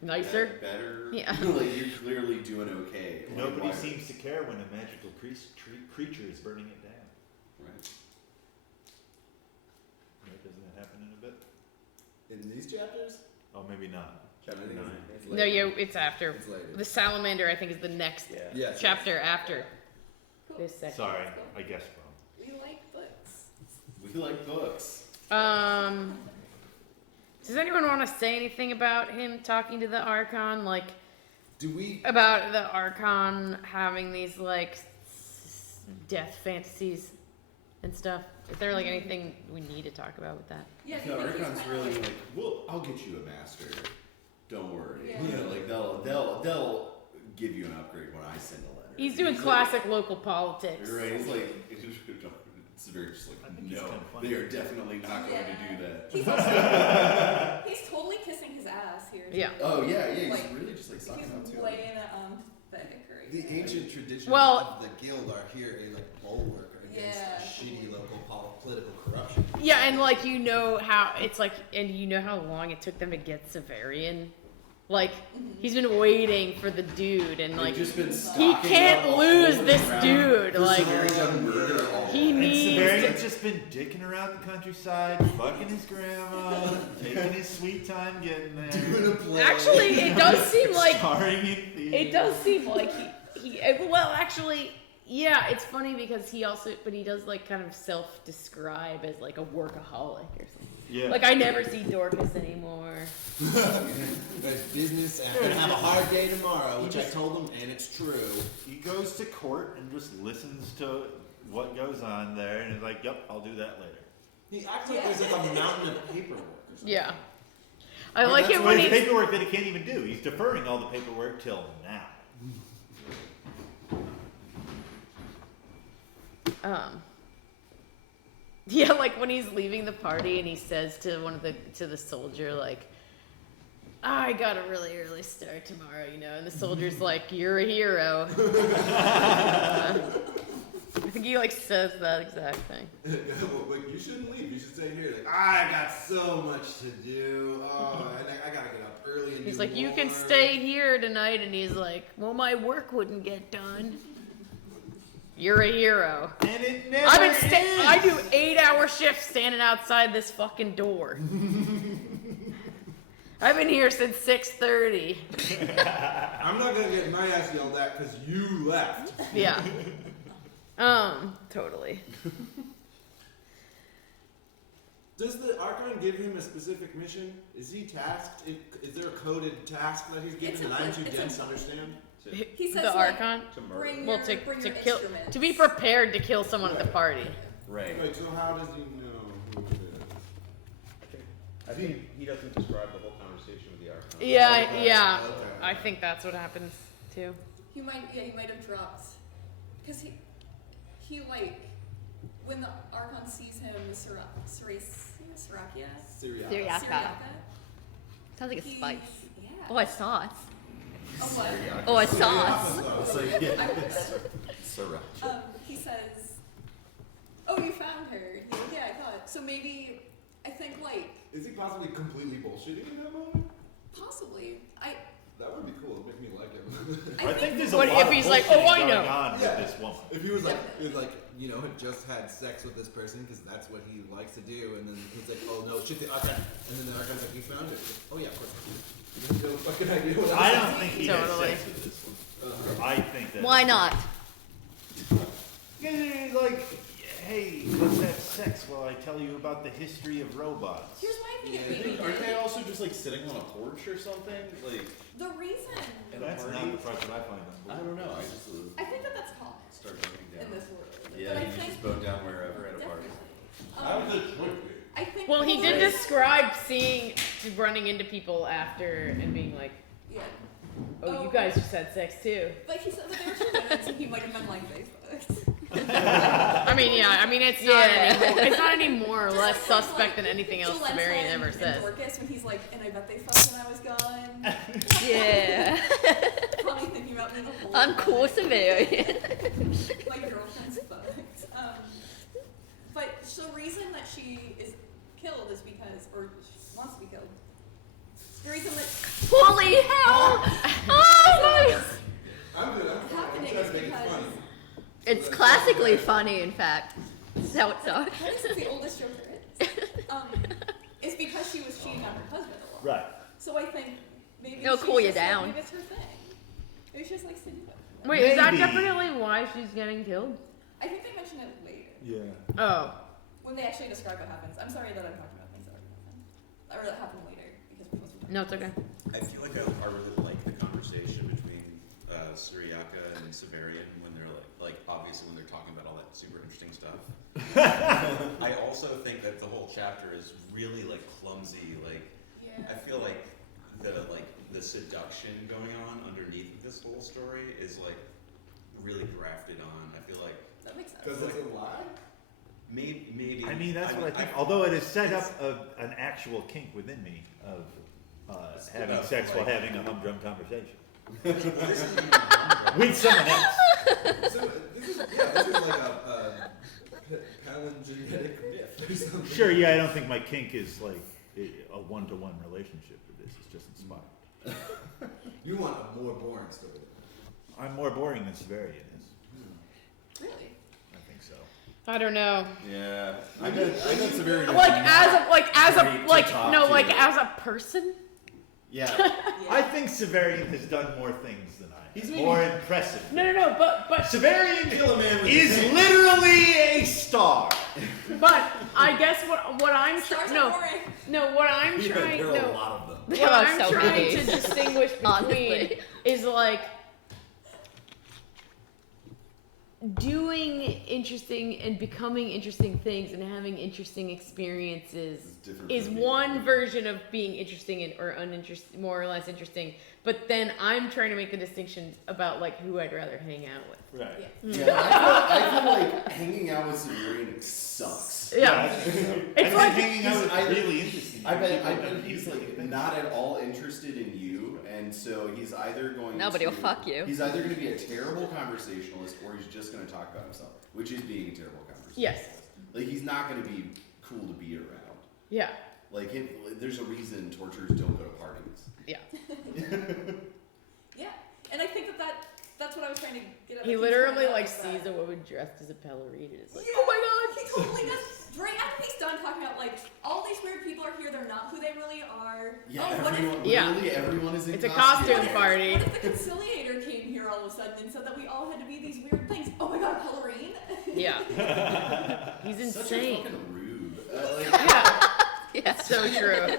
Nicer. better. Yeah. Like you're clearly doing okay. Like, Nobody why- seems to care when a magical creature is burning it down. Right. Right? Doesn't that happen in a bit? In these chapters? Oh, maybe not. Chapter 9. It's No, later. yeah, it's after. It's later. The salamander, I think, is the next Yes. chapter after Cool. this section. Sorry, I guessed wrong. We like books. We like books. Does anyone want to say anything about him talking to the Archon? Like, Do we? about the Archon having these, like, death fantasies and stuff? Is there, like, anything we need to talk about with that? Yeah, do No, you think he's Archon's kinda really like, like, well, I'll get you a master. Don't worry. Yeah. You know, like they'll give you an upgrade when I send a letter. He's doing like- classic local politics. Right, he's like, it's very just I like, think he's no, kinda funny. they are definitely not going to Yeah. do that. He's also, he's totally kissing his ass here. Too. Yeah. Oh yeah, he's Like, really just like sucking up He's to it. laying it on thick right The now. ancient traditions Well- of the guild are here a like bulwark against Yeah. shitty local political corruption. Yeah, and, like, you know how it's like, and you know how long it took them to get Severian? Like, he's been waiting for the dude, and, They've like, just been he stocking can't up all lose over this the dude. ground. Like, There's some very murder all he over. And needs Severian's just been dicking around the countryside, fucking his grandma, taking his sweet time getting there. Doing a play. Actually, it does seem like Starring in theater. it does seem like he well, actually, yeah, it's funny because he also, but he does, like, kind of self-describe as, like, a workaholic or something. Yeah. Like, I never see Dorcas anymore. There's business, and I'm gonna have a hard day tomorrow, which I told them, and it's true. He goes to court and just listens to what goes on there, and is like, "Yep, I'll do that later." He acts like there's like a mountain of paperwork or something. Yeah. I Well, like that's it Well, when his he's paperwork that he can't even do. He's deferring all the paperwork till now. yeah, like when he's leaving the party and he says to the soldier, like, I got a really early start tomorrow, you know, and the soldier's like, you're a hero. I think he, like, says that exact thing. Like, you shouldn't leave. You should stay here. Like, I got so much to do. Oh, and I gotta get up early and He's do like, you can more." stay here tonight, and he's like, well, my work wouldn't get done. You're a hero. And it never I do 8-hour shifts standing outside this fucking door. I've been here since 6:30. I'm not gonna get my ass yelled at because you left. Yeah. Totally. Does the Archon give him a specific mission? Is he tasked? Is there a coded task that he's given It's a- that I'm too it's dense a- to understand? He says The like, Archon? bring Well, your, to bring your kill, instruments. to be prepared to kill someone at the party. Right. Right, so how does he know who it is? I think he doesn't describe the whole conversation with the Archon. Yeah, Okay, yeah. okay. I think that's what happens too. He might have dropped, because he like, when the Archon sees him, Syrakia? Syriaca. Sounds like a He- spice. Yeah. Oh, a sauce. A what? Oh, a sauce. It's like, yeah. I heard that. Sriracha. He says, "Oh, you found her." He's like, "Yeah, I thought." So maybe I think like Is he possibly completely bullshitting in that moment? possibly That would be cool. It'd make me like him. I think there's a What lot if of he's like, bullshitting "Oh, I going know." on Yeah. with this woman. If he was like, Definitely. had just had sex with this person because that's what he likes to do, and then he's like, oh no, shit, the Archon, and then the Archon's like, you found it. Oh yeah, of course. You have no fucking idea what I I'm don't think he has Totally. sex with this one. I think that. Why not? Yeah, like, hey, let's have sex while I tell you about the history of robots. here's why I think Yeah, it I maybe think, aren't they did. also just like sitting on a porch or something? Like, The reason in a That's party? not the part that I find I unbelievable. don't know. I just I think that's common start going down. in this world. Yeah, but I you think just bow down wherever at a party. definitely. I think. Well, he did this. describe running into people after and being like, Yeah. "Oh, you guys just had sex too." But he said that there were 2 minutes, and he might have been like they fucked. I mean, yeah. I mean, it's not Yeah. any, it's not any more or Just less like, suspect than anything else Gillette's Severian line ever in says. Dorcas when he's like, and I bet they fucked when I was gone. Yeah. Probably thinking about me the whole I'm time. cool, Severian. My girlfriend's fucked. But the reason that she is killed is because, or she wants to be killed, The reason that Holy hell! Oh I'm good. it's happening is because It's classically funny, in fact. That's how it started. this is the oldest joke there is because she was cheating on her husband a lot. Right. So I think maybe It'll she's cool you just, like, down. maybe it's her thing. Maybe she just likes to do it. Wait, is that Maybe. definitely why she's getting killed? I think they mention it later Yeah. Oh. when they actually describe what happens. I'm sorry that I'm talking about things that already happened or that happened later because we're supposed to be talking No, it's okay. I feel like I really like the conversation between Syriaca and Severian when they're like obviously when they're talking about all that super interesting stuff. I also think that the whole chapter is really like clumsy. Like Yeah. I feel like the seduction going on underneath of this whole story is like really grafted on. I feel like That makes sense. Because it's a lie. maybe. I mean, that's what I think. Although it has set up an actual kink within me of having enough, sex while like- having a humdrum conversation This isn't even humdrum. with someone else. So this is like a palingenetic myth or something. Sure, yeah, I don't think my kink is like a one-to-one relationship with this. It's just inspired. You want a more boring story. I'm more boring than Severian is. Really? I think so. I don't know. Yeah, I bet Severian. Like as a great to talk no, to. like as a person. Yeah, I think Severian has done more things than I He's have. maybe- More impressive. No, but Severian Kill a man with is his hand. literally a star. I guess what I'm Stars trying are boring. what I'm Yeah, trying there are a no lot of them. what There are I'm so trying many. to distinguish between Honestly. is like doing interesting and becoming interesting things and having interesting experiences different is from being one boring. version of being interesting and, or uninteresting, more or less interesting. But then I'm trying to make the distinction about like who I'd rather hang out with. Right. Yeah. yeah. I feel like hanging out with Severian sucks. Yeah, I think so. It's I think like- hanging out I- is really interesting. I bet People he's don't like think not at all interested in you, and so he's either going Nobody to will fuck you. He's either going to be a terrible conversationalist, or he's just going to talk about himself, which is being a terrible conversationalist. Yes. Like he's not going to be cool to be around. yeah, Like there's a reason torturers don't go to parties. yeah. Yeah. And I think that's what I was trying to get at. He He's literally pointing out like is sees that- a woman dressed as a ballerina. It's like, Yeah, oh my god. He totally does. Right after he's done talking about like all these weird people are here, they're not who they really are. Yeah, Oh, what everyone, if Yeah. literally everyone is in It's a costume. costume party. What if the conciliator came here all of a sudden and said that we all had to be these weird things? Oh my god, Halloween? Yeah. He's Such a insane. fucking rube. Like, Yeah, Yeah. so true.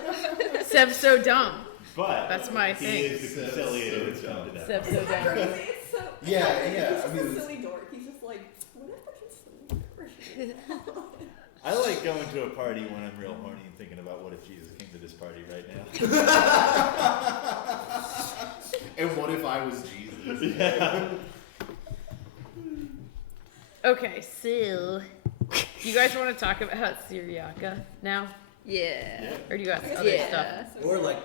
Seb's so dumb. But That's my he thing. is the conciliator that's come to that. Seb's so Isn't that dumb. crazy? It's so Yeah, He's yeah, just I mean, a it's- silly dork. He's just like, what if the conciliator were here? I like going to a party when I'm real horny and thinking about what if Jesus came to this party right now. and what if I was Jesus? Okay, so you guys want to talk about Syriaca now, Yeah. or do you got I guess other Yeah. stuff? Or like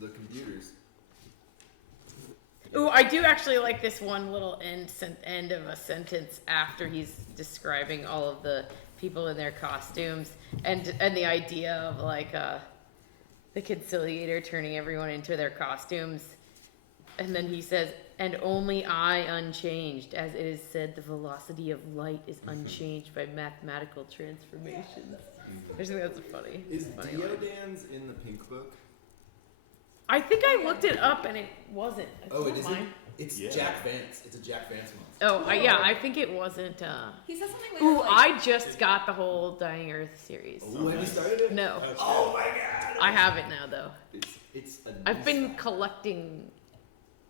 the computers. Ooh, I do actually like this one little end of a sentence after he's describing all of the people in their costumes and the idea of like the conciliator turning everyone into their costumes, and then he says, "And only I unchanged, as it is said, the velocity of light is unchanged by mathematical transformations." I just think that's funny. Is funny line. Deodans in the Pink Book? I think I looked it up and it wasn't. It's Oh, not it isn't. mine. It's Yeah. Jack Vance. It's a Jack Vance month. Oh, yeah, I think it wasn't. He says something later Ooh, like, I just got the whole Dying Earth series. Ooh, have you started it? No, Oh my god! I have it now though. It's a I've been nice- collecting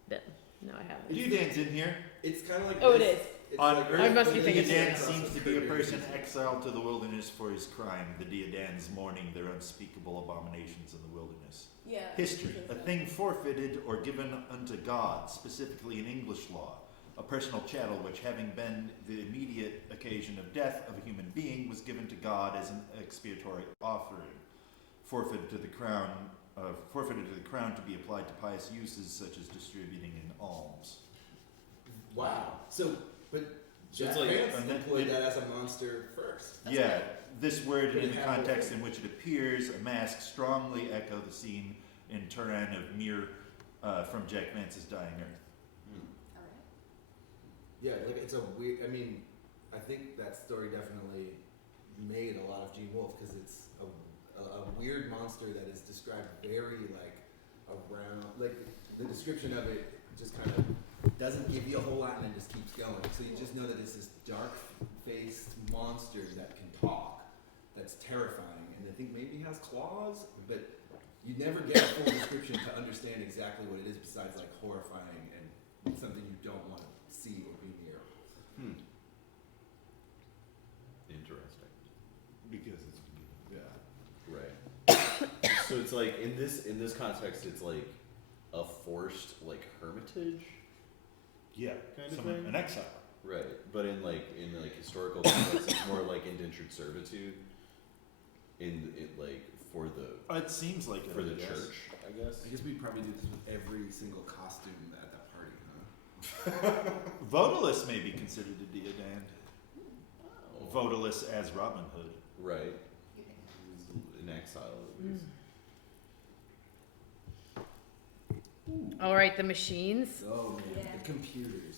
them. No, I haven't. Dudan's in here. It's kind of like Oh, it this. is. It's On like Earth, I must be the thinking Diodan it's seems to be a Caribbean. person exiled to the wilderness for his crime. The Diodans mourning their unspeakable abominations in the wilderness. yeah. History, a thing forfeited or given unto God, specifically in English law. A personal chattel which, having been the immediate occasion of death of a human being, was given to God as an expiatory offering, forfeited to the crown to be applied to pious uses such as distributing in alms. Wow. So, but So Jack it's like- Vance and then employed it- that as a monster first. Yeah, this word Could in it the have context both? in which it appears, a mask, strongly echo the scene in Turan of Mir from Jack Vance's Dying Earth. All right. Yeah, like it's a weird. I mean, I think that story definitely made a lot of Gene Wolfe because it's a weird monster that is described very like around. Like the description of it just kind of doesn't give you a whole lot and then just keeps going. So you just know that it's this dark-faced monster that can talk. That's terrifying, and I think maybe has claws, but you never get a full description to understand exactly what it is besides like horrifying and something you don't want to see or be near. Interesting. Because it's Right. So it's like in this context, it's like a forced like hermitage, yeah, Kind of someone, thing? an exile. right? But in historical context, it's more like indentured servitude. In it like for the It seems like for it, the I guess. church, I guess. I guess we'd probably do this with every single costume at that party, huh? Vodalus may be considered a Deodand. Oh. Vodalus as Robin Hood. Right. You think He's in exile at least. All right, the machines. Oh man, Yeah. the computers.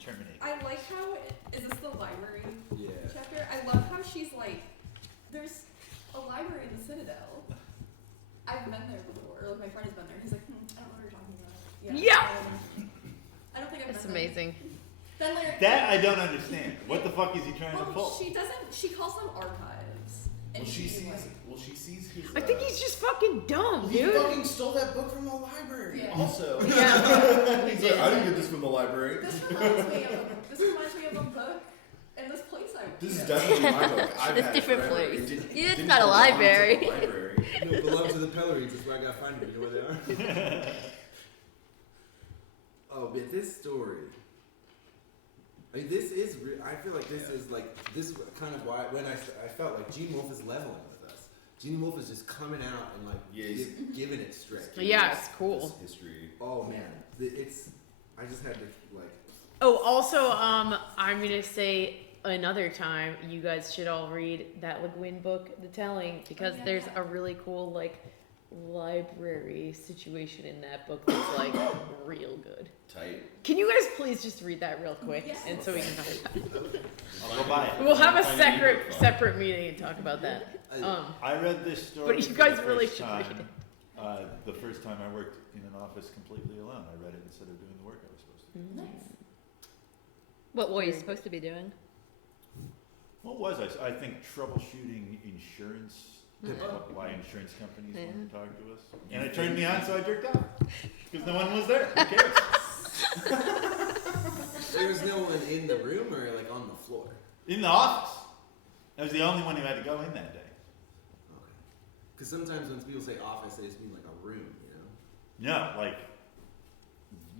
Terminator. I like how is this the library Yeah. chapter? I love how she's like, there's a library in the Citadel. I've been there before. Or like my friend has been there. He's like, I don't know what you're talking about. Yeah. I don't think I've That's been there. amazing. Then there. That I don't understand. What the fuck is he trying to Well, pull? she doesn't. She calls them archives. And Well, she she's sees. like, Well, she sees his. I think he's just fucking dumb, He dude. fucking stole that book from the library. Yeah. Also. Yeah. He's like, I didn't get this from the library. This reminds me of a book in this place I went This is to. definitely my book. I've This had different it forever. place. It didn't- Yeah, it's didn't not a belong to the library. library. No, it belongs to the Pellerines. That's where I gotta find them. You know where they are? Oh, but this story. I mean, this is. I feel like this is like this is kind of why when I felt like Gene Wolfe is leveling with us. Gene Wolfe is just coming out and like Yeah, he's- giving it straight. Yeah, it's cool. This history. Oh man, it's. I just had to like. Oh, also, I'm gonna say another time you guys should all read that Le Guin book, The Telling, because yeah, there's yeah. a really cool like library situation in that book that's like real good. Tight. Can you guys please just read that real quick, Yes. and so we can have I'll go buy it. we'll have a Find separate ebook. separate meeting and talk about that. I read this story. But you for guys the really first should time, read it. The first time I worked in an office completely alone, I read it instead of doing the work I was supposed to do. Nice. What were you supposed to be doing? What was I? I think troubleshooting insurance. Why insurance companies wanted to talk to us, and it turned me on, so I jerked off because no one was there. Who cares? There was no one in the room or like on the floor. In the office, I was the only one who had to go in that day. Okay. Because sometimes when people say office, they just mean like a room, you know. No, like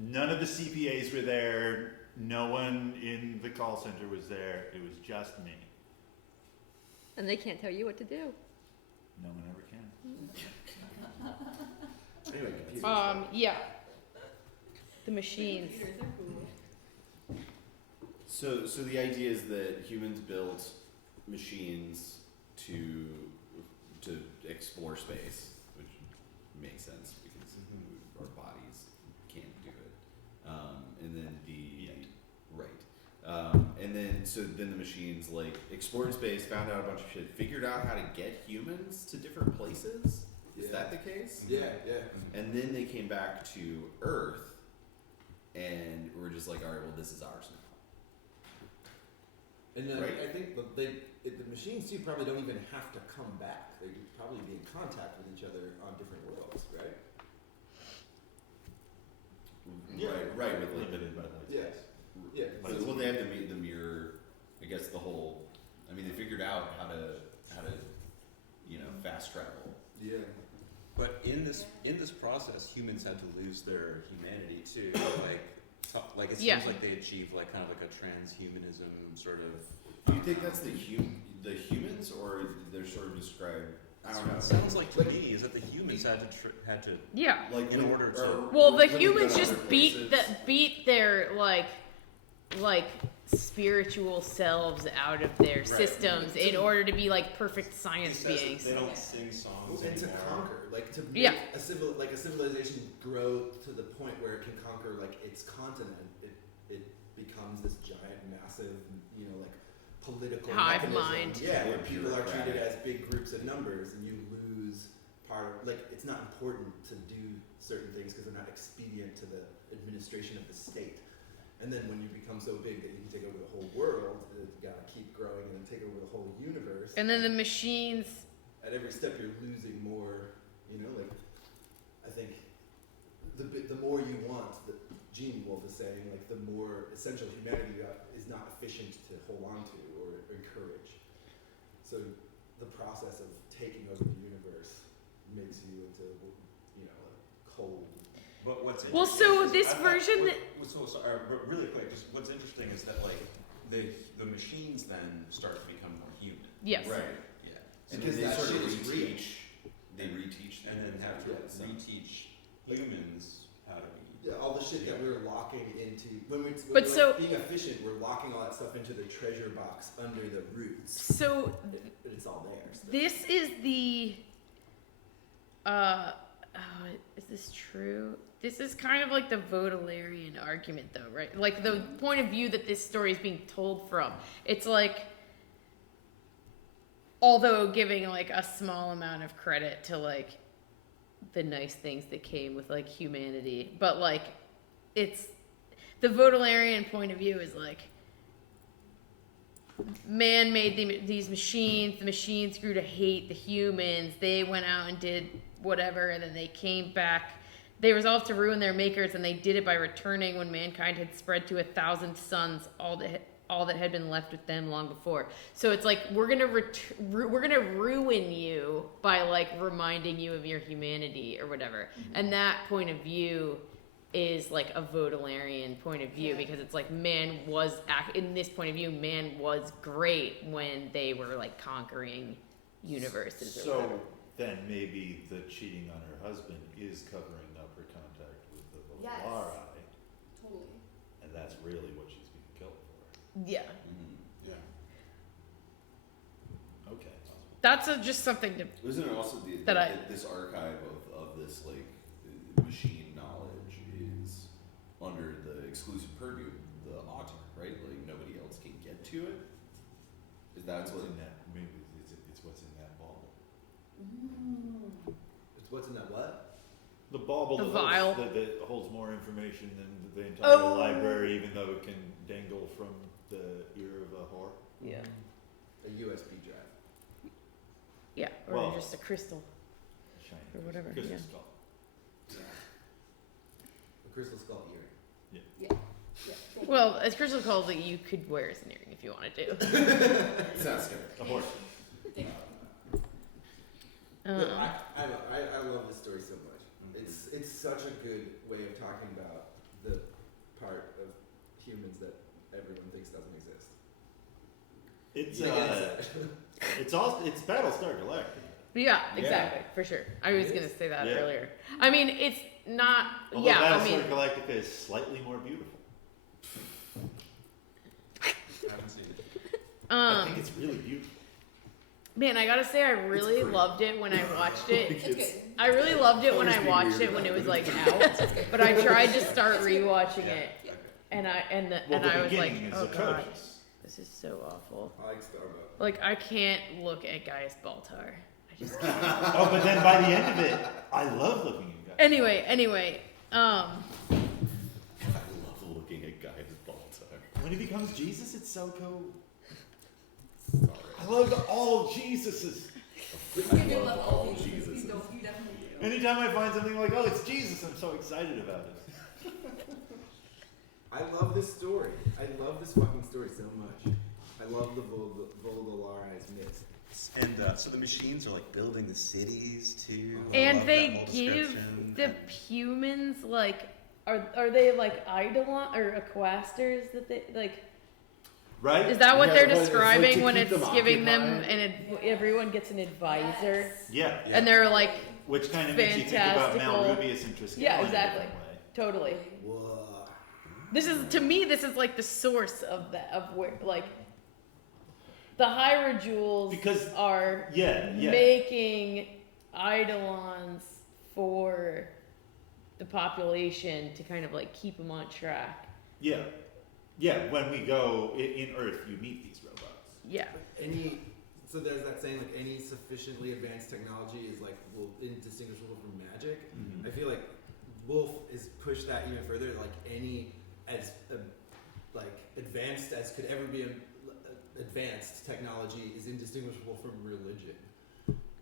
none of the CPAs were there. No one in the call center was there. It was just me. And they can't tell you what to do. No one ever can. Anyway, computers. Yeah. The machines. Computers are cool. So the idea is that humans built machines to explore space, which makes sense because our bodies can't do it. And then then the machines like explored space, found out a bunch of shit, figured out how to get humans to different places. Is that the case? Yeah, yeah. And then they came back to Earth, and we're just like, all right, well, this is ours now. And Right. I think the machines too probably don't even have to come back. They could probably be in contact with each other on different worlds, right? Right, with like Limited by light Yeah. space. Yeah. Like, well, they have the mirror. I guess the whole. I mean, they figured out how to fast travel. Yeah. But in this process, humans had to lose their humanity too. Like it seems Yeah. like they achieved like kind of like a transhumanism sort of. Do you think that's the humans, or they're sort of described? I That's don't what know. it sounds like to me is that the humans had to Yeah. Like in order to. Well, the when they humans go to just other beat places- beat their like spiritual selves out of their systems in order to be like perfect science beings. They don't sing songs And to anymore. conquer, like to make Yeah. a civilization grow to the point where it can conquer like its continent. It becomes this giant, massive, like political Hive mechanism. mind. Yeah, where Yeah, people are treated bureaucratic. as big groups of numbers, and you lose part of like it's not important to do certain things because they're not expedient to the administration of the state. And then when you become so big that you can take over the whole world, you gotta keep growing and then take over the whole universe. And then the machines. At every step, you're losing more. Like I think the more you want, the Gene Wolfe is saying, like the more essential humanity is not efficient to hold on to or encourage. So the process of taking over the universe makes you into a cold. But what's Well, interesting so is- this I thought- version that- so sorry, but really quick, just what's interesting is that like the machines then start to become more human. Yes. Right. Yeah. And Because then they that sort of shit is real. reteach. They reteach them. And then have to Yeah, so- reteach humans how to be. Yeah, all the shit that we're locking into when But we're so- being efficient, we're locking all that stuff into the treasure box under the roots. So But it's all there. still. this is the. Is this true? This is kind of like the Baudelairian argument, though, right? Like the point of view that this story is being told from. It's like, although giving like a small amount of credit to like the nice things that came with like humanity, but like it's the Baudelairian point of view is like man made these machines. The machines grew to hate the humans. They went out and did whatever, and then they came back. They resolved to ruin their makers, and they did it by returning when mankind had spread to 1,000 suns, all that had been left with them long before. So it's like we're gonna ruin you by like reminding you of your humanity or whatever. And that point of view is like a Baudelairian point of view, because it's like man was in this point of view, man was great when they were like conquering universes or whatever. So then maybe the cheating on her husband is covering up her contact with the Yes. Volari, Totally. and that's really what she's being killed for. Yeah, Yeah. Okay. that's just something to. Isn't it also this archive of this like machine knowledge is under the exclusive purview of the author, right? Like nobody else can get to it. Is that What's what? in that? Maybe it's what's in that bauble. It's what's in that what? The bauble The that vial. that holds more information than the entire Oh. library, even though it can dangle from the ear of a whore. Yeah, A USB drive. yeah, or Well- just a crystal. Shiny Or whatever, crystal yeah. skull. A crystal skull earring. Yeah. Well, as crystal calls it, you could wear as an earring if you wanted to. Sounds good. A horse. I love this story so much. It's such a good way of talking about the part of humans that everyone thinks doesn't exist. It's You know, it's Battlestar Galactica. Yeah, exactly, for sure. I was gonna say that Yeah. earlier. I mean, it's not. Although Yeah, I Battlestar mean, Galactica is slightly more beautiful. I haven't seen it. I think it's really beautiful. man, I gotta say, I really pretty. loved loved it when I watched it. It's good. I really loved it when I Always be watched weird it when about it was it. like out, but I tried to start rewatching it, Yeah. and Well, the I was like, beginning is oh god, atrocious. this is so awful. I like Starbucks. Like I can't look at Gaius Baltar. I just can't. Oh, but then by the end of it, I love looking at guys. Anyway, I love looking at guys Baltar. When he becomes Jesus, it's so cool. Sorry. I love all Jesuses. You I do love love all all these. Jesuses. You definitely do. Anytime I find something like, oh, it's Jesus, I'm so excited about it. I love this story. I love this fucking story so much. I love the Volgolari's myth. And so the machines are like building the cities too. I and love that they whole give description. the humans like, are they like eidolon or equasters that they like? Right? Is that what Yeah, they're well, it's like describing to when keep it's them giving them occupied. everyone gets an advisor, Yes. Yeah. and they're like, Which kind of makes you think about Fantastical. Malrubius and Triskelion Yeah, in a exactly. different way. totally. Whoa. This is, to me, this is like the source of that, of where, like, the Hyrule Because- are Yeah. making eidolons for the population to kind of like keep them on track. Yeah. When we go in Earth, you meet these robots. Yeah. So there's that saying like any sufficiently advanced technology is like indistinguishable from magic. Mhm. I feel like Wolf is pushed that even further. Like any as like advanced as could ever be advanced technology is indistinguishable from religion.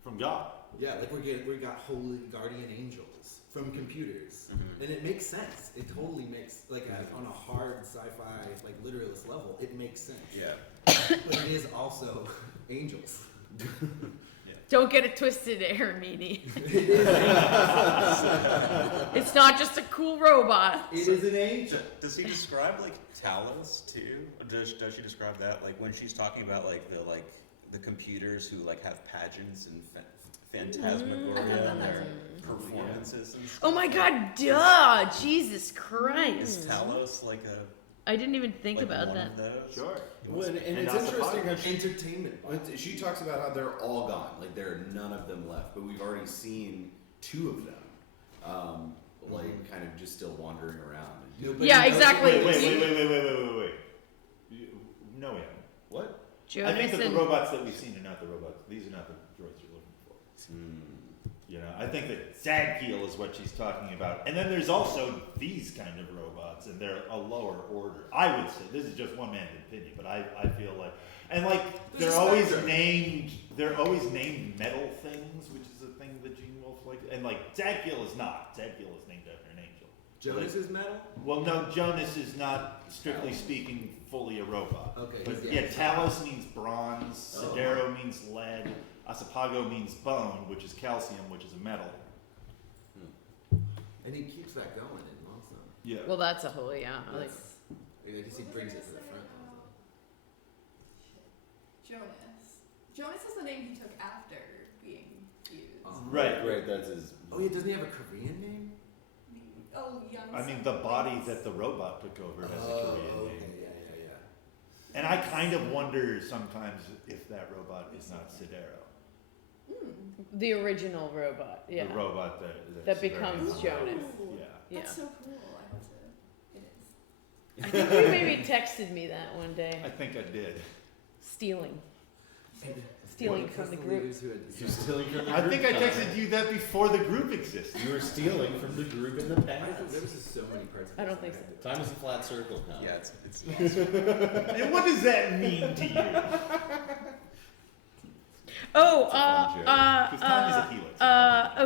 From God. Yeah, like we got holy guardian angels from computers, and it makes sense. It totally makes on a hard sci-fi like literalist level, it makes sense. Yeah. But it is also angels. Don't get it twisted, Hermini. It is angels. It's not just a cool robot. It is an angel. Does he describe like Talos too? Or does she describe that like when she's talking about like the computers who like have pageants and phantasmagoria and their performances and stuff? Oh my god, duh! Jesus Christ. Is Talos like a I didn't even think like about one that. of those? Sure. Well, and it's not the interesting how Entertainment. she talks about how they're all gone, like there are none of them left. But we've already seen 2 of them, like kind of just still wandering around. Nobody Yeah, knows- exactly. Wait. No, we haven't. What? I think that the Jefferson- robots that we've seen are not the robots. These are not the droids you're looking for. You know, I think that Sadkiel is what she's talking about. And then there's also these kind of robots, and they're a lower order. I would say, this is just one man's opinion, but I feel like, and like, There's they're a always spectrum. named metal things, which is a thing that Gene Wolfe likes. And like, Sadkiel is not. Sadkiel is named after an angel. Jonas is metal? Well, no, Jonas is not, strictly speaking, fully a robot. Okay, But he's the yeah, opposite. Talos means bronze, Oh. Sidero means lead, Asapago means bone, which is calcium, which is a metal. And he keeps that going in Lonesome. Yeah. Well, that's a whole, yeah. Like, I guess he brings it to the front. Jonas is the name he took after being used. Right. That's his. Oh yeah, doesn't he have a Korean name? Oh, young. I mean, the body that the robot took over has a Korean okay, name. yeah. And I kind of wonder sometimes if that robot is not Sidero. the original robot, yeah. The robot That Sidero becomes is. Jonas. Yeah. Yeah. That's so cool. I hope so. It is. I think you maybe texted me that one day. I think I did. Stealing One from the of group. leaders who had You're stealing from the I group. think I Connor. texted you that before the group existed. You were stealing from the group in the There past. was just so many parts of I this don't think had to- Time is a flat circle, Connor. Yeah, it's And what does that mean to you? Oh, Because time is a helix.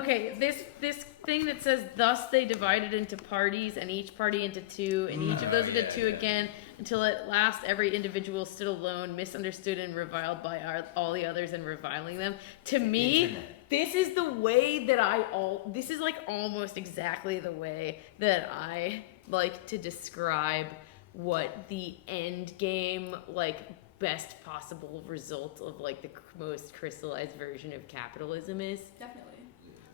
okay. This thing that says, "Thus they divided into parties, and each party into 2, and each of those into 2 again, until at last every individual stood alone, misunderstood and reviled by all the others, and reviling them." To me, Internet. this is the way that this is like almost exactly the way that I like to describe what the end game, like, best possible result of like the most crystallized version of capitalism is. Definitely.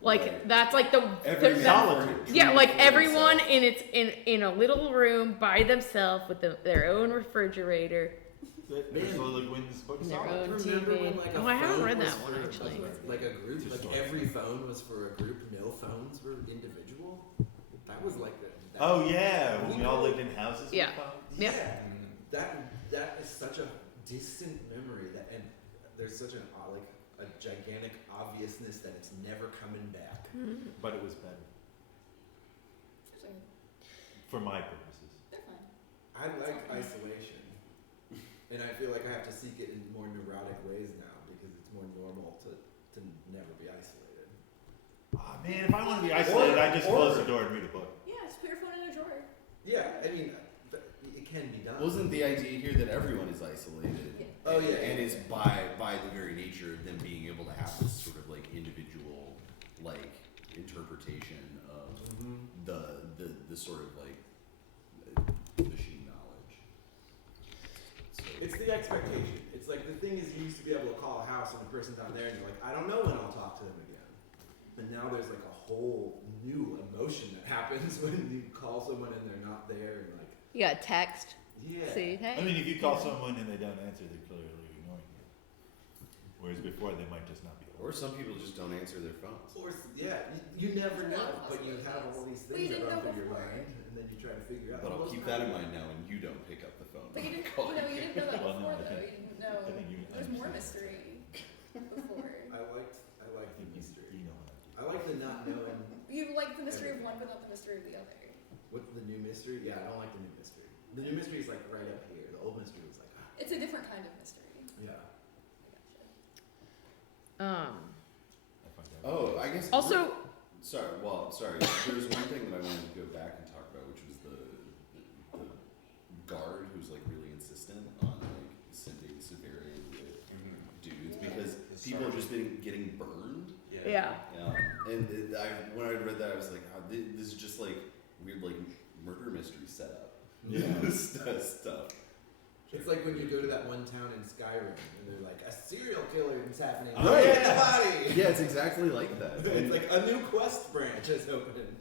Like, Right. that's like the Every Solitude. yeah, like for everyone himself. in a little room by themselves with their own refrigerator. Ursula Le Guin's book And their Solitude. own Remember TV. when, like, a Oh, I haven't phone read was that one, for, actually. Like a group, It's like just every phone was for a group. No phones were individual. That was like that. Oh yeah, when we all lived in houses. with Yeah. phones. Yeah. That is such a distant memory that, and there's such an like a gigantic obviousness that it's never coming back. But it was better for my purposes. They're fine. I like isolation, and I feel like I have to seek it in more neurotic ways now because it's more normal to never be isolated. Oh man, if I want to be isolated, I just close the or- door and read a book. Yeah, just put your phone in a drawer. Yeah, I mean, it can be done. Wasn't the idea here that everyone is isolated? Yeah. Oh, yeah. And it's by the very nature of them being able to have this sort of like individual like interpretation of the sort of like machine knowledge. So, It's the expectation. It's like the thing is, you used to be able to call a house and the person's not there, and you're like, I don't know when I'll talk to them again. But now there's like a whole new emotion that happens when you call someone and they're not there, and like You got a text. Yeah. See, hey. I mean, if you call someone and they don't answer, they're clearly ignoring you. Whereas before, they might just not be. Or some people just don't answer their phones. Or yeah, you never There's a lot know, of but you have all these But you things that didn't run know through your before. mind, and then you try to figure out. But I'll what's keep that in happening. mind now when you don't pick up the phone. But you when I didn't, call you didn't know that Well, no, before, I though. think- You didn't know. I think you There's more understand. mystery before. I like the mystery. You know I like the not knowing. You like the mystery of one, but not the mystery of the other. What's the new mystery? Yeah, I don't like the new mystery. The new mystery is like right up here. The old mystery was like, It's a different kind of mystery. yeah. I find that Oh, I guess. Also, Sorry. There's one thing that I wanted to go back and talk about, which was the guard who's like really insistent on like sending Severian with dudes because people have just been getting burned. yeah. And when I read that, I was like, oh, this is just like weird like murder mystery setup. Yeah. Stuff. It's like when you go to that one town in Skyrim and they're like, a serial killer is happening. Right. Get the body! Yeah, it's exactly like that. It's like a new quest branch has opened.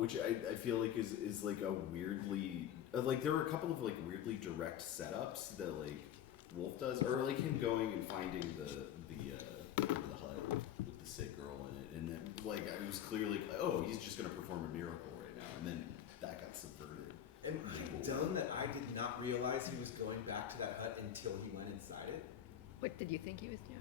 Which I feel like is like a weirdly like there were a couple of like weirdly direct setups that like Wolf does, or like him going and finding the hut with the sick girl in it, and then like I was clearly like, oh, he's just gonna perform a miracle right now, and then that got subverted. Am I dumb that I did not realize he was going back to that hut until he went inside it? What did you think he was doing?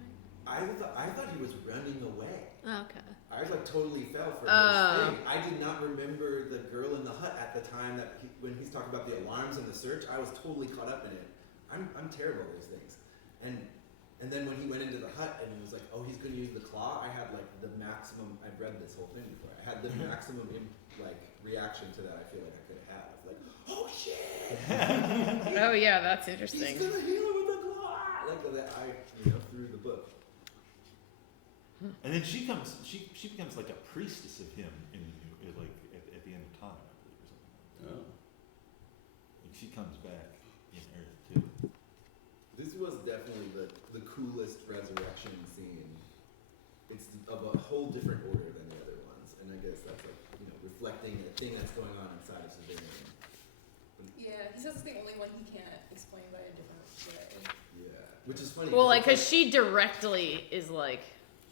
I thought he was running away. Oh, okay. I was like totally fell for his Oh. thing. I did not remember the girl in the hut at the time that when he's talking about the alarms and the search. I was totally caught up in it. I'm terrible at those things. And then when he went into the hut and he was like, oh, he's going to use the claw. I had like the maximum. I've read this whole thing before. I had the maximum like reaction to that. I feel like I could have had. I was like, oh shit! Oh yeah, that's He's interesting. gonna heal him with the claw. Like that. I through the book. And then she becomes like a priestess of him in like at the end of time, I believe, or something. Oh. Like she comes back in Earth too. This was definitely the coolest resurrection scene. It's of a whole different order than the other ones, and I guess that's like reflecting a thing that's going on inside of Severian. Yeah, he says it's the only one he can't explain by a different way. Yeah, which is funny. Well, like, it's cause she directly is like,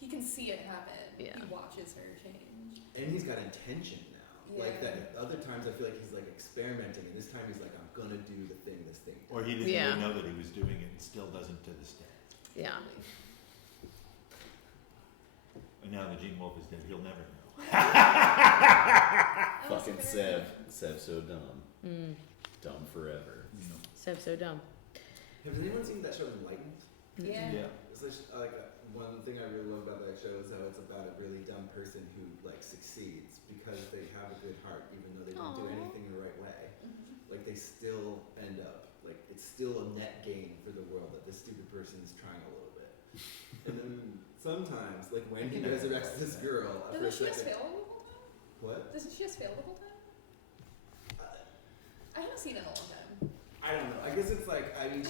He can see it happen. Yeah. He watches her change. and he's got intention now. Like Yeah. that. Other times I feel like he's like experimenting, and this time he's like, I'm gonna do this thing. Or he didn't Yeah. really know that he was doing it and still doesn't to this day. yeah. And now that Gene Wolfe is dead, he'll never know. Fucking Sev so dumb. Dumb forever. So dumb. Has anyone seen that show Enlightened? Yeah. It's like one thing I really love about that show is how it's about a really dumb person who like succeeds because they have a good heart, even though they don't do Aw. anything the right way. Mhm. Like they still end up like it's still a net gain for the world that this stupid person is trying a little bit. And then sometimes, like when he resurrects this girl, for a Doesn't she just second, fail the whole time? what? Doesn't she just fail the whole time? I haven't seen it in a long time. I don't know. I guess it's like I mean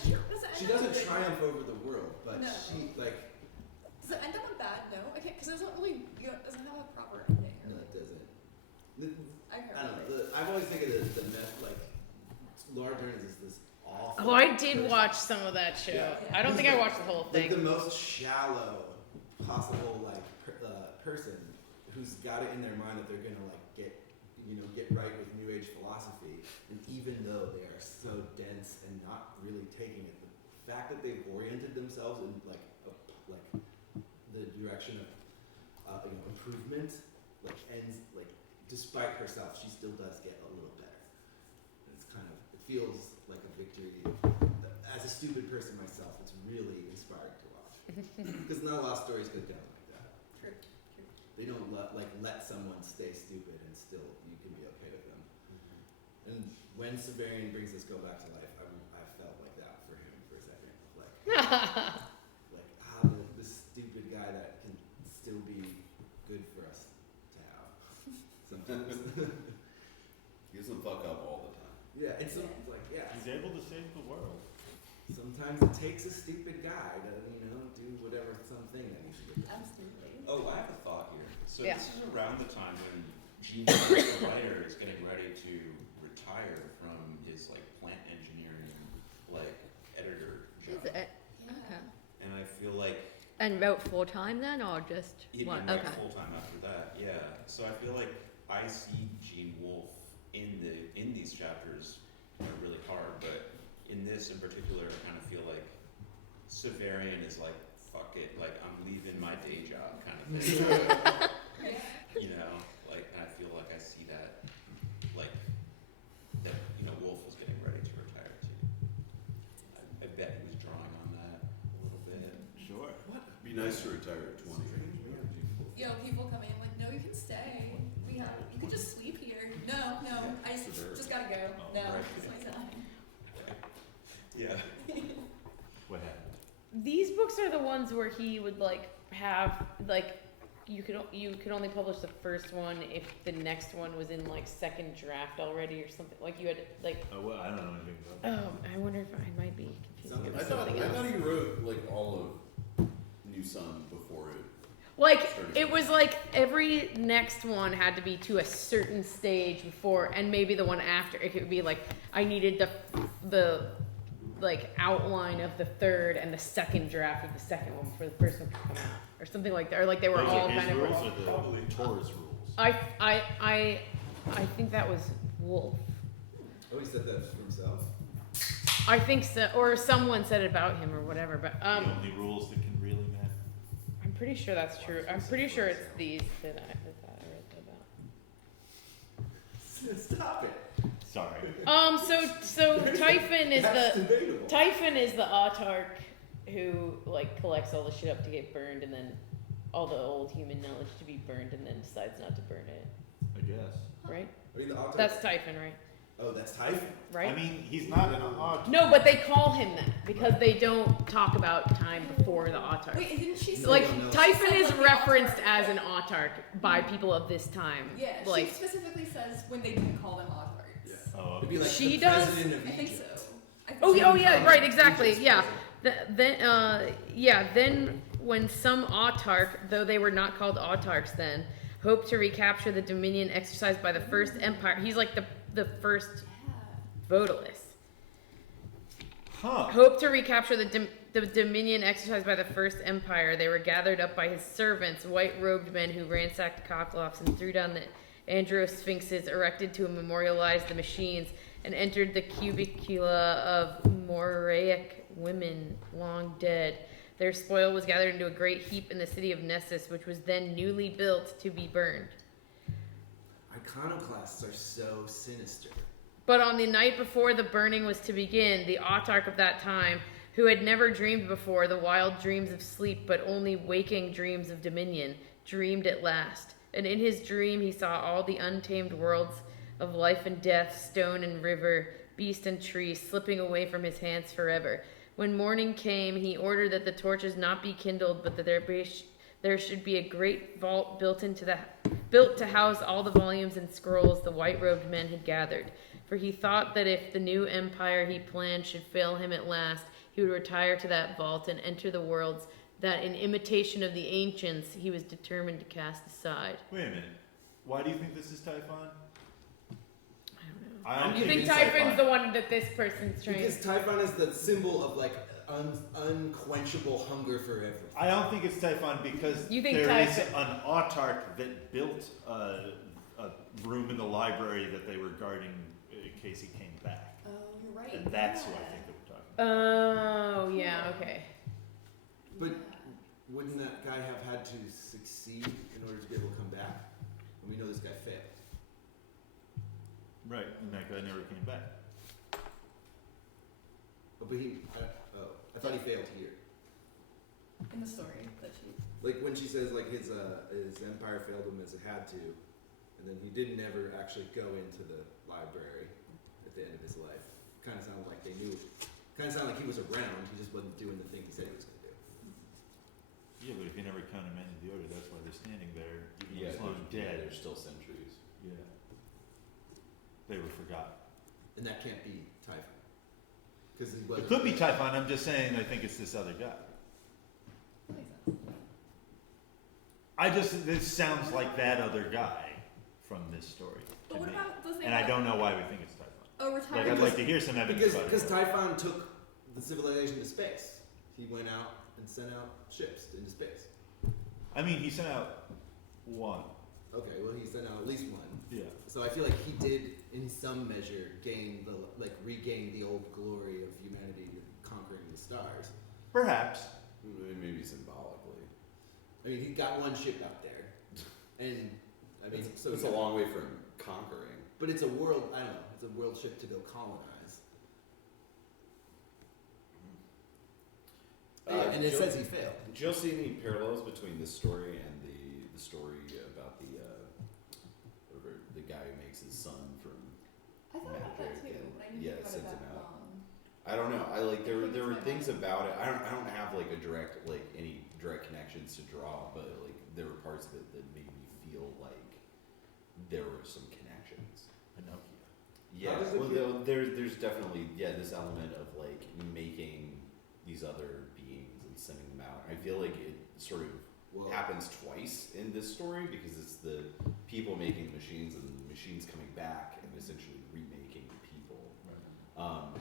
she doesn't triumph over the world, but No. she like Does it end on a bad note? I can't, because it doesn't really, it doesn't have a proper ending. no, it doesn't. I I don't know. I've always think of the myth like Laura Dern is this awful. Oh, I did person. watch some of that show. Yeah. I don't think I watched the whole Like the thing. most shallow possible like person who's got it in their mind that they're gonna like get right with New Age philosophy, and even though they are so dense and not really taking it, the fact that they've oriented themselves in like the direction of improvement, like ends like despite herself, she still does get a little better. And it's kind of it feels like a victory. As a stupid person myself, it's really inspiring to watch because not a lot of stories go down like that. True. They don't let someone stay stupid and still you can be okay with them. And when Severian brings this girl back to life, I felt like that for him for a second. This stupid guy that can still be good for us to have sometimes. He doesn't fuck up all the time. Yeah, it's Yeah. like yeah. He's able to save the world. Sometimes it takes a stupid guy to do whatever something that needs to get done. Absolutely. Oh, I have a thought here. So Yeah. this is around the time when Gene Wolfe, the writer, is getting ready to retire from his like plant engineering like editor Is job. it? Yeah. Okay. And I feel like And wrote full time then, or just he one? went Okay. full time after that. Yeah. So I feel like I see Gene Wolfe in these chapters really hard, but in this in particular, I kind of feel like Severian is like, fuck it, like I'm leaving my day job kind of thing. You know, like I feel like I see that, like that, you know, Wolfe was getting ready to retire too. I bet he was drawing on that a little bit. Sure. It'd be nice to retire at 20. Yo, people come in like, no, you can stay. You can just sleep here. No, I just gotta go. No, Right. it's my time. Yeah. What happened? These books are the ones where he would like have like you could only publish the first one if the next one was in like second draft already or something. Like you had like Oh, well, I don't know anything about that. I wonder if I might be confusing it I with thought something else. he wrote like all of New Sun before it. Like it was like every next one had to be to a certain stage before, and maybe the one after it could be like I needed the like outline of the third and the second draft of the second one before the first one could come out, or something like that, or like they were Those all are his kind of. rules or the Taurus rules? I think that was Wolf. Oh, he said that for himself. I think so, or someone said it about him or whatever. But The only rules that can really matter. I'm pretty sure that's true. I'm pretty sure it's these that I read about. Stop it. Sorry. So Typhon is That's the debatable. Typhon is the autarch who like collects all the shit up to get burned, and then all the old human knowledge to be burned, and then decides not to burn it. I guess. Right? Are you the author? That's Typhon, right? Oh, that's Typhon. Right? I mean, he's not an odd. No, but they call him that because they don't talk about time before the autarch. Wait, didn't she say No, Like no. Typhon She is said, like, the referenced autarch, as yeah. an autarch by people of this time. Yeah, like she specifically says when they didn't call them autarchs. Yeah. Oh, It'd be like She the does? president of I think Egypt. so. I think oh, so. yeah, right, exactly, Egypt's yeah. president. Then when some autarch, though they were not called autarchs then, hoped to recapture the dominion exercised by the first empire. He's like the first Yeah. Vodalist. huh. Hoped to recapture the dominion exercised by the first empire. They were gathered up by his servants, white-robed men who ransacked cocklofts and threw down the androsphinxes erected to memorialize the machines, and entered the cubicula of Moraic women long dead. Their spoil was gathered into a great heap in the city of Nessus, which was then newly built to be burned. Iconoclasts are so sinister. But on the night before the burning was to begin, the autarch of that time, who had never dreamed before the wild dreams of sleep, but only waking dreams of dominion, dreamed at last. And in his dream he saw all the untamed worlds of life and death, stone and river, beast and tree, slipping away from his hands forever. When morning came, he ordered that the torches not be kindled, but that there should be a great vault built to house all the volumes and scrolls the white-robed men had gathered. For he thought that if the new empire he planned should fail him at last, he would retire to that vault and enter the worlds that, in imitation of the ancients, he was determined to cast aside. Wait a minute. Why do you think this is Typhon? I I don't don't know. You think it's Typhon's the one that this person's trying Because Typhon is the symbol of like unquenchable hunger for everything. I don't think it's Typhon because You think there is Typhon- an autarch that built a room in the library that they were guarding in case he came back. Oh, you're right. And that's who I think that we're talking about. Oh, yeah, okay. But wouldn't that guy have had to succeed in order to be able to come back? And we know this guy failed. Right, and that guy never came back. Oh, but I thought he failed here. In the story that she. Like when she says like his empire failed him as it had to, and then he didn't ever actually go into the library at the end of his life. Kind of sounded like they knew. Kind of sounded like he was around. He just wasn't doing the thing he said he was going to do. Yeah, but if you never countermanded the order, that's why they're standing there. Even Yeah, though it's long dead. there's still centuries. Yeah. They were forgotten. And that can't be Typhon. Because he was. It could be Typhon, I'm just saying I think it's this other guy. That makes sense. This sounds like that other guy from this story. But to what me. about the thing? And I that- don't know why we think it's Typhon. Oh, Like, retired. I'd like to hear some evidence about Because it. Typhon took the civilization to space. He went out and sent out ships into space. I mean, he sent out one. Okay, well, he sent out at least one. Yeah. So I feel like he did, in some measure, regain the old glory of humanity conquering the stars. Perhaps. Maybe symbolically. I mean, he got one ship out there, and I mean, so It's a long way from conquering. But it's a world. I don't know. It's a world ship to go colonize. And it Jill- says he failed. Do you all see any parallels between this story and the story about the guy who makes his son from? I thought about that too, Magic but I and- didn't yeah, think about sends it him that out. long. I don't know. I like there I think were it's things my about it. I don't have like a direct any direct connections to draw, but like there were parts of it that made me feel like there were some connections. Pinocchio. Yeah, How does it well, feel- there's definitely this element of like making these other beings and sending them out. I feel like it sort of Well, happens twice in this story because it's the people making machines and the machines coming back and essentially remaking the people.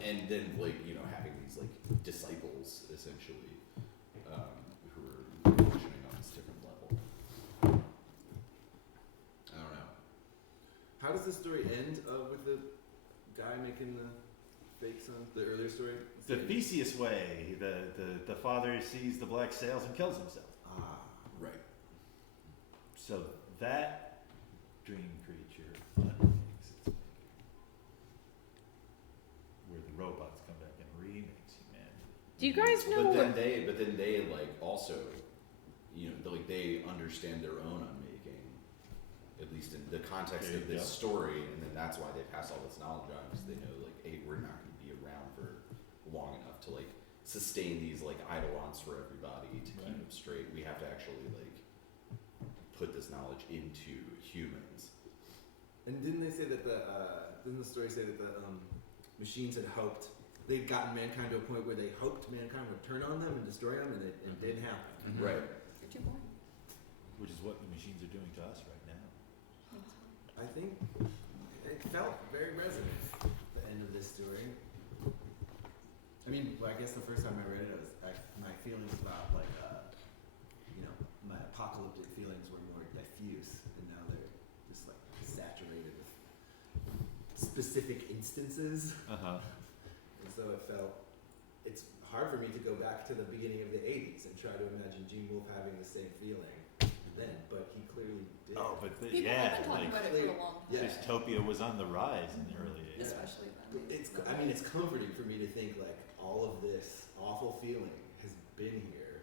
And then like having these like disciples essentially who are functioning on this different level. I don't know. how does the story end with the guy making the fake son? The earlier story. The Theseus way. The father sees the black sails and kills himself. Ah, Right. So that dream creature unmakes its maker. Where the robots come back and remakes humanity. Do you guys know But then they like also, like they understand their own unmaking, at least in the context There of you this go. story, and then that's why they pass all this knowledge on because they know like, hey, we're not going to be around for long enough to like sustain these like eidolons for everybody to keep Right. them straight. We have to actually like put this knowledge into humans. and didn't they say that didn't the story say that the machines had hoped they'd gotten mankind to a point where they hoped mankind would turn on them and destroy them, and it didn't happen. Right. You're too boring. Which is what the machines are doing to us right now. I think it felt very resonant. The end of this story. I mean, I guess the first time I read it, my feelings about my apocalyptic feelings were more diffuse, and now they're just like saturated with specific instances. And so it's hard for me to go back to the beginning of the 80s and try to imagine Gene Wolfe having the same feeling then, but he clearly did. Oh, but People have been talking about it for a long time. Yeah. dystopia was on the rise in the early 80s. Especially then. It's comforting for me to think like all of this awful feeling has been here.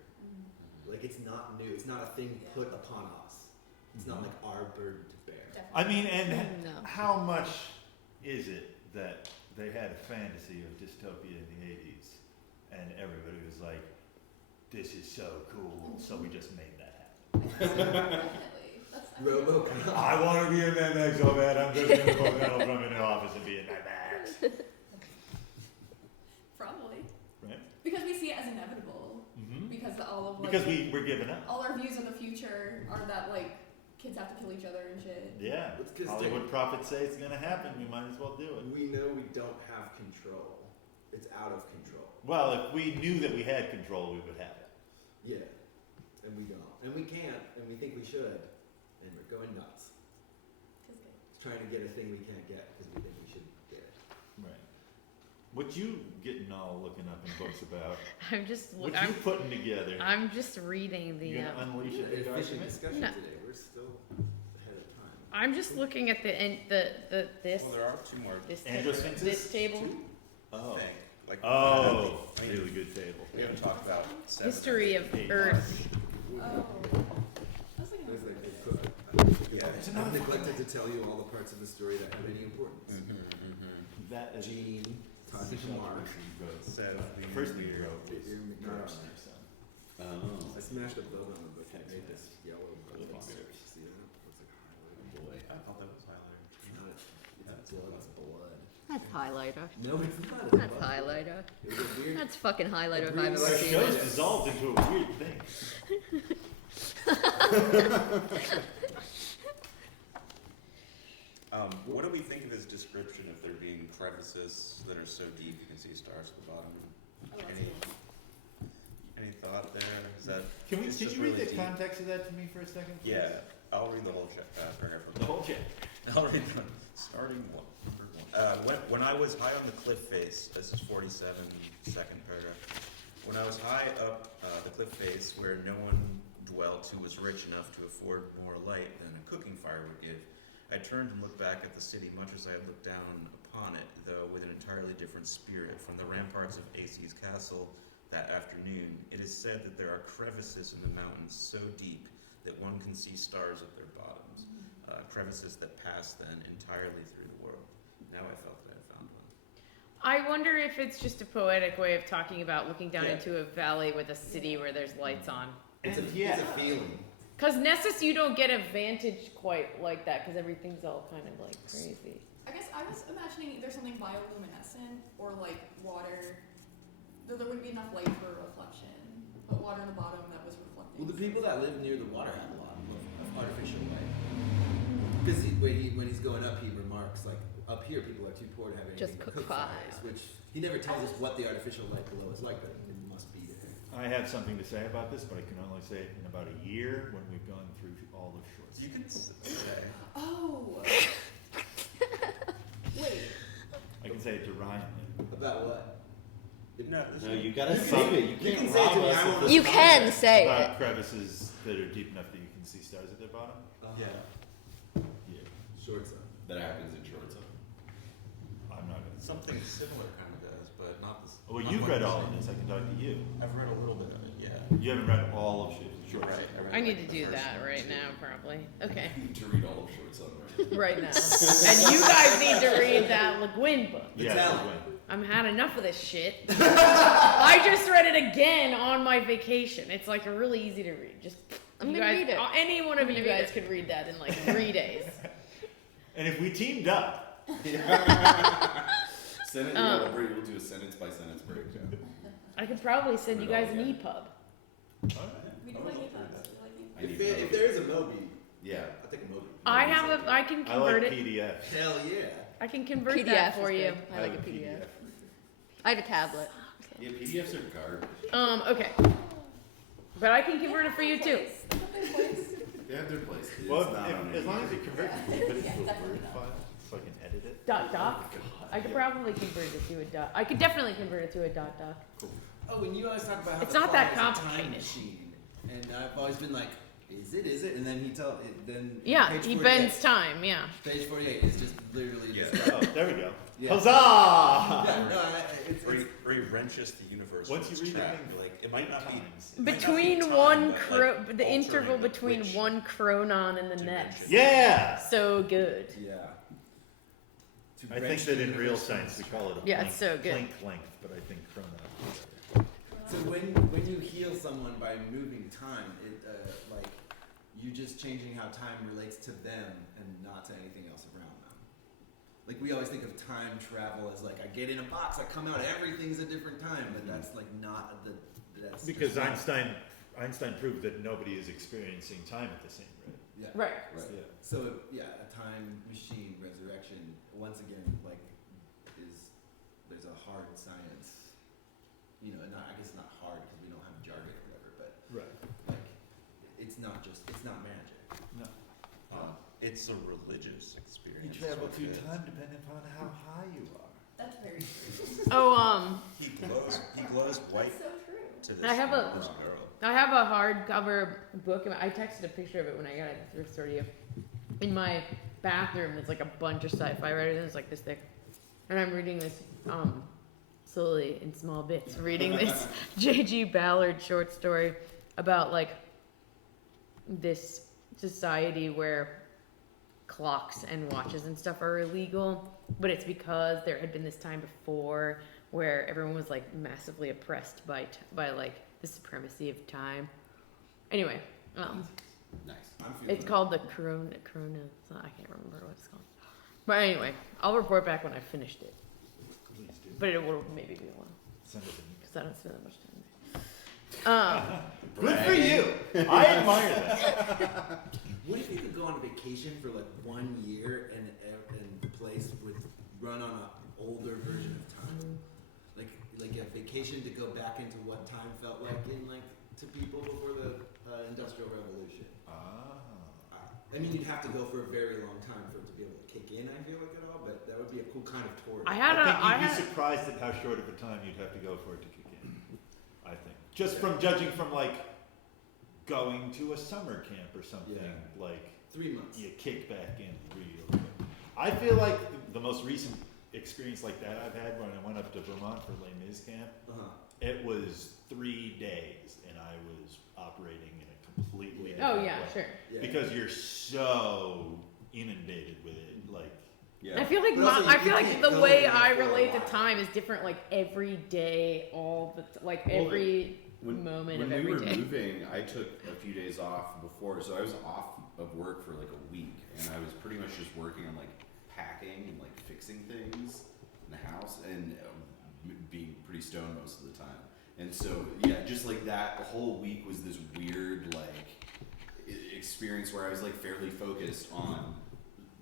Like it's not new. It's not a thing Yeah. put upon us. It's not like our burden to bear. Definitely. I mean, and No. how much is it that they had a fantasy of dystopia in the 80s and everybody was like, this is so cool, so we just made that Definitely. RoboCop. I want to be in Mad Max so bad, I'm just going to go down from an office and be in Mad Max. Probably. Right? Because we see it as inevitable. Mm-hmm. Because all of like Because we're giving up. all our views of the future are that like kids have to kill each other and shit. Yeah. It's 'cause Hollywood prophets say it's going to happen, we might as well do it. We know we don't have control. It's out of control. Well, if we knew that we had control, we would have it. Yeah. And we don't. And we can't. And we think we should. And we're going nuts. Trying to get a thing we can't get because we think we should get it. Right. What you getting all looking up in books about? I'm just What you putting together? I'm just reading You the. gonna unleash An it? efficient discussion No. today. We're still ahead of time. I'm just looking at the this Well, there are two more. this Androsphinxes? this table. Oh. Oh, really good table. We haven't talked about History of Eight. Earth. Oh. I was thinking There's of like they it. put. Yeah, it's I've another neglected to tell you all the parts of the story that have any importance. That is Gene, Tanya Kumar, the first thing you wrote was Dear Girls McNaughton. and Your Son. Oh. I smashed up both of them, but Okay. I made this yellow Really box. good. See that? Looks like highlighter. Boy. I thought that was highlighter. No, it's blood. It's blood. That's highlighter. No, it's not. It's That's blood. highlighter. It was a weird. That's fucking highlighter if It I've really ever Our seen show's it. dissolved into a weird thing. What do we think of his description of there being crevices that are so deep you can see stars at the bottom. Oh, that's Any, cool. any thought there? Is that Can it's you just read really the deep? context of that to me for a second? Please? Yeah, I'll read the whole paragraph. The whole check. I'll read the starting one. When I was high on the cliff face, this is 47, second paragraph. When I was high up the cliff face where no one dwelt who was rich enough to afford more light than a cooking fire would give, I turned and looked back at the city much as I had looked down upon it, though with an entirely different spirit. From the ramparts of AC's castle that afternoon, it is said that there are crevices in the mountains so deep that one can see stars at their bottoms, crevices that pass then entirely through the world. Now I felt that I had found one. I wonder if it's just a poetic way of talking about looking down Yeah. into a valley with a city where there's lights on. It's a feeling. Cause Nessus, you don't get a vantage quite like that, cause everything's all kind of like crazy. I guess I was imagining either something bioluminescent or like water, though there wouldn't be enough light for reflection, but water in the bottom that was reflecting. Well, the people that live near the water have a lot of artificial light. Because when he's going up, he remarks like, up here people are too poor to have anything Just but cook fires, fire. which he never tells us what the artificial light below is like, but it must be there. I have something to say about this, but I can only say it in about a year when we've gone through all the shorts. You can say. Oh. Wait. I can say it to Ryan. About what? No, No, you gotta save it. You You can't can say it to rob me, us I of won't- this You can context. say About it. crevices that are deep enough that you can see stars at their bottom. Yeah. Yeah, Shorts up. That happens in shorts. I'm not gonna. Something similar kind of does, but not this. Well, not you've what read you're all of saying. this. I can talk to you. I've read a little bit of it, yeah. You haven't read all of shorts. Right. read, I need like, to the do first that one, right too. now, probably. Okay. To read all of shorts on Right now. And you guys need to read that Le Guin book. Yeah, Italian. that's right. I'm had enough of this shit. I just read it again on my vacation. It's like really easy to read. Just I'm you gonna guys, read it. Any one of I'm you gonna read guys it. could read that in like 3 days. And if we teamed up, Sentence, we'll do a sentence by sentence breakdown. I could probably send you guys an EPUB. all right. We do like EPUBs. We like EPUBs. I need If there is a Moby, Yeah. I'll take a Moby. I have I can I convert like it. PDF. Hell yeah. I can convert PDF that for is you. good. I like a PDF. PDF. I have a tablet. Yeah, PDFs are garbage. Okay. But I can convert it for you too. They have their place. It's Well, not on as long any- as you convert it, can you put it into a Word file so I can edit it? Doc. I could probably convert it to a dot. I could definitely convert it to a dot doc. Oh, and you always talk about how It's the not that fire is a time complicated. machine, and I've always been like, is it? And then then Yeah, page he 48 bends time. Yeah. Page 48 is just literally Yeah. just like, Oh, there we go. Yeah. Huzzah! yeah, no, it's Where he wrenches the universe. Once with you its read the track. thing You're like, it might not be. times. it might not be Between time, one but, like, the interval altering between which one chronon and the next. dimension. Yeah! So good. yeah. To I think wrench that the in real universe science we call it a Yeah, it's so good. plank length, but I think chrono. So when you heal someone by moving time, it like you just changing how time relates to them and not to anything else around them. Like we always think of time travel as like I get in a box, I come out, everything's a different time, but that's like not the that's Because just not- Einstein proved that nobody is experiencing time at the same rate. yeah. Right. Right. Yeah. So yeah, a time machine resurrection once again like there's a hard science. You know, I guess not hard because we don't have jargon or whatever, but Right. like it's not magic. No. It's a religious You experience. travel is through what it is. time depending upon how high you are. That's very true. Oh, He glows white That's so true. to this I have a- this girl. I have a hardcover book. I texted a picture of it when I got it at the thrift store to you. In my bathroom, there's like a bunch of sci-fi writers, and it's like this thick. And I'm reading this slowly in small bits. Reading this J.G. Ballard short story about like this society where clocks and watches and stuff are illegal, but it's because there had been this time before where everyone was like massively oppressed by like the supremacy of time. Anyway, Nice. I'm feeling it's called the Corona. I can't remember what it's called. But anyway, I'll report back when I finished it. Please do. But it will maybe be a while Send it to me. because I don't spend that much time there. Good for you! I admire that. What if you could go on a vacation for like 1 year and a place with run on an older version of time, like a vacation to go back into what time felt like to people before the Industrial Revolution. I mean, you'd have to go for a very long time for it to be able to kick in. I feel like at all, but that would be a cool kind of tour. I think you'd be surprised at how short of a time you'd have to go for it to kick in. I think just from judging from like going to a summer camp or something, like 3 months. You kick back in real quick. I feel like the most recent experience like that I've had when I went up to Vermont for Les Mis camp, it was 3 days and I was operating in a completely different way. Sure. Yeah. Because you're so inundated with it, like. Yeah. I feel like But also the way I relate to time is different. Like every day, every moment of every day. When we were moving, I took a few days off before, so I was off of work for like a week, and I was pretty much just working on like packing and like fixing things in the house, and being pretty stoned most of the time. And so yeah, just like that whole week was this weird like experience where I was like fairly focused on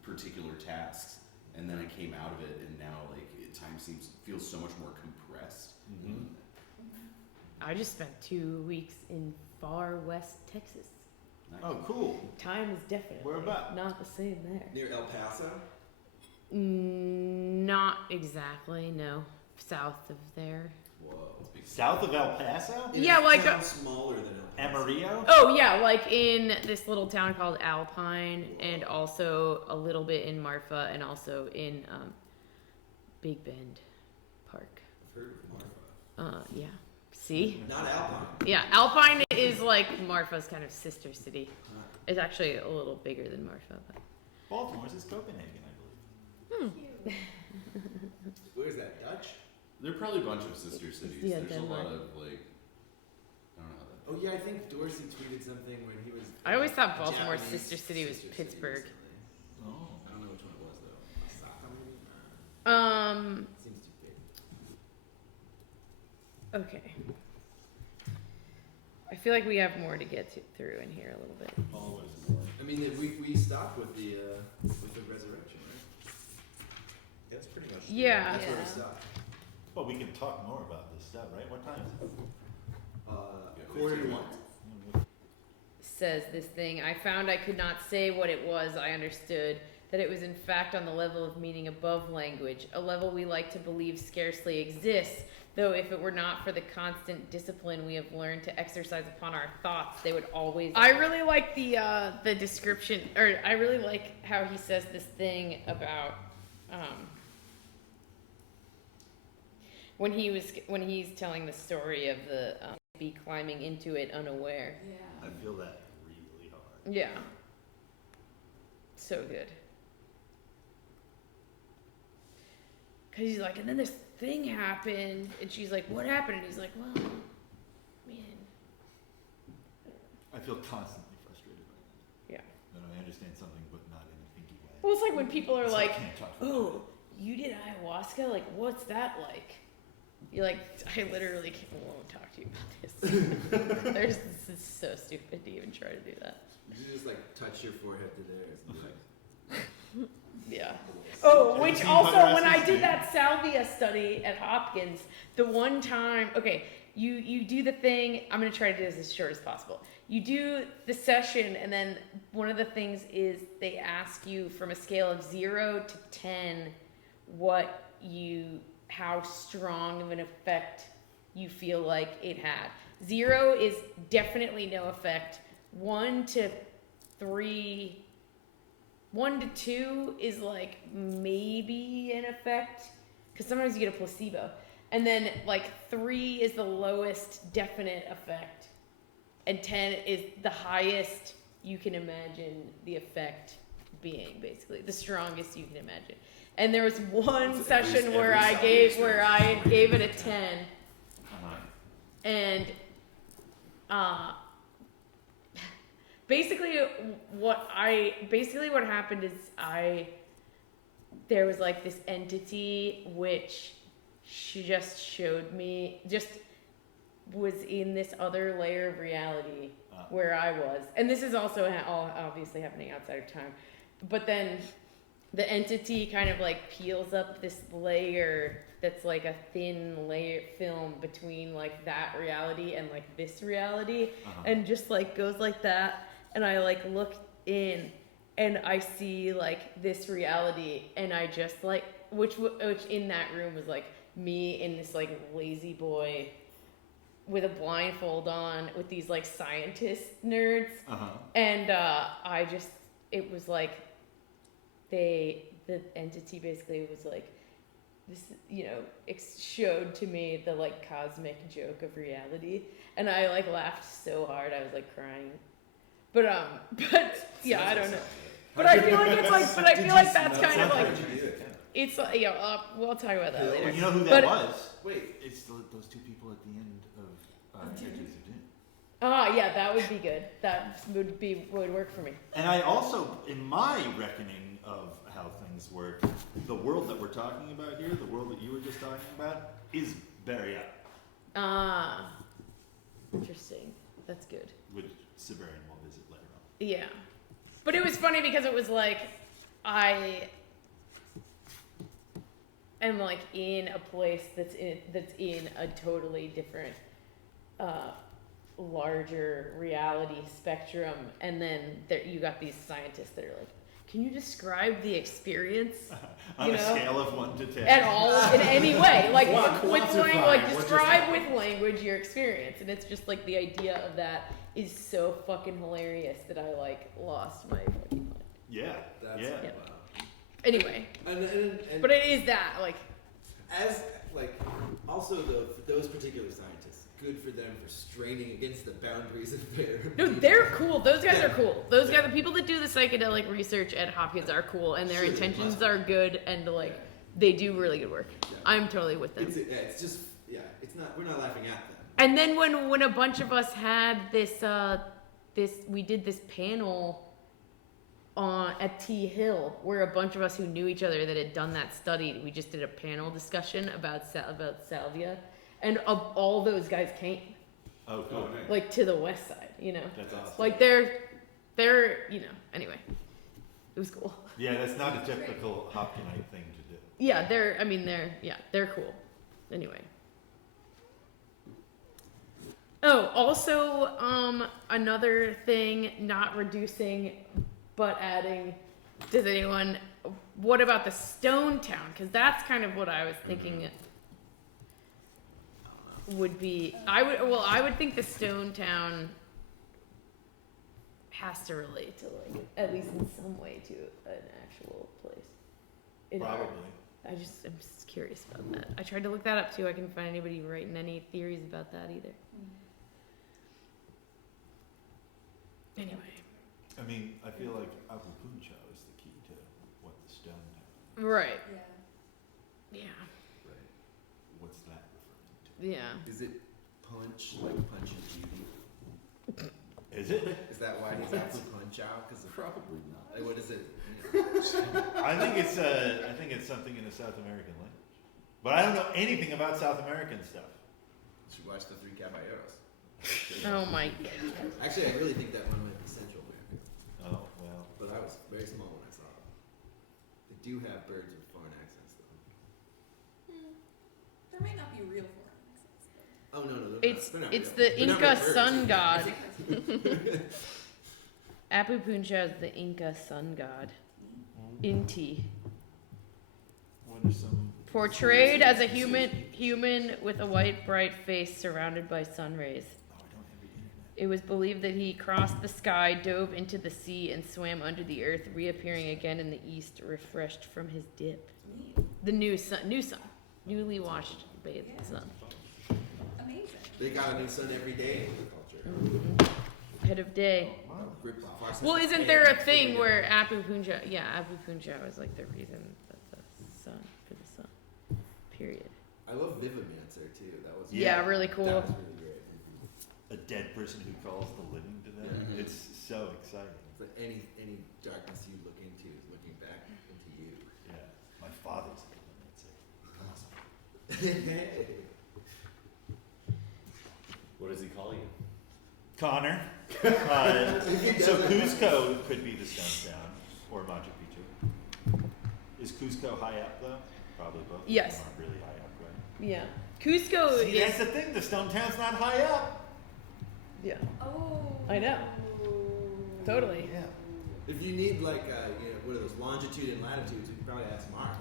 particular tasks. And then I came out of it, and now like time feels so much more compressed. Mm-hmm. I just spent 2 weeks in far west Texas. Nice. Oh, cool. Time is definitely Where about? not the same there. Near El Paso? Not exactly, no. South of there. Whoa. South of El Paso? It Yeah, like sounds smaller than El Paso. Amarillo? Oh yeah, like in this little town called Alpine, and also a little bit in Marfa, and also in Big Bend Park. I've heard of Marfa. Yeah. See? Not Alpine. Yeah, Alpine is like Marfa's kind of sister city. It's actually a little bigger than Marfa, but Baltimore's is Copenhagen, I believe. Where's that, Dutch? There are probably a bunch of sister cities. Yeah, There's Denmark. a lot of like, I don't know how that. Oh yeah, I think Dorsey tweeted something when he was. I always thought Baltimore's Japanese sister city was sister city Pittsburgh. recently. Oh. I don't know which one it was though. Osaka maybe? Seems too big. Okay. I feel like we have more to get through in here a little bit. Always more. I mean, we stopped with the resurrection, right? That's pretty much. Yeah. That's where we stopped. Well, we can talk more about this stuff, right? What time is it? Quarter to 1. Says this thing, I found I could not say what it was. I understood that it was in fact on the level of meaning above language, a level we like to believe scarcely exists, though if it were not for the constant discipline we have learned to exercise upon our thoughts, they would always. I really like the description, or I really like how he says this thing about when he's telling the story of the bee climbing into it unaware. Yeah. I feel that really hard. Yeah. So good. Cause he's like, and then this thing happened, and she's like, what happened? And he's like, well, man. I feel constantly frustrated by that. Yeah. That I understand something, but not in a thinky way. Well, it's like when people are So like, I can't talk about oh, you did ayahuasca? Like, what's that like? You're like, I literally won't talk to you about this. This is so stupid to even try to do that. You just like touch your forehead to theirs. And be like, Yeah. Oh, Have which you seen also, Hunter when I S. did that salvia study at Hopkins, the one time, okay, you do the thing, I'm going to try to do this as short as possible. You do the session, and then one of the things is they ask you from a scale of 0 to 10 how strong of an effect you feel like it had. 0 is definitely no effect. 1 to 2 is like maybe an effect, because sometimes you get a placebo. And then like 3 is the lowest definite effect, and 10 is the highest you can imagine the effect being, basically the strongest you can imagine. And there was one It's session every where I salvia gave it a 10, and basically what happened is there was like this entity which she just showed me, just was in this other layer of reality where I was, and this is also all obviously happening outside of time, but then the entity kind of like peels up this layer that's like a thin layer film between like that reality and like this reality, and just like goes like that, and I like look in and I see like this reality, and I just like which in that room was like me in this like lazy boy with a blindfold on with these like scientist nerds, and I just it was like the entity basically was like this, you know, showed to me the like cosmic joke of reality, and I like laughed so hard I was like crying, but yeah, I don't know, but I feel like it's like, but I feel like that's kind of like it's like, yeah, we'll talk about that later. Well, you know who that was? Wait, it's those two people at the end of Edges of Doom. Yeah, that would be good. That would work for me. And I also, in my reckoning of how things work, the world that we're talking about here, the world that you were just talking about, is Beria. Interesting. That's good. Which Severian will visit later on. Yeah. But it was funny because it was like, I am like in a place that's in a totally different, larger reality spectrum, and then there, you got these scientists that are like, can you describe the experience On a scale of 1 to 10. at all in any way, like Quantify like what just describe happened. with language your experience, and it's just like the idea of that is so fucking hilarious that I like lost my fucking mind. Yeah. That's Yeah. wow. Anyway, And but it is that like as like also though for those particular scientists, good for them for straining against the boundaries of their. no, they're cool. Those guys are cool. Those guys, the people that do the psychedelic research at Hopkins are cool, and their Sure, intentions must be. are good, and like they do really good work. Yeah. I'm totally with them. It's just it's not we're not laughing at them. And then when a bunch of us had this we did this panel at T Hill where a bunch of us who knew each other that had done that study, we just did a panel discussion about salvia, and all those guys came Oh, cool. nice. like to the west side, you know, That's awesome. like they're you know, anyway, it was cool. Yeah, that's not a typical Hopkinite thing to do. Yeah, they're cool. Anyway. Oh, also, another thing, not reducing, but adding. Does anyone? What about the Stone Town? Because that's kind of what I was thinking. Would be. I would think the Stone Town has to relate to like at least in some way to an actual place. in art. Probably. I'm just curious about that. I tried to look that up too. I couldn't find anybody writing any theories about that either. Anyway. I mean, I feel like Abu Puncha is the key to what the stone town. Right. Yeah. Yeah. Right. What's that referring to? Yeah. Is it punch like Punch and Beauty? Is it? Is that why he's Abu Punch out? Because Probably not. like, what is it? I think it's something in the South American language, but I don't know anything about South American stuff. You should watch The Three Caballeros. Oh my. Actually, I really think that one might be Central America, Oh well. but I was very small when I saw it. They do have birds with foreign accents, though. There may not be real foreign accents. Oh no, no, It's they're not it's real. the They're not Inca real birds. sun god. Apu Puncha is the Inca sun god. Inti. Wonder some. Portrayed as a human with a white bright face surrounded by sun rays. Oh, I don't have the internet. It was believed that he crossed the sky, dove into the sea, and swam under the earth, reappearing again in the east, refreshed from his dip. The new sun, newly washed, bathed sun. Amazing. They got a new sun every day in the culture. Head of day. Rip off. Well, isn't there a thing where Apu Puncha? Yeah, Apu Puncha was like the reason that the sun for the sun. Period. I love Vivimancer too. That was Yeah, really cool. That was really great. A dead person who calls the living to them. Yeah. It's so exciting. It's like any darkness you look into is looking back into you. Yeah. My father's a living. Awesome. What does he call you? Connor. So Cusco could be the stone town or Machu Picchu. Is Cusco high up though? Probably both. of Yes. them aren't really high up, right? Yeah. Cusco See, is. that's the thing. The stone town's not high up. Yeah. Oh. I know. Totally. Yeah. If you need like what are those longitude and latitudes, you could probably ask Mark.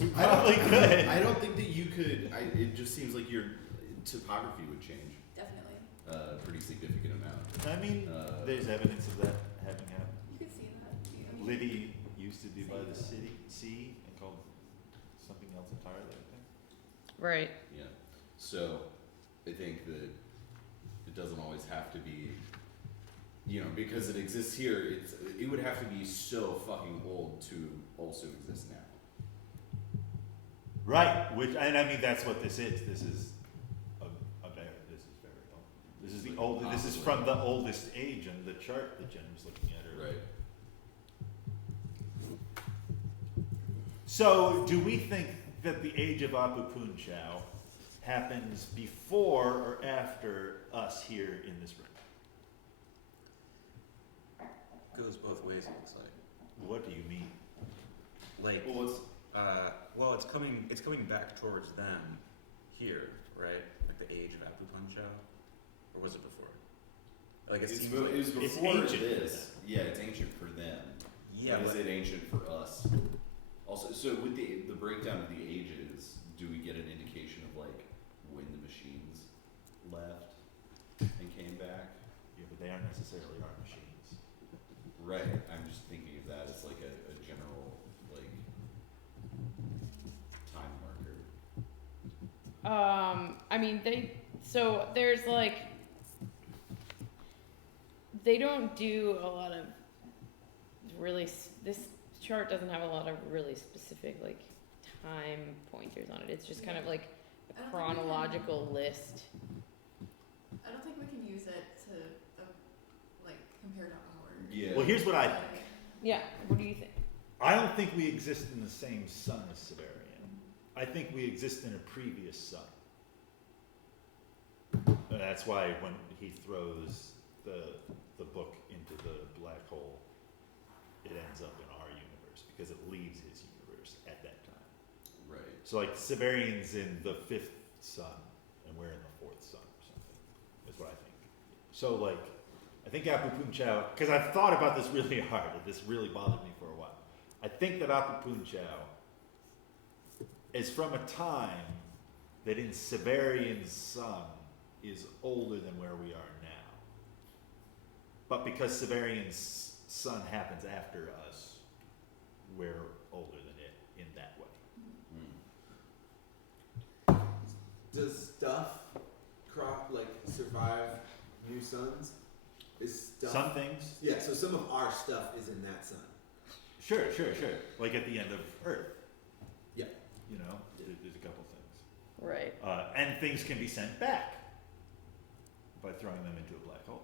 We probably could. I don't think that you could. It just seems like your topography would change Definitely. a pretty significant amount. I mean, there's evidence of that having happened. You could see that. I mean, Liddy used to be by the sea and called something else entirely, I think. Right. Yeah. So I think that it doesn't always have to be, because it exists here. It would have to be so fucking old to also exist now. Right, and I mean that's what this is. This is this is very old. This is the old. This is from the oldest age on the chart that Jen was looking at earlier. Right. So, do we think that the age of Apu Punchao happens before or after us here in this room? Goes both ways, it looks like. What do you mean? Like, Well, it's it's coming back towards them here, right? Like the age of Apu Punchao, or was it before? Like it it seems was like it's before ancient for this. them. Yeah, it's ancient for them. yeah, But is but it ancient for us? Also, so with the breakdown of the ages, do we get an indication of like when the machines left and came back? Yeah, but they aren't necessarily our machines. Right. I'm just thinking of that as like a general like time marker. I mean, there's like, they don't do a lot of this chart doesn't have a lot of really specific like time pointers on it. It's just kind of like a I don't think we chronological list. I don't think we can use it to compare to ours. Yeah. Well, here's what I Like, think. Yeah. What do you think? I don't think we exist in the same sun as Severian. I think we exist in a previous sun. And that's why when he throws the book into the black hole, it ends up in our universe because it leaves his universe at that time. Right. So like Severian's in the 5th sun and we're in the 4th sun or something. Is what I think. So like I think Apu Punchao, because I've thought about this really hard, and this really bothered me for a while. I think that Apu Punchao is from a time that in Severian's sun is older than where we are now. But because Severian's sun happens after us, we're older than it in that way. Does stuff survive new suns? Is stuff Some things, Yeah, so some of our stuff is in that sun. sure. Like at the end of Earth. Yeah. There's a couple things. Right. And things can be sent back by throwing them into a black hole.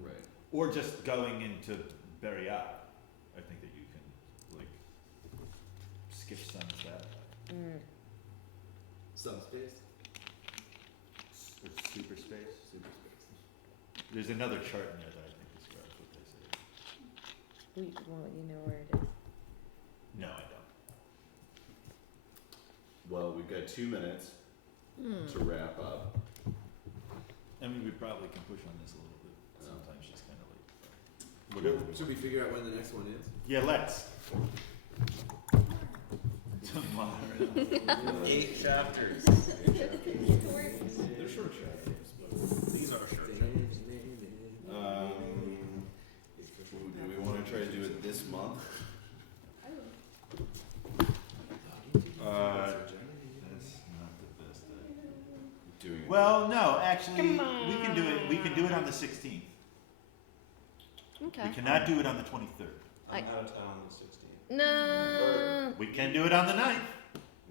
Right. Or just going into Beria. I think that you can, skip suns that way. Subspace. Or super space. There's another chart in there that I think describes what they say. Well, you know where it is. No, I don't. Well, we've got 2 minutes to wrap up. I mean, we probably can push on this a little bit. Yeah. Sometimes she's kind of late. Whatever. Should we figure out when the next one is? Yeah, let's. Tomorrow. 8 chapters. They're short chapters, but These are short chapters. do we want to try to do it this month? That's not the best idea. Doing it. Well, no, actually, Come we can do it. We can do it on the 16th. Okay. We cannot do it on the 23rd. I- I'm out of town on the 16th. No. We can do it on the 9th.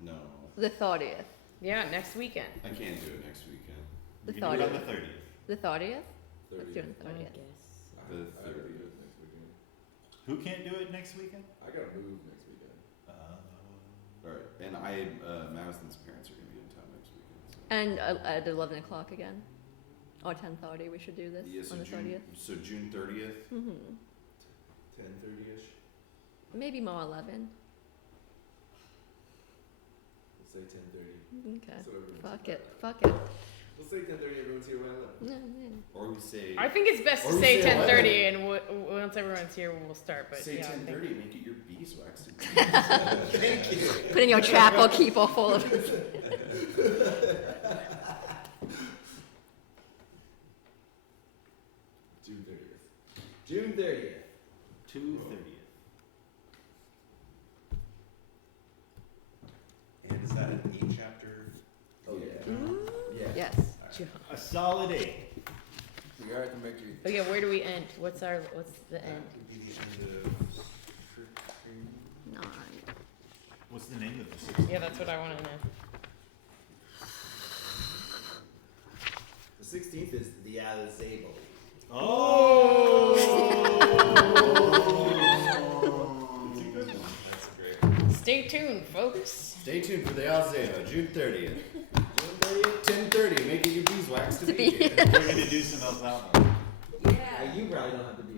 No, The 30th. Yeah, next weekend. I can't do it next weekend. We The can do it on the 30th. 30th. The 30th? Let's do it on the I 30th. guess. The 30th. next weekend. Who can't do it next weekend? I gotta move next weekend. All right, and Madison's parents are going to be in town next weekend. So. And at 11 o'clock again? Or 10:30, we should do this Yeah, so on the 30th? June 30th. Mm-hmm. 10:30ish. Maybe more 11. say 10:30. Okay. So everyone's Fuck here it. by Fuck it. 11. We'll say 10:30. Everyone's here by 11. Or we say I think it's best Or to we say say 10:30, and once everyone's here, we'll start. But say yeah, I think- 10:30. Make it your beeswax. Thank you. Put in your chapel, keep all full of. June 30th. June 30th. 2:30. And is that an 8 chapter? Oh yeah. Ooh. Yeah. Yes. A solid 8. We are at the Mercury. Oh yeah, where do we end? What's the end? Would be the end of Strixhaven. 9. What's the name of the system? Yeah, that's what I want to know. The 16th is the Alizable. Oh! That's a good one. That's great. Stay tuned, folks. Stay tuned for the Alzano, June 30th. June 30th? 10:30. Make it your beeswax to be here. We're gonna do some else album. Yeah. You probably don't have to be